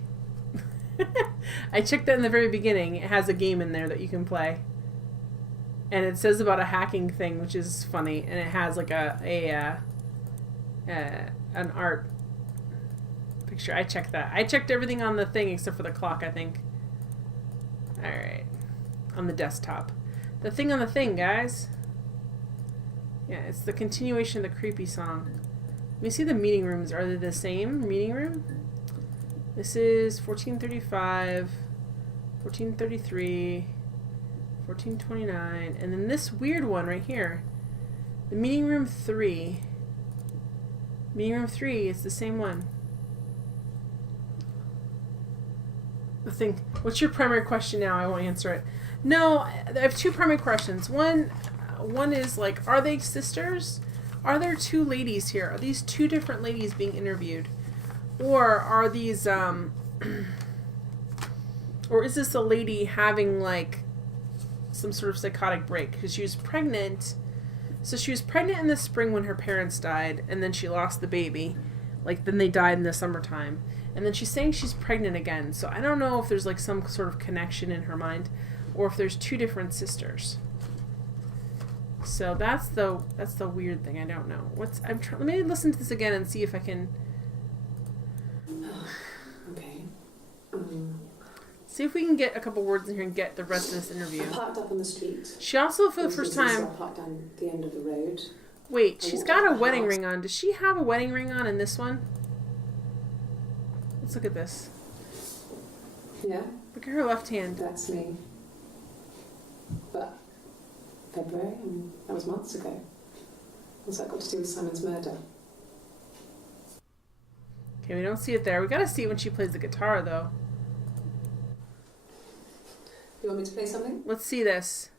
I checked that in the very beginning. It has a game in there that you can play. And it says about a hacking thing, which is funny. And it has like an art picture. I checked that. I checked everything on the thing except for the clock, I think. Alright. On the desktop. The thing on the thing, guys. Yeah, it's the continuation of the creepy song. Let me see the meeting rooms. Are they the same meeting room? This is 14:35, 14:33, 14:29, and then this weird one right here. The meeting room 3. Meeting room 3 is the same one. The thing. What's your primary question now? I won't answer it. No, I have two primary questions. One is like, are they sisters? Are there two ladies here? Are these two different ladies being interviewed? Or are these, or is this a lady having, like, some sort of psychotic break? Because she was pregnant. So she was pregnant in the spring when her parents died, and then she lost the baby. Like, then they died in the summertime. And then she's saying she's pregnant again. So I don't know if there's, like, some sort of connection in her mind, or if there's two different sisters. So that's the weird thing. I don't know. Let me listen to this again and see if I can. Okay. See if we can get a couple words in here and get the rest of this interview. I parked up on the street. She also, for the first time. I parked down the end of the road. Wait, she's got a wedding ring on. Does she have a wedding ring on in this one? Let's look at this. Yeah. Look at her left hand. That's me. But February, that was months ago. What's that got to do with Simon's murder? Okay, we don't see it there. We gotta see it when she plays the guitar, though. You want me to play something? Let's see this.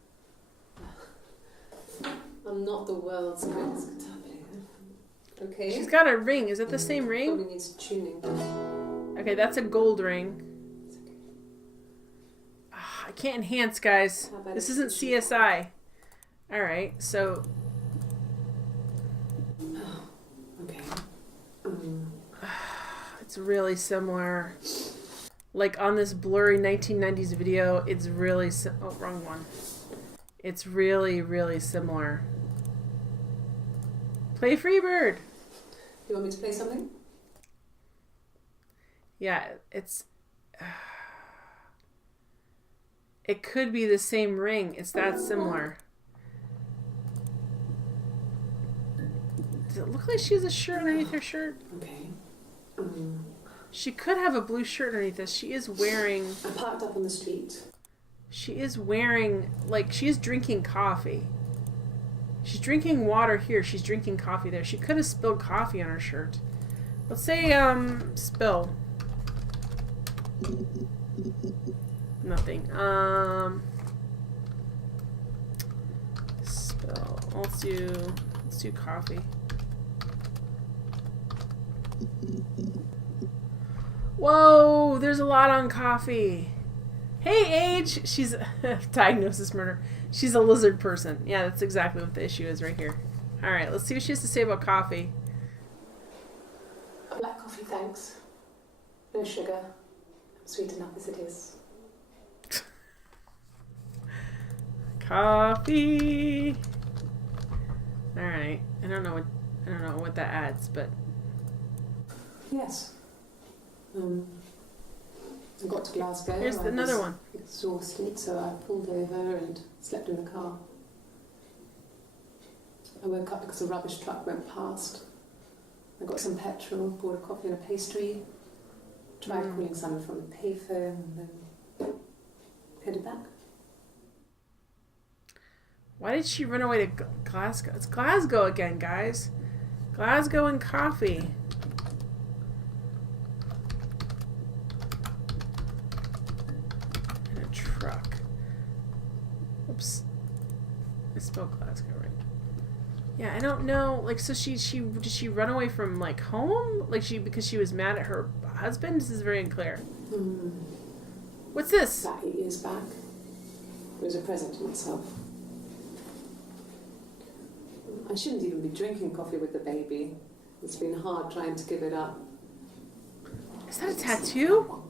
I'm not the world's greatest guitar player. Okay. She's got a ring. Is it the same ring? Probably needs tuning. Okay, that's a gold ring. I can't enhance, guys. This isn't CSI. Alright, so... Okay. It's really similar. Like on this blurry 1990s video, it's really... Oh, wrong one. It's really, really similar. Play Freebird! You want me to play something? Yeah, it's... It could be the same ring. It's that similar. Does it look like she has a shirt underneath her shirt? Okay. She could have a blue shirt underneath this. She is wearing... I parked up on the street. She is wearing... Like, she is drinking coffee. She's drinking water here. She's drinking coffee there. She could have spilled coffee on her shirt. Let's say, spill. Nothing. Spill. Let's do coffee. Whoa, there's a lot on coffee. Hey, Age! She's diagnosis murder. She's a lizard person. Yeah, that's exactly what the issue is right here. Alright, let's see what she has to say about coffee. Black coffee, thanks. No sugar. Sweet enough as it is. Coffee. All right. I don't know what that adds, but Yes. I got to Glasgow. here's another one. Exhausted, so I pulled over and slept in the car. I woke up because a rubbish truck went past. I got some petrol, bought a coffee and a pastry, tried calling someone from the payphone, and then headed back. Why did she run away to Glasgow? It's Glasgow again, guys. Glasgow and coffee. And a truck. Oops. I spelled Glasgow right. Yeah, I don't know. Like, so did she run away from like home? Like because she was mad at her husband? This is very unclear. What's this? About 8 years back. It was a present to myself. I shouldn't even be drinking coffee with the baby. It's been hard trying to give it up. Is that a tattoo?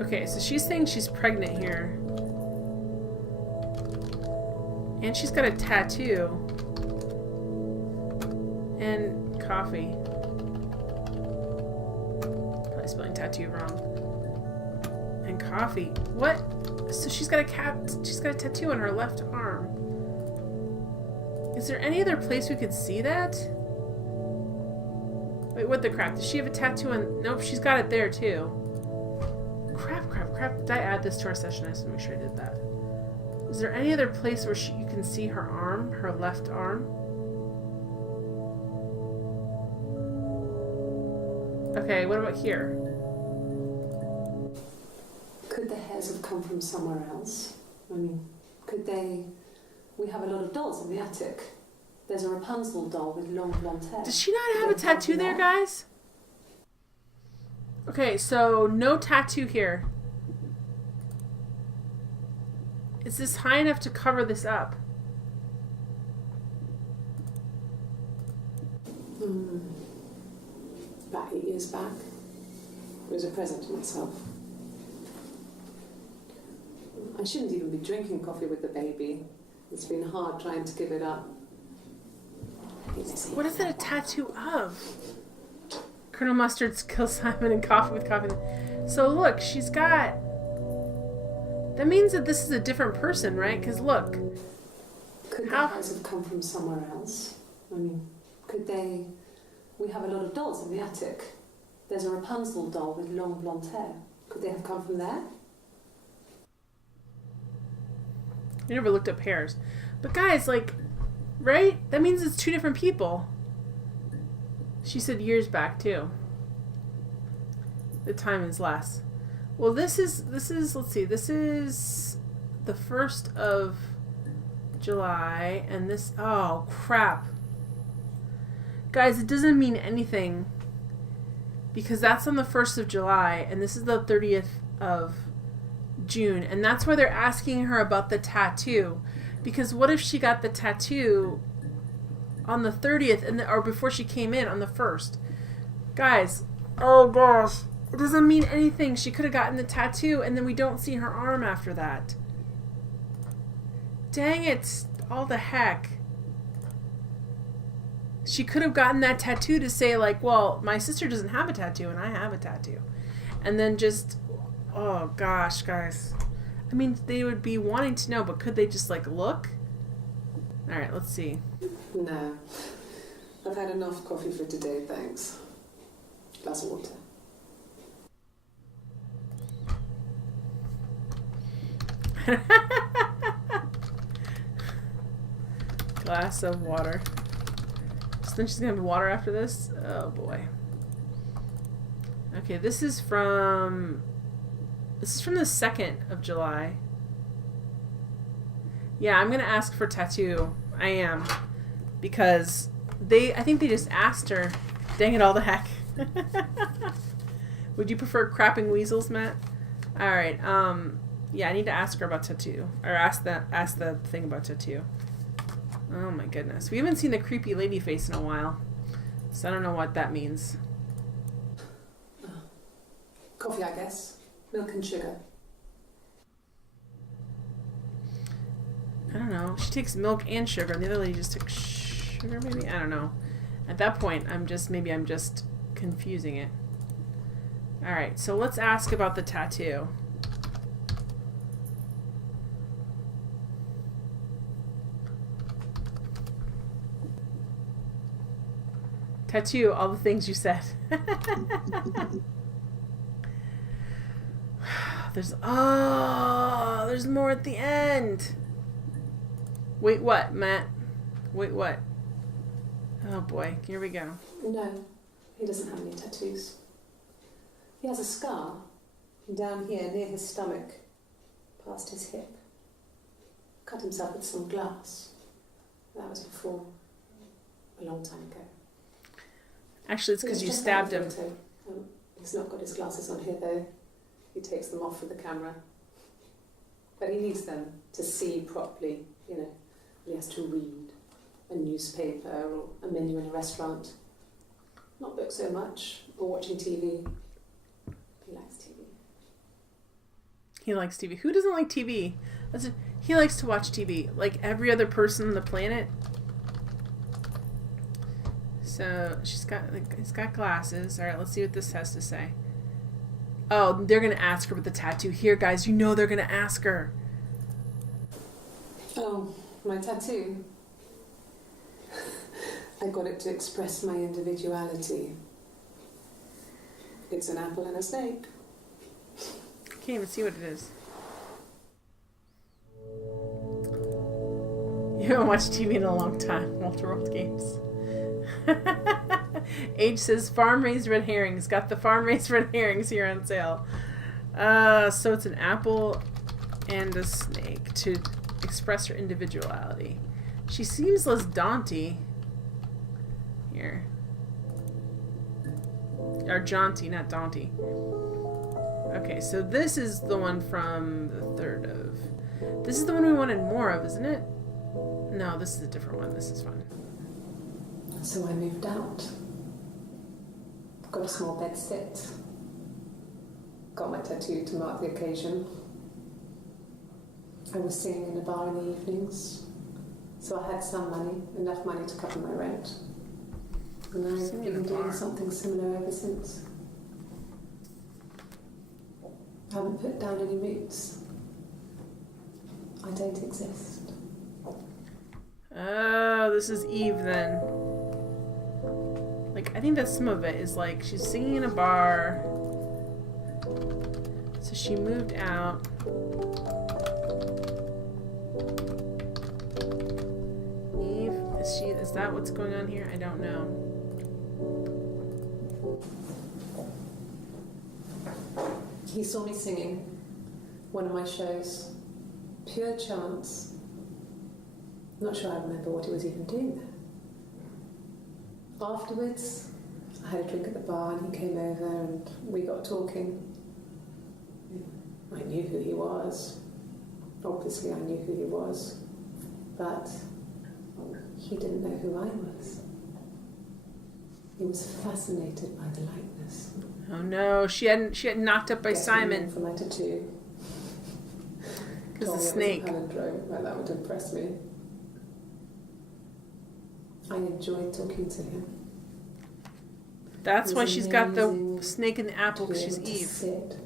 Okay, so she's saying she's pregnant here. And she's got a tattoo. And coffee. Probably spelling tattoo wrong. And coffee. What? So she's got a tattoo on her left arm. Is there any other place we could see that? Wait, what the crap? Does she have a tattoo on? Nope, she's got it there too. Crap. Did I add this to our session? I just want to make sure I did that. Is there any other place where you can see her arm, her left arm? Okay, what about here? Could the hairs have come from somewhere else? I mean, could they... We have a lot of dolls in the attic. There's a Rapunzel doll with long blonde hair. Does she not have a tattoo there, guys? Okay, so no tattoo here. Is this high enough to cover this up? About 8 years back. It was a present to myself. I shouldn't even be drinking coffee with the baby. It's been hard trying to give it up. What is that a tattoo of? Colonel Mustard's kill Simon and coffee with coffee. So look, she's got... That means that this is a different person, right? Because look. Could the hairs have come from somewhere else? I mean, could they... We have a lot of dolls in the attic. There's a Rapunzel doll with long blonde hair. Could they have come from there? I never looked up hairs. But guys, like, right? That means it's two different people. She said years back, too. The time is less. Well, this is, let's see, this is the 1st of July, and this, oh, crap. Guys, it doesn't mean anything, because that's on the 1st of July, and this is the 30th of June, and that's why they're asking her about the tattoo, because what if she got the tattoo on the 30th, or before she came in on the 1st? Guys, oh gosh. It doesn't mean anything. She could have gotten the tattoo, and then we don't see her arm after that. Dang it. All the heck. She could have gotten that tattoo to say, like, well, my sister doesn't have a tattoo, and I have a tattoo. And then just, oh gosh, guys. I mean, they would be wanting to know, but could they just, like, look? Alright, let's see. No. I've had enough coffee for today, thanks. Glass of water. Glass of water. So then she's gonna have water after this? Oh boy. Okay, this is from the 2nd of July. Yeah, I'm gonna ask for tattoo. I am. Because I think they just asked her. Dang it all the heck. Would you prefer crapping weasels, Matt? Alright, yeah, I need to ask her about tattoo. Or ask the thing about tattoo. Oh my goodness. We haven't seen the creepy lady face in a while. So I don't know what that means. Coffee, I guess. Milk and sugar. I don't know. She takes milk and sugar, and the other lady just took sugar, maybe? I don't know. At that point, I'm just confusing it. Alright, so let's ask about the tattoo. Tattoo, all the things you said. There's more at the end. Wait, what, Matt? Wait, what? Oh boy, here we go. No, he doesn't have any tattoos. He has a scar down here near his stomach, past his hip. Cut himself with some glass. That was before, a long time ago. Actually, it's because you stabbed him. He's not got his glasses on here though. He takes them off with the camera. But he needs them to see properly, you know. He has to read a newspaper or a menu in a restaurant. Not book so much, or watching TV. He likes TV. He likes TV. Who doesn't like TV? He likes to watch TV, like every other person on the planet. So he's got glasses. All right, let's see what this has to say. Oh, they're gonna ask her with the tattoo. Here, guys, you know they're gonna ask her. Oh, my tattoo. I got it to express my individuality. It's an apple and a snake. Can't even see what it is. You haven't watched TV in a long time. Walter World Games. H says farm-raised red herrings. Got the farm-raised red herrings here on sale. So it's an apple and a snake to express her individuality. She seems less daunty. Here. Or jaunty, not daunty. Okay, so this is the one from the 3rd of... This is the one we wanted more of, isn't it? No, this is a different one. This is fun. So I moved out. Got a small bed sit. Got my tattoo to mark the occasion. I was singing in a bar in the evenings. So I had some money, enough money to cover my rent. And I've been doing something similar ever since. I haven't put down any roots. I don't exist. Oh, this is Eve then. Like, I think that some of it is like she's singing in a bar. So she moved out. Eve, is that what's going on here? I don't know. He saw me singing one of my shows. Pure chance. Not sure I remember what he was even doing there. Afterwards, I had a drink at the bar and he came over and we got talking. I knew who he was. Obviously I knew who he was. But he didn't know who I was. He was fascinated by the likeness. Oh no, she had knocked up by Simon. For my tattoo. Because the snake. Well, that would impress me. I enjoyed talking to him. That's why she's got the snake in the apple, because she's Eve. Sit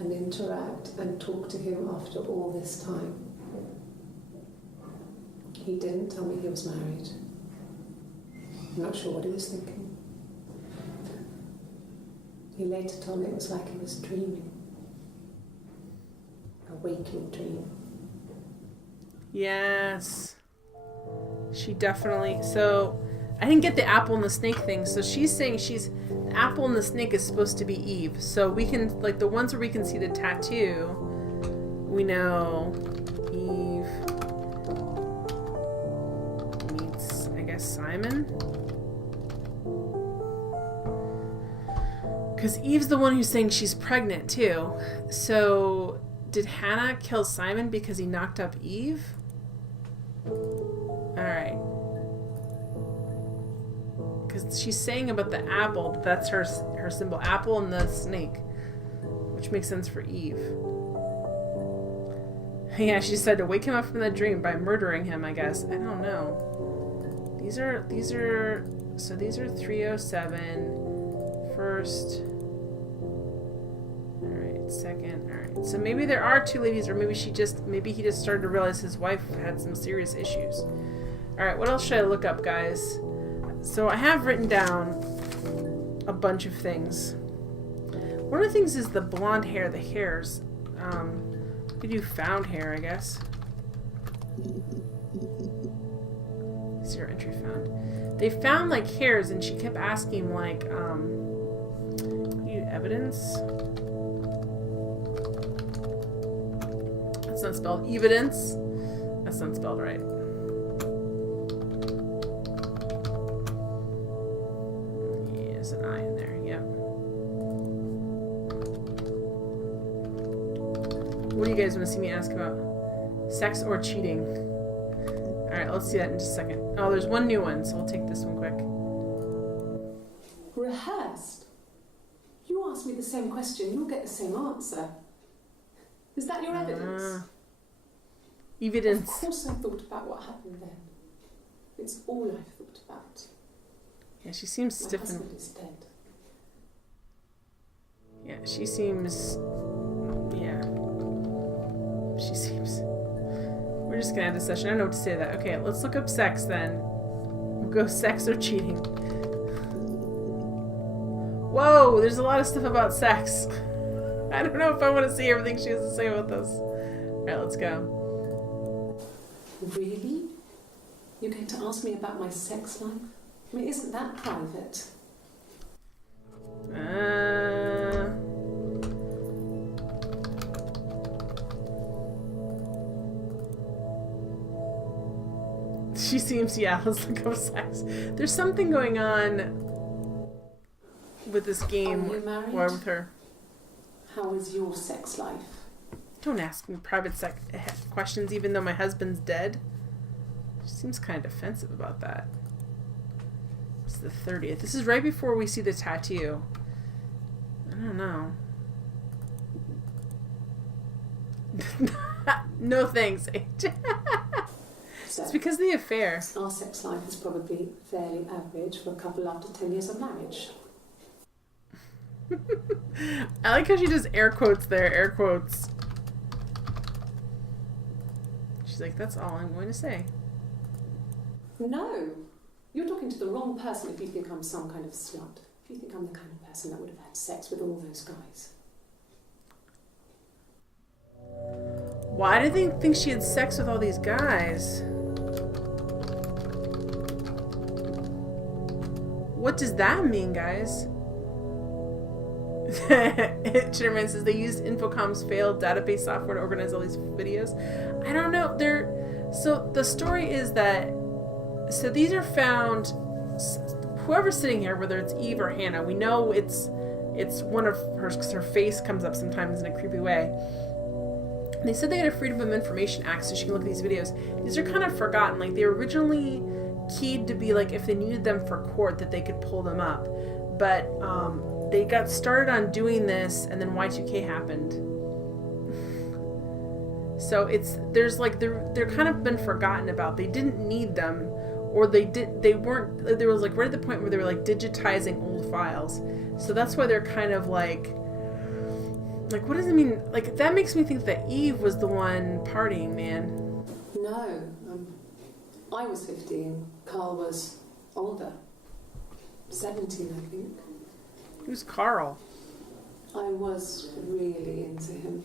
and interact and talk to him after all this time. He didn't tell me he was married. I'm not sure what he was thinking. He later told me it was like he was dreaming. A waking dream. Yes. She definitely... So, I didn't get the apple and the snake thing. So she's saying the apple and the snake is supposed to be Eve. So we can, like, the ones where we can see the tattoo, we know Eve meets, I guess, Simon. Because Eve's the one who's saying she's pregnant, too. So, did Hannah kill Simon because he knocked up Eve? Alright. Because she's saying about the apple, that's her symbol. Apple and the snake. which makes sense for Eve. Yeah, she said to wake him up from the dream by murdering him, I guess. I don't know. These are 307. First. Alright, second. Alright. So maybe there are two ladies, or maybe he just started to realize his wife had some serious issues. Alright, what else should I look up, guys? So I have written down a bunch of things. One of the things is the blonde hair, the hairs. We could do found hair, I guess. Zero entry found. They found like hairs, and she kept asking like, you evidence? That's not spelled evidence. That's not spelled right. Yeah, there's an I in there. Yep. What do you guys want to see me ask about? Sex or cheating? Alright, let's see that in just a second. Oh, there's one new one, so we'll take this one quick. Rehearsed? You ask me the same question, you'll get the same answer. Is that your evidence? Evidence. Of course I thought about what happened then. It's all I've thought about. Yeah, she seems stiff. My husband is dead. Yeah, she seems... Yeah. She seems... We're just gonna end the session. I don't know what to say to that. Okay, let's look up sex then. We'll go sex or cheating. Whoa, there's a lot of stuff about sex. I don't know if I want to see everything she has to say about this. Alright, let's go. Really? You're going to ask me about my sex life? I mean, isn't that private? She seems, yeah, let's look up sex. There's something going on with this game. Are you married? Or with her. How is your sex life? Don't ask me private questions even though my husband's dead. She seems kind of defensive about that. It's the 30th. This is right before we see the tattoo. I don't know. No thanks, H. It's because of the affair. Our sex life is probably fairly average for a couple after 10 years of marriage. I like how she does air quotes there, air quotes. She's like, that's all I'm going to say. No, you're talking to the wrong person if you think I'm some kind of slut. If you think I'm the kind of person that would have had sex with all those guys. Why do they think she had sex with all these guys? What does that mean, guys? Chitterman says they used Infocom's failed database software to organize all these videos. I don't know. So the story is that these are found. Whoever's sitting here, whether it's Eve or Hannah, we know it's one of hers because her face comes up sometimes in a creepy way. They said they had a Freedom of Information Act, so she can look at these videos. These are kind of forgotten. Like, they were originally keyed to be like if they needed them for court that they could pull them up, but they got started on doing this, and then Y2K happened. So they're kind of been forgotten about. They didn't need them, or they weren't. There was like right at the point where they were like digitizing old files. So that's why they're kind of like what does it mean? Like, that makes me think that Eve was the one partying, man. No, I was 15. Carl was older. 17, I think. Who's Carl? I was really into him,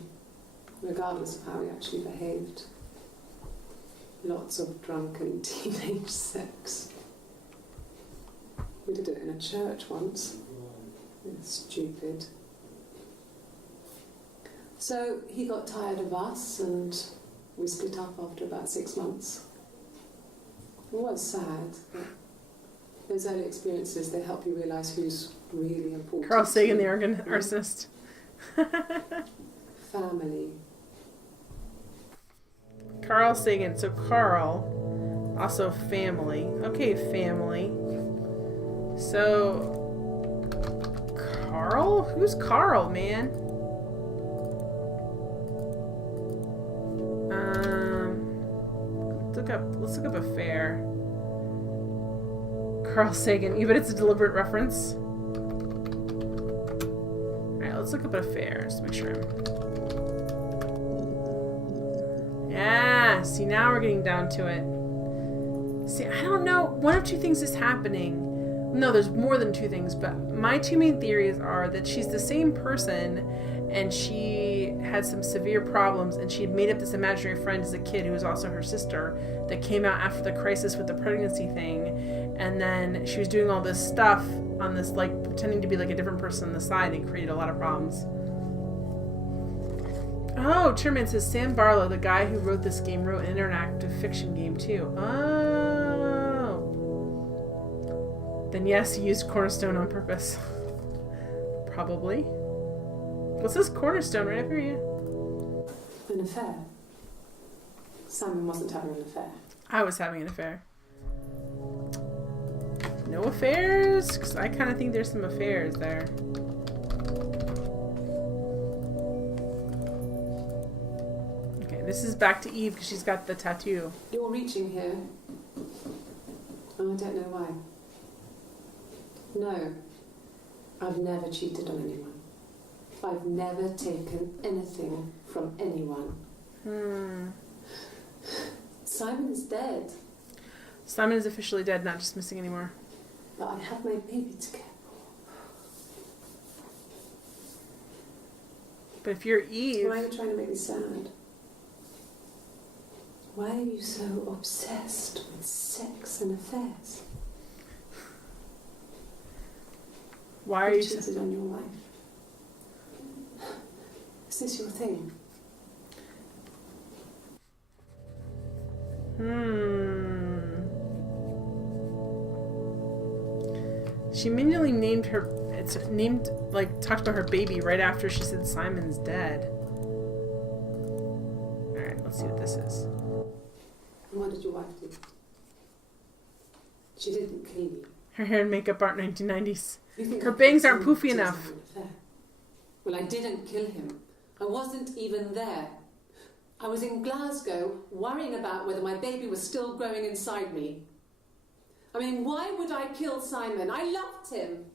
regardless of how he actually behaved. Lots of drunken teenage sex. We did it in a church once. It's stupid. So he got tired of us and we split up after about 6 months. It was sad, but those early experiences, they help you realise who's really important. Carl Sagan, the arsonist. Family. Carl Sagan. So Carl, also family. Okay, family. So Carl? Who's Carl, man? let's look up affair. Carl Sagan. You bet it's a deliberate reference. Alright, let's look up affair. Just make sure Yeah, see, now we're getting down to it. See, I don't know. One of two things is happening. No, there's more than two things, but my two main theories are that she's the same person and she had some severe problems and she had made up this imaginary friend as a kid who was also her sister that came out after the crisis with the pregnancy thing, and then she was doing all this stuff on this, like, pretending to be like a different person on the side and created a lot of problems. Oh, Chairman says Sam Barlow, the guy who wrote this game, wrote an interactive fiction game too. Oh. Then yes, he used Cornerstone on purpose. Probably. What's this Cornerstone right over here? An affair. Simon wasn't having an affair. I was having an affair. No affairs? Because I kind of think there's some affairs there. This is back to Eve because she's got the tattoo. You're reaching here. Oh, I don't know why. No, I've never cheated on anyone. I've never taken anything from anyone. Simon is dead. Simon is officially dead, not just missing anymore. But I have my baby to care for. But if you're Eve... Why are you trying to make me sad? Why are you so obsessed with sex and affairs? Why are you cheated on your wife? Is this your thing? She immediately named her... It's named, like, talked about her baby right after she said Simon's dead. Alright, let's see what this is. What did your wife do? She didn't clean you. Her hair and makeup aren't 1990s. Her bangs aren't poofy enough. Well, I didn't kill him. I wasn't even there. I was in Glasgow worrying about whether my baby was still growing inside me. I mean, why would I kill Simon? I loved him.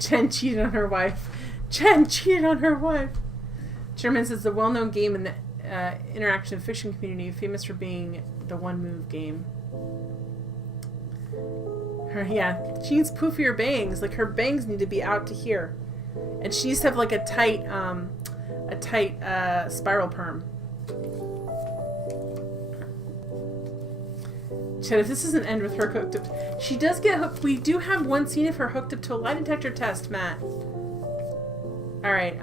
Jen cheated on her wife. Jen cheated on her wife. Sherman says the well-known game in the interactive fiction community, famous for being the one-move game. She needs poofier bangs. Like, her bangs need to be out to here, and she needs to have like a tight spiral perm. Chad, if this doesn't end with her hooked up, she does get hooked. We do have one scene of her hooked up to a lie detector test, Matt. Alright,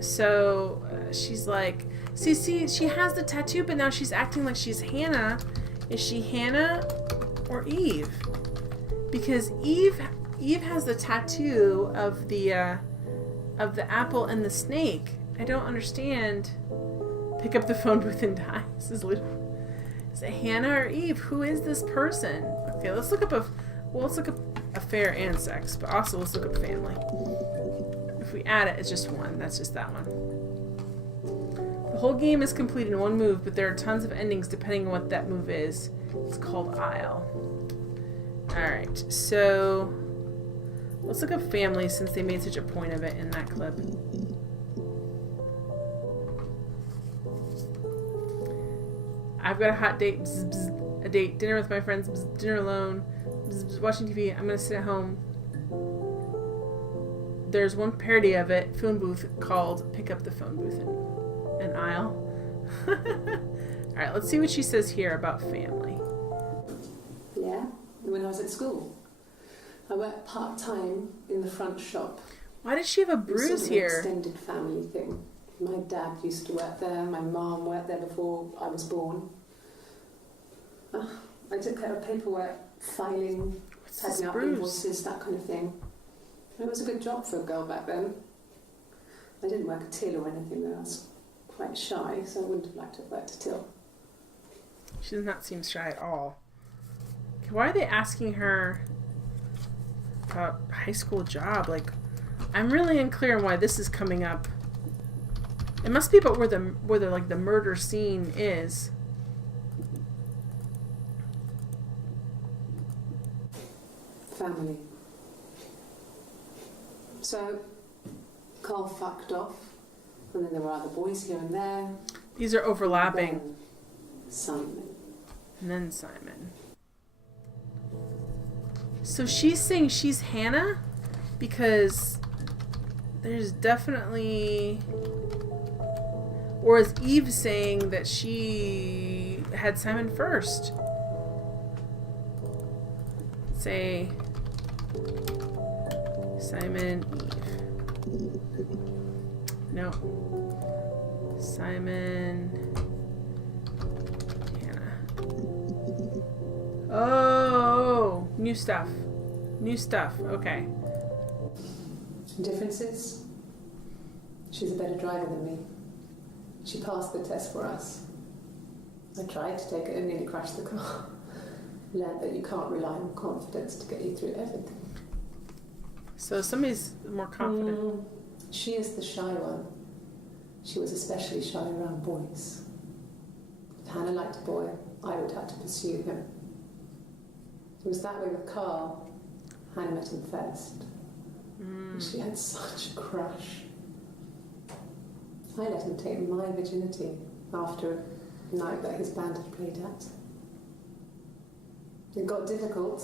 so she's like, see, she has the tattoo, but now she's acting like she's Hannah. Is she Hannah or Eve? Because Eve has the tattoo of the apple and the snake. I don't understand. Pick up the phone booth and die. This is literally... Is it Hannah or Eve? Who is this person? Okay, let's look up affair and sex, but also let's look up family. If we add it, it's just one. That's just that one. The whole game is complete in one move, but there are tons of endings depending on what that move is. It's called Isle. Alright, so let's look up family since they made such a point of it in that clip. I've got a hot date, bzz, bzz, a date, dinner with my friends, bzz, dinner alone, bzz, bzz, watching TV, I'm gonna sit at home. There's one parody of it, phone booth, called Pick Up the Phone Booth and Isle. Alright, let's see what she says here about family. Yeah, when I was at school. I worked part-time in the front shop. Why does she have a bruise sort of here? Extended family thing. My dad used to work there, my mum worked there before I was born. I took care of paperwork, filing, typing up invoices, that kind of thing. It was a good job for a girl back then. I didn't work a till or anything though. I was quite shy, so I wouldn't have liked to have worked a till. She does not seem shy at all. Okay, why are they asking her about high school job? Like, I'm really unclear on why this is coming up It must be about where the like the murder scene is. Family. So, Carl fucked off, and then there were other boys here and there. These are overlapping. Then Simon. And then Simon. So she's saying she's Hannah because there's definitely... Or is Eve saying that she had Simon first? Say Simon, Eve. No. Simon, Hannah. Oh, new stuff. New stuff. Okay. Differences? She's a better driver than me. She passed the test for us. I tried to take it and nearly crashed the car. Learned that you can't rely on confidence to get you through everything. So somebody's more confident. She is the shy one. She was especially shy around boys. If Hannah liked a boy, I would have to pursue him. It was that way with Carl. Hannah met him first. She had such a crush. I let him take my virginity after a night that his band had played at. It got difficult.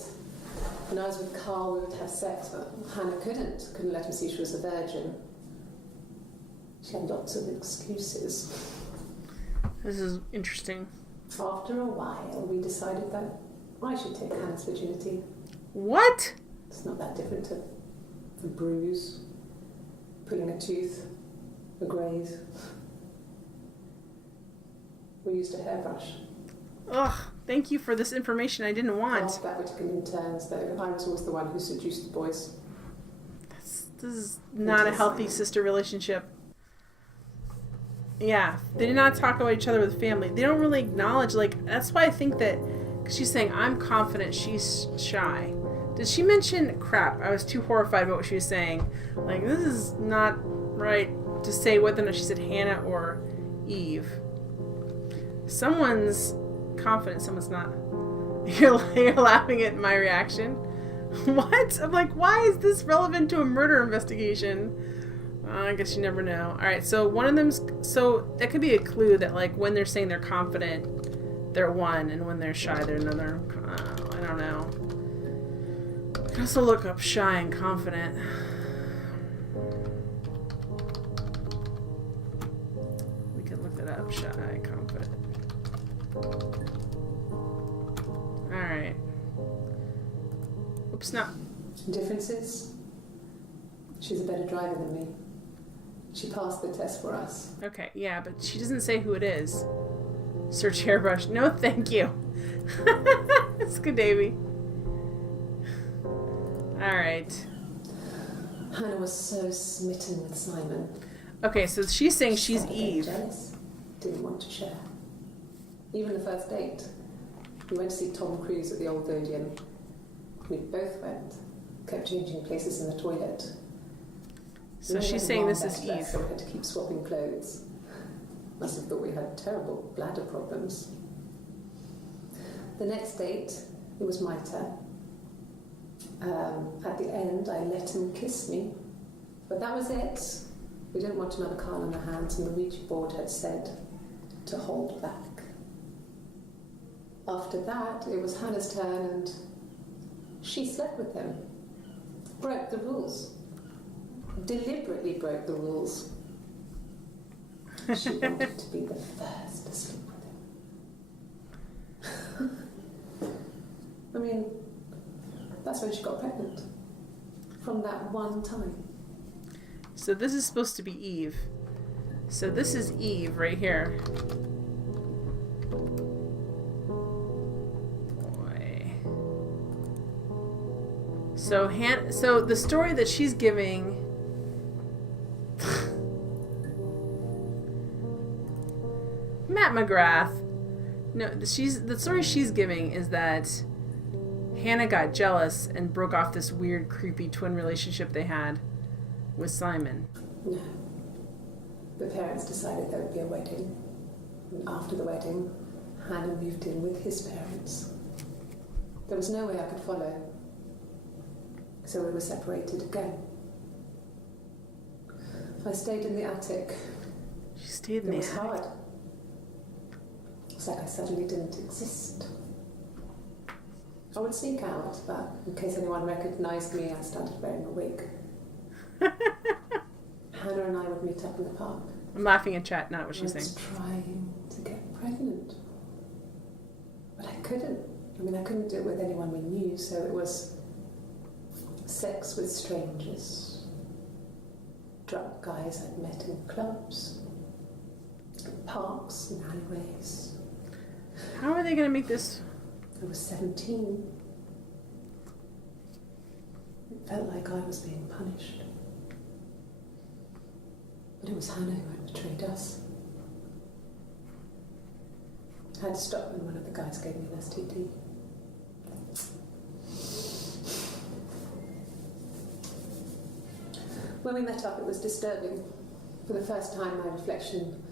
When I was with Carl, we would have sex, but Hannah couldn't let him see she was a virgin. She had lots of excuses. This is interesting. After a while, we decided that I should take Hannah's virginity. What? It's not that different to a bruise, pulling a tooth, a graze. We used a hairbrush. Ugh, thank you for this information I didn't want. After that, we took it in turns, though. I was always the one who seduced the boys. This is not a healthy sister relationship. Yeah, they did not talk about each other with family. They don't really acknowledge, like, that's why I think that, because she's saying, I'm confident, she's shy. Did she mention, crap, I was too horrified about what she was saying. Like, this is not right to say whether or not she said Hannah or Eve. Someone's confident, someone's not. You're laughing at my reaction? What? I'm like, why is this relevant to a murder investigation? I guess you never know. Alright, so one of them's... So, that could be a clue that, like, when they're saying they're confident, they're one, and when they're shy, they're another. I don't know. I can also look up shy and confident. We can look that up. Shy, confident. Alright. Oops, no. Differences? She's a better driver than me. She passed the test for us. Okay, yeah, but she doesn't say who it is. Search hairbrush. No, thank you. It's good, Davy. Alright. Hannah was so smitten with Simon. Okay, so she's saying she's Started Eve. getting jealous. Didn't want to share. Even the first date. We went to see Tom Cruise at the Old Odeon. We both went. Kept changing places in the toilet. So she's saying this is Eve. Eve. So we had to keep swapping clothes. Must have thought we had terrible bladder problems. The next date, it was my turn. At the end, I let him kiss me. But that was it. We didn't want another Carl on the hands, and the Ouija board had said to hold back. After that, it was Hannah's turn, and she slept with him. Broke the rules. Deliberately broke the rules. She wanted to be the first to sleep with him. I mean, that's when she got pregnant. From that one time. So this is supposed to be Eve. So this is Eve right here. Boy. So the story that she's giving. Matt McGrath. No, the story she's giving is that Hannah got jealous and broke off this weird, creepy twin relationship they had with Simon. No. The parents decided there would be a wedding, and after the wedding, Hannah moved in with his parents. There was no way I could follow, so we were separated again. I stayed in the attic. She stayed in It the was attic. hard. It's like I suddenly didn't exist. I would sneak out, but in case anyone recognised me, I started wearing a wig. Hannah and I would meet up in the park. I'm laughing at chat, not what she's I was saying. trying to get pregnant. But I couldn't. I mean, I couldn't do it with anyone we knew, so it was sex with strangers. Drunk guys I'd met in clubs, parks and alleyways. How are they going to make this? I was 17. It felt like I was being punished. But it was Hannah who had betrayed us. I had to stop when one of the guys gave me an STD. When we met up, it was disturbing. For the first time, my reflection,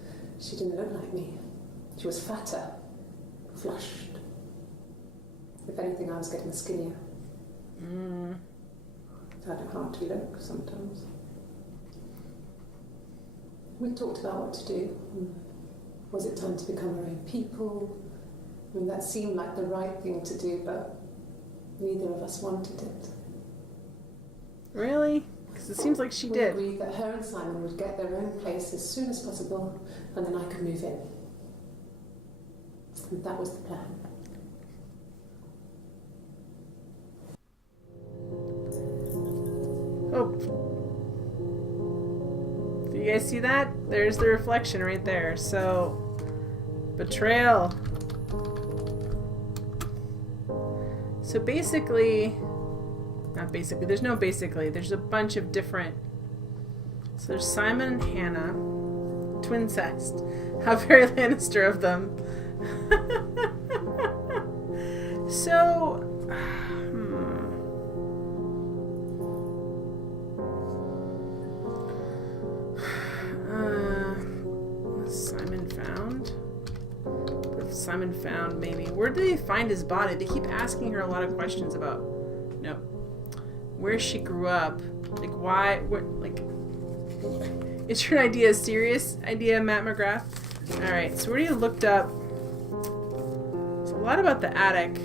she didn't look like me. She was fatter, flushed. If anything, I was getting skinnier. Found it hard to look sometimes. We talked about what to do. Was it time to become our own people? I mean, that seemed like the right thing to do, but neither of us wanted it. Really? Because it seems like she We did. agreed that her and Simon would get their own place as soon as possible, and then I could move in. And that was the plan. Oh. Do you guys see that? There's the reflection right there. So, betrayal. So basically, not basically, there's no basically, there's a bunch of different. So there's Simon and Hannah, twincest. How very Lannister of them. So, Simon found? If Simon found, maybe. Where did they find his body? They keep asking her a lot of questions about, no, where she grew up. Like, why, where, like, is your idea a serious idea, Matt McGrath? Alright, so we already looked up. It's a lot about the attic.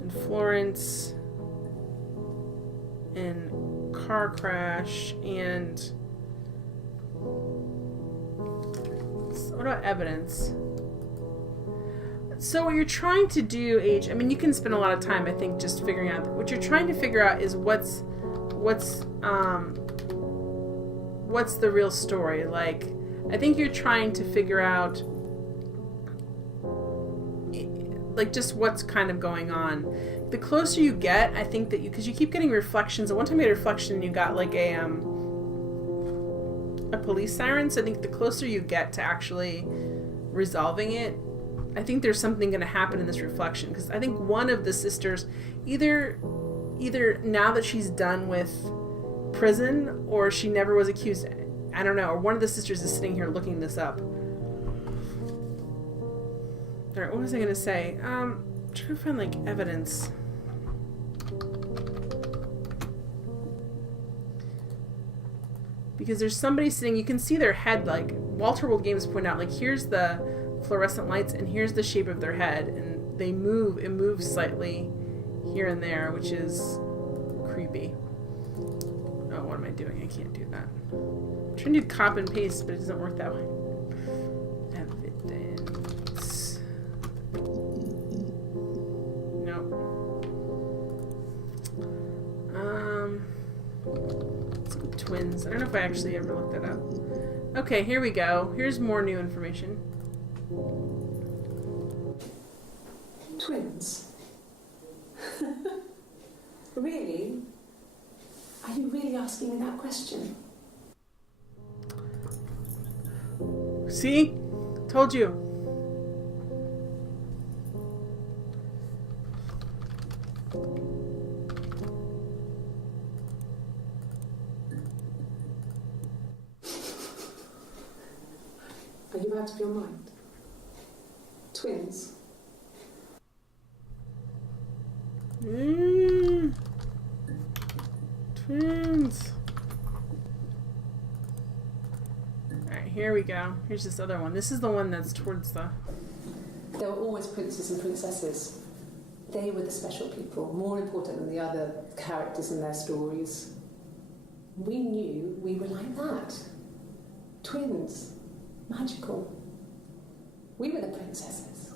In Florence. And car crash. And what about evidence? So what you're trying to do, I mean, you can spend a lot of time, I think, just figuring out. What you're trying to figure out is what's the real story. Like, I think you're trying to figure out, like, just what's kind of going on. The closer you get, I think that because you keep getting reflections. At one time you had a reflection and you got like a police siren. So I think the closer you get to actually resolving it, I think there's something going to happen in this reflection. Because I think one of the sisters, either now that she's done with prison or she never was accused, I don't know, or one of the sisters is sitting here looking this up. Alright, what was I going to say? I'm trying to find, like, evidence. Because there's somebody sitting, you can see their head, like, Walter World Games point out, like, here's the fluorescent lights and here's the shape of their head, and they move, it moves slightly here and there, which is creepy. Oh, what am I doing? I can't do that. I'm trying to do copy and paste, but it doesn't work that way. Evidence. Nope. Let's go with twins. I don't know if I actually ever looked that up. Okay, here we go. Here's more new information. Twins? Really? Are you really asking me that question? See? Told you. Are you out of your mind? Twins. Twins. Alright, here we go. Here's this other one. This is the one that's towards the... There were always princes and princesses. They were the special people, more important than the other characters in their stories. We knew we were like that. Twins. Magical. We were the princesses.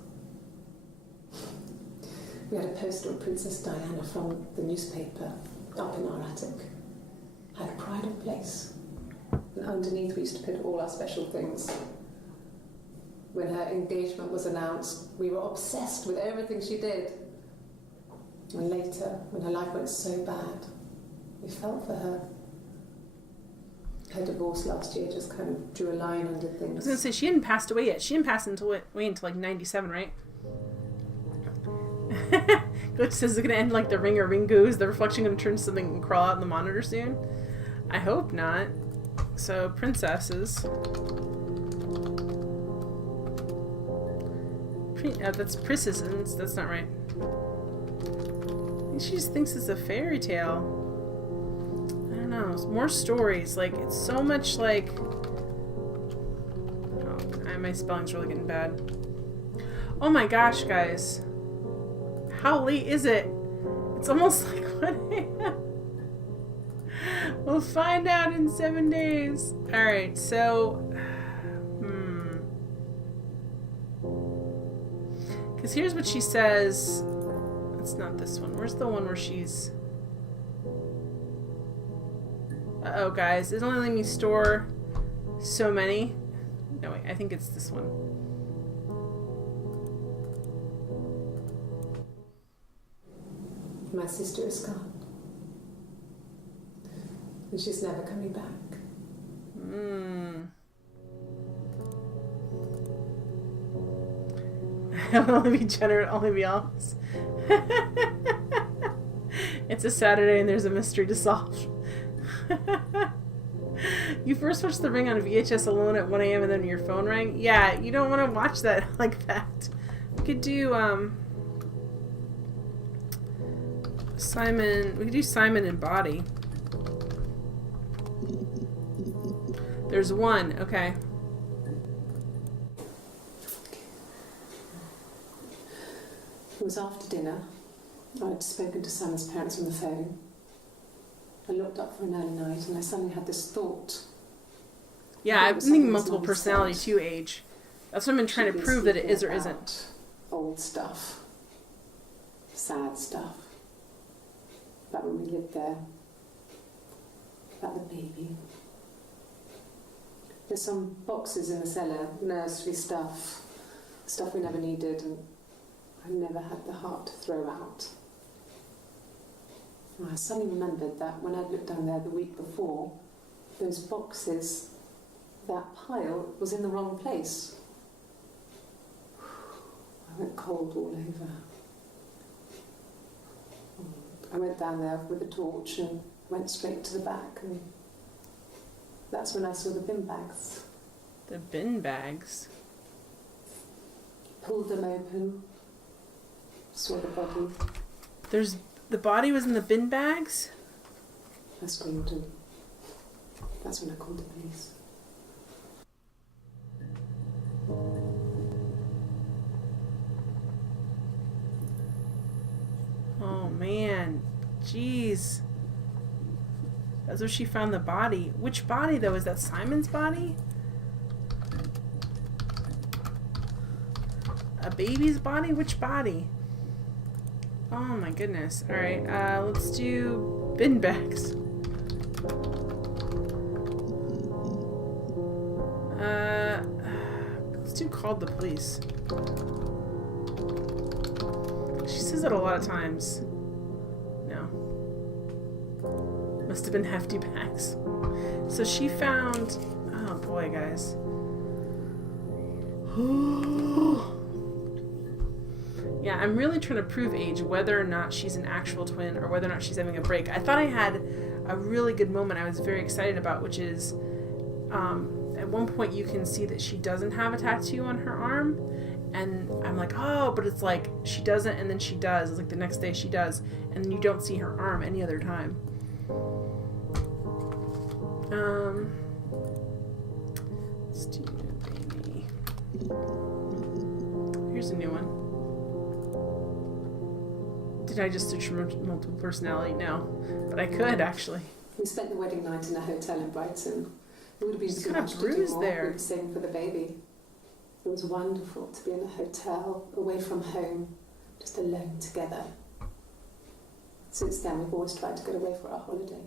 We had a poster of Princess Diana from the newspaper up in our attic. Had a pride of place. And underneath we used to put all our special things. When her engagement was announced, we were obsessed with everything she did. And later, when her life went so bad, we felt for her. Her divorce last year just kind of drew a line under things. I was going to say, she hadn't passed away yet. She didn't pass away until like 97, right? Glitch says it's going to end like the Ringer Ringoos. The reflection going to turn to something and crawl out in the monitor soon. I hope not. So, princesses. That's princesses. That's not right. She just thinks it's a fairy tale. I don't know. It's more stories. Like, it's so much like... Oh, my spelling's really getting bad. Oh my gosh, guys. How late is it? It's almost like 1 a.m. We'll find out in 7 days. Alright, so... Because here's what she says... It's not this one. Where's the one where she's... Uh-oh, guys. It's only letting me store so many. No, wait. I think it's this one. My sister is gone. And she's never coming back. I'll only be generous, only be honest. It's a Saturday and there's a mystery to solve. You first watched The Ring on VHS alone at 1 a.m. and then your phone rang? Yeah, you don't want to watch that like that. We could do, Simon... We could do Simon and Body. There's one, okay. It was after dinner. I'd spoken to Simon's parents on the phone. I looked up for an early night and I suddenly had this thought. Yeah, I think multiple personality to age. That's what I've been trying to prove that it is or isn't. Old stuff. Sad stuff. About when we lived there. About the baby. There's some boxes in the cellar, nursery stuff. Stuff we never needed and I never had the heart to throw out. I suddenly remembered that when I'd looked down there the week before, those boxes, that pile was in the wrong place. I went cold all over. I went down there with a torch and went straight to the back, and that's when I saw the bin bags. The bin bags? Pulled them open. Saw the body. The body was in the bin bags? I screamed and that's when I called the police. Oh man. Jeez. That's where she found the body. Which body though? Is that Simon's body? A baby's body? Which body? Oh my goodness. Alright, let's do bin bags. Let's do called the police. She says it a lot of times. No. Must have been hefty bags. So she found... Oh boy, guys. Yeah, I'm really trying to prove age, whether or not she's an actual twin or whether or not she's having a break. I thought I had a really good moment I was very excited about, which is at one point you can see that she doesn't have a tattoo on her arm, and I'm like, oh, but it's like she doesn't and then she does. It's like the next day she does, and you don't see her arm any other time. Stephen Baby. Here's a new one. Did I just search for multiple personality? No, but I could actually. We spent the wedding night in a hotel in Brighton. It would have been She's too got a much to bruise do more. there. We'd sing for the baby. It was wonderful to be in a hotel, away from home, just alone together. Since then, we've always tried to get away for our holiday.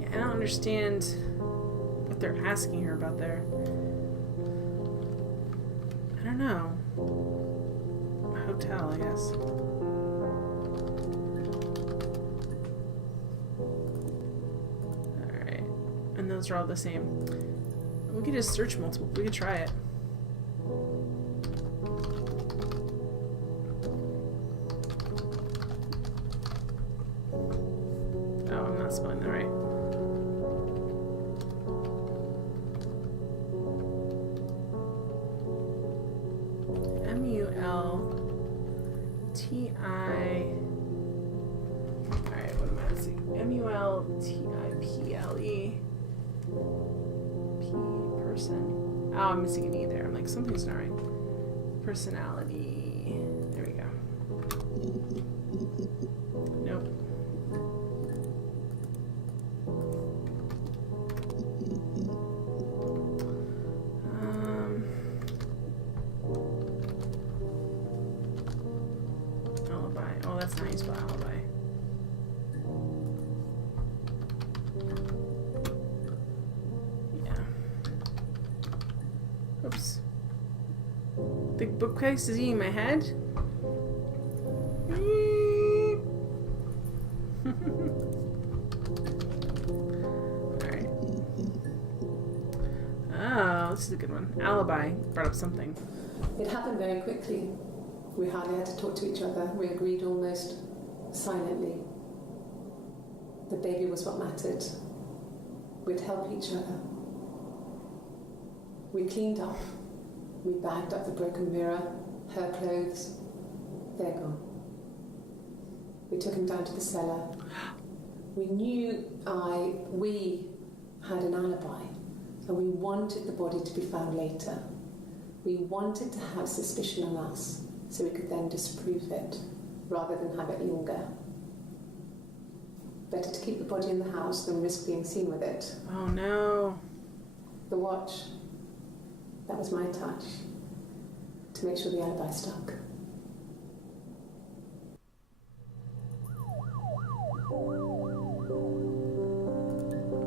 Yeah, I don't understand what they're asking her about there. I don't know. A hotel, I guess. Alright. And those are all the same. We could just search multiple. We could try it. Oh, I'm not spelling that right. M-U-L-T-I... Alright, what am I missing? M-U-L-T-I-P-L-E... P... person... Oh, I'm missing an E there. I'm like, something's not right. Personality... There we go. Nope. Alibi. Oh, that's not how you spell alibi. Yeah. Oops. The bookcase is eating my head? Alright. Oh, this is a good one. Alibi brought up something. It happened very quickly. We hardly had to talk to each other. We agreed almost silently. The baby was what mattered. We'd help each other. We cleaned up. We bagged up the broken mirror, her clothes. They're gone. We took him down to the cellar. We knew we had an alibi, and we wanted the body to be found later. We wanted to have suspicion on us, so we could then disprove it, rather than have it linger. Better to keep the body in the house than risk being seen with it. Oh no. The watch, that was my touch, to make sure the alibi stuck.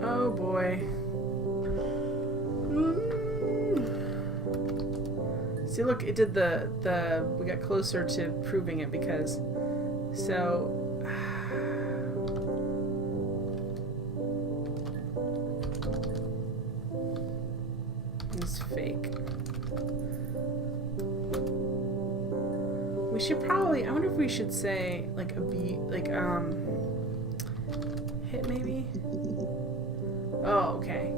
Oh boy. See, look, it did we got closer to proving it because, so, it's fake. We should probably, I wonder if we should say, like, a B, like, hit maybe? Oh, okay.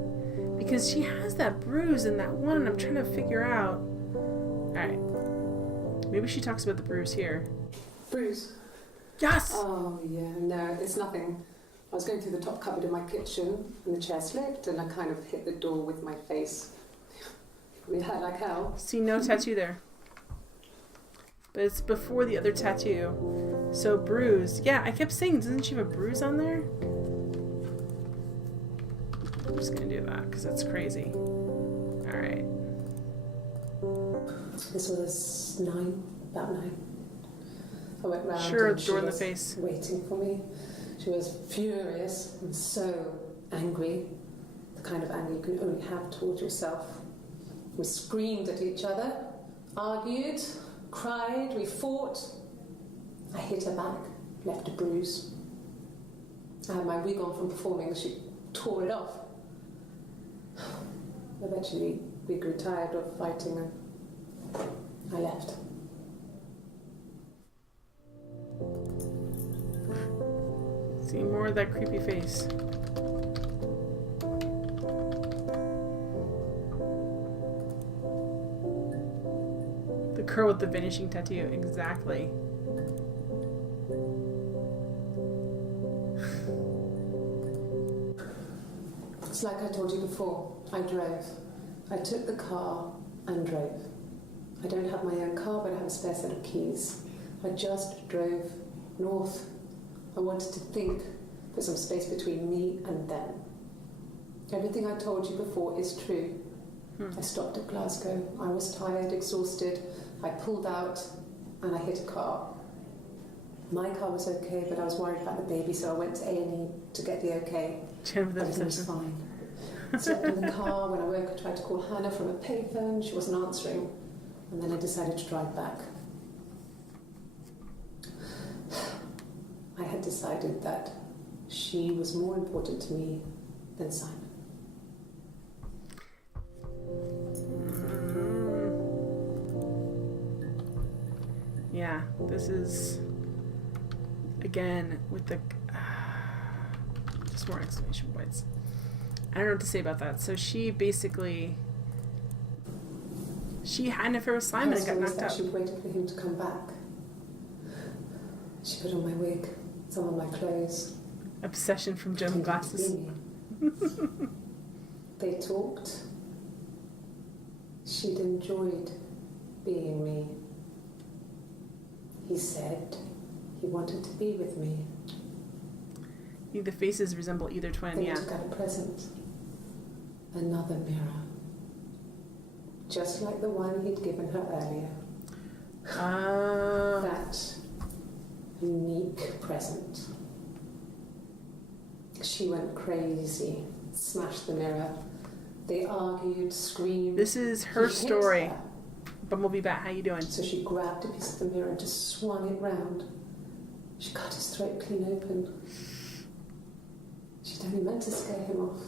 Because she has that bruise in that one, and I'm trying to figure out. Alright. Maybe she talks about the bruise here. Bruise? Yes! Oh, yeah, no, it's nothing. I was going through the top cupboard in my kitchen, and the chair slipped, and I kind of hit the door with my face. We hurt like hell. See, no tattoo there. But it's before the other tattoo. So, bruise. Yeah, I kept saying, doesn't she have a bruise on there? I'm just gonna do that, because that's crazy. Alright. This was about 9. I went round. Sure, and the door she in the was face. waiting for me. She was furious and so angry. The kind of anger you can only have towards yourself. We screamed at each other, argued, cried, we fought. I hit her back, left a bruise. I had my wig on from performing and she tore it off. Eventually, we grew tired of fighting and I left. See, more of that creepy face. girl with the vanishing tattoo. Exactly. It's like I told you before. I drove. I took the car and drove. I don't have my own car, but I have a spare set of keys. I just drove north. I wanted to think, put some space between me and them. Everything I told you before is true. I stopped at Glasgow. I was tired, exhausted. I pulled out and I hit a car. My car was okay, but I was worried about the baby, so I went to A&E to get the okay. Everything was fine. I slept in the car. When I woke, I tried to call Hannah from a payphone. She wasn't answering. And then I decided to drive back. I had decided that she was more important to me than Simon. Yeah, this is, again, with the, just more exclamation points. I don't know what to say about that. So she basically, she had an affair with Simon and got knocked out. She waited for him to come back. She put on my wig, some of my clothes. Obsession from German glasses. They talked. She'd enjoyed being me. He said he wanted to be with me. The faces resemble either twin, They yeah. took out a present. Another mirror. Just like the one he'd given her earlier. That unique present. She went crazy, smashed the mirror. They argued, screamed. This is her He hit story. her. Bumblebee Bat, how you doing? So she grabbed a piece of the mirror and just swung it round. She cut his throat clean open. She'd only meant to scare him off.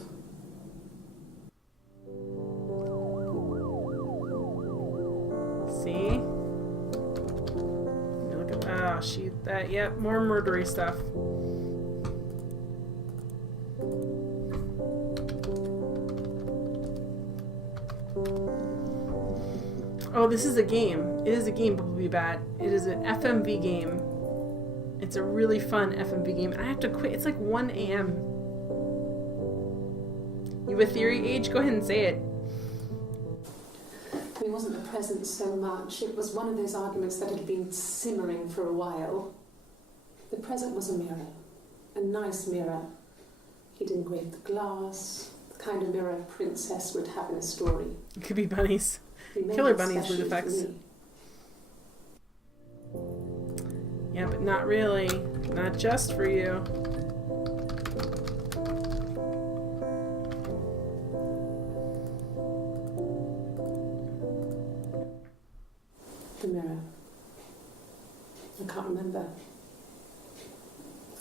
See? Look at yep, more murdery stuff. Oh, this is a game. It is a game, Bumblebee Bat. It is an FMV game. It's a really fun FMV game. I have to quit. It's like 1 a.m. You have a theory, Age? Go ahead and say it. It wasn't the present so much. It was one of those arguments that had been simmering for a while. The present was a mirror. A nice mirror. He'd engraved the glass. The kind of mirror a princess would have in a story. It could be bunnies. He made Killer it bunnies with special for effects. me. Yeah, but not really. Not just for you. The mirror. I can't remember.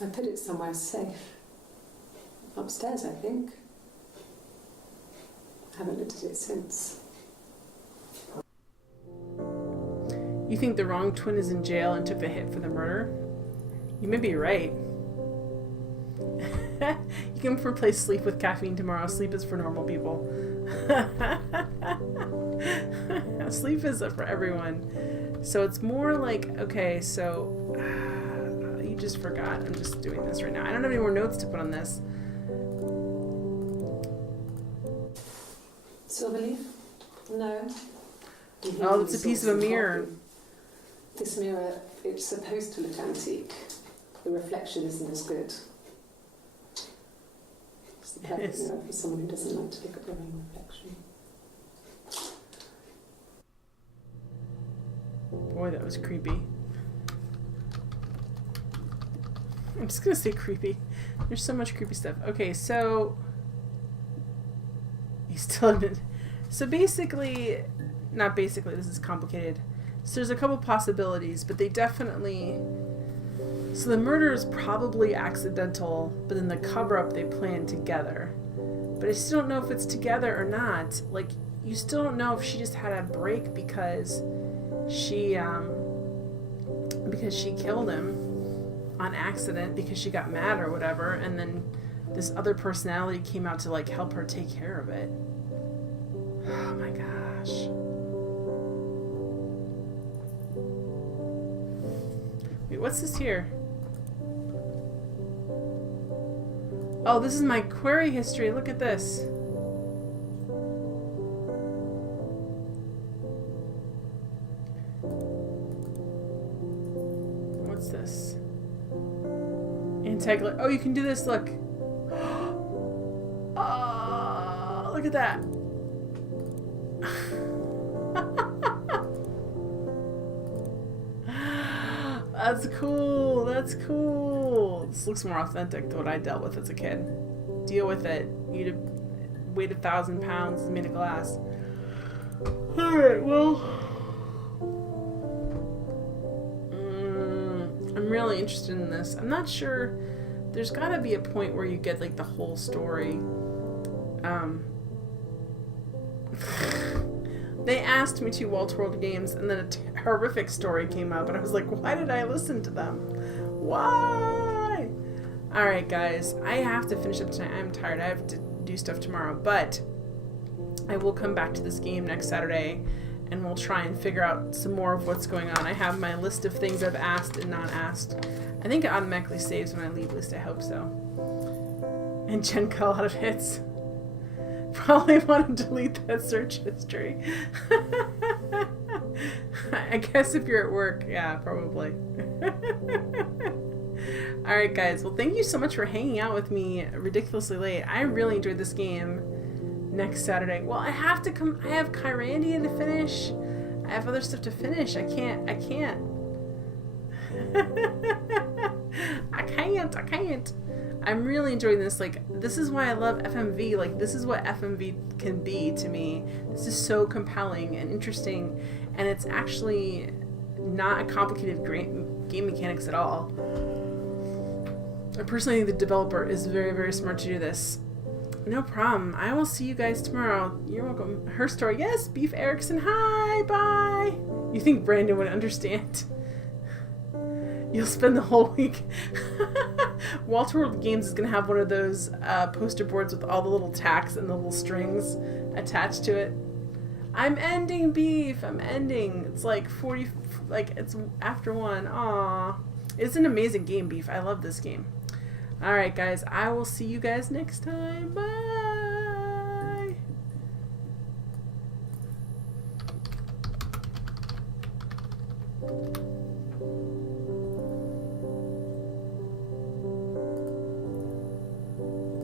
I put it somewhere safe. Upstairs, I think. I haven't looked at it since. You think the wrong twin is in jail and took the hit for the murder? You may be right. You can replace sleep with caffeine tomorrow. Sleep is for normal people. Sleep is for everyone. So it's more like, okay, so you just forgot. I'm just doing this right now. I don't have any more notes to put on this. Silverleaf? No. Oh, it's a piece of a mirror. This mirror, it's supposed to look antique. The reflection isn't as good. It's the perfect mirror for someone who doesn't like to look at their own reflection. Boy, that was creepy. I'm just gonna say creepy. There's so much creepy stuff. Okay, so you still admit. So basically, not basically. This is complicated. So there's a couple possibilities, but they definitely. So the murder is probably accidental, but then the cover-up they planned together. But I still don't know if it's together or not. Like, you still don't know if she just had a break because she killed him on accident because she got mad or whatever, and then this other personality came out to like help her take care of it. Oh my gosh. Wait, what's this here? Oh, this is my query history. Look at this. What's this? Anti-glare. Oh, you can do this. Look. Oh, look at that. That's cool. That's cool. This looks more authentic to what I dealt with as a kid. Deal with it. You'd weighed 1,000 pounds made of glass. Alright, well. I'm really interested in this. I'm not sure. There's gotta be a point where you get like the whole story. They asked me to Walt World Games, and then a horrific story came up, and I was like, why did I listen to them? Why? Alright, guys, I have to finish up tonight. I'm tired. I have to do stuff tomorrow, but I will come back to this game next Saturday, and we'll try and figure out some more of what's going on. I have my list of things I've asked and not asked. I think it automatically saves when I leave list. I hope so. And Jen got a lot of hits. Probably want to delete that search history. I guess if you're at work, yeah, probably. Alright guys, well thank you so much for hanging out with me ridiculously late. I really enjoyed this game. Next Saturday. Well, I have to come. I have Kyrandia to finish. I have other stuff to finish. I can't. I can't. I'm really enjoying this. Like, this is why I love FMV. Like, this is what FMV can be to me. This is so compelling and interesting, and it's actually not a complicated game mechanics at all. I personally think the developer is very, very smart to do this. No problem. I will see you guys tomorrow. You're welcome. Her story. Yes, Beef Erickson. Hi, bye. You think Brandon would understand? You'll spend the whole week. Walter World Games is going to have one of those poster boards with all the little tacks and the little strings attached to it. I'm ending, Beef. I'm ending. It's like 40, like it's after 1. Aw. It's an amazing game, Beef. I love this game. Alright, guys. I will see you guys next time. Bye.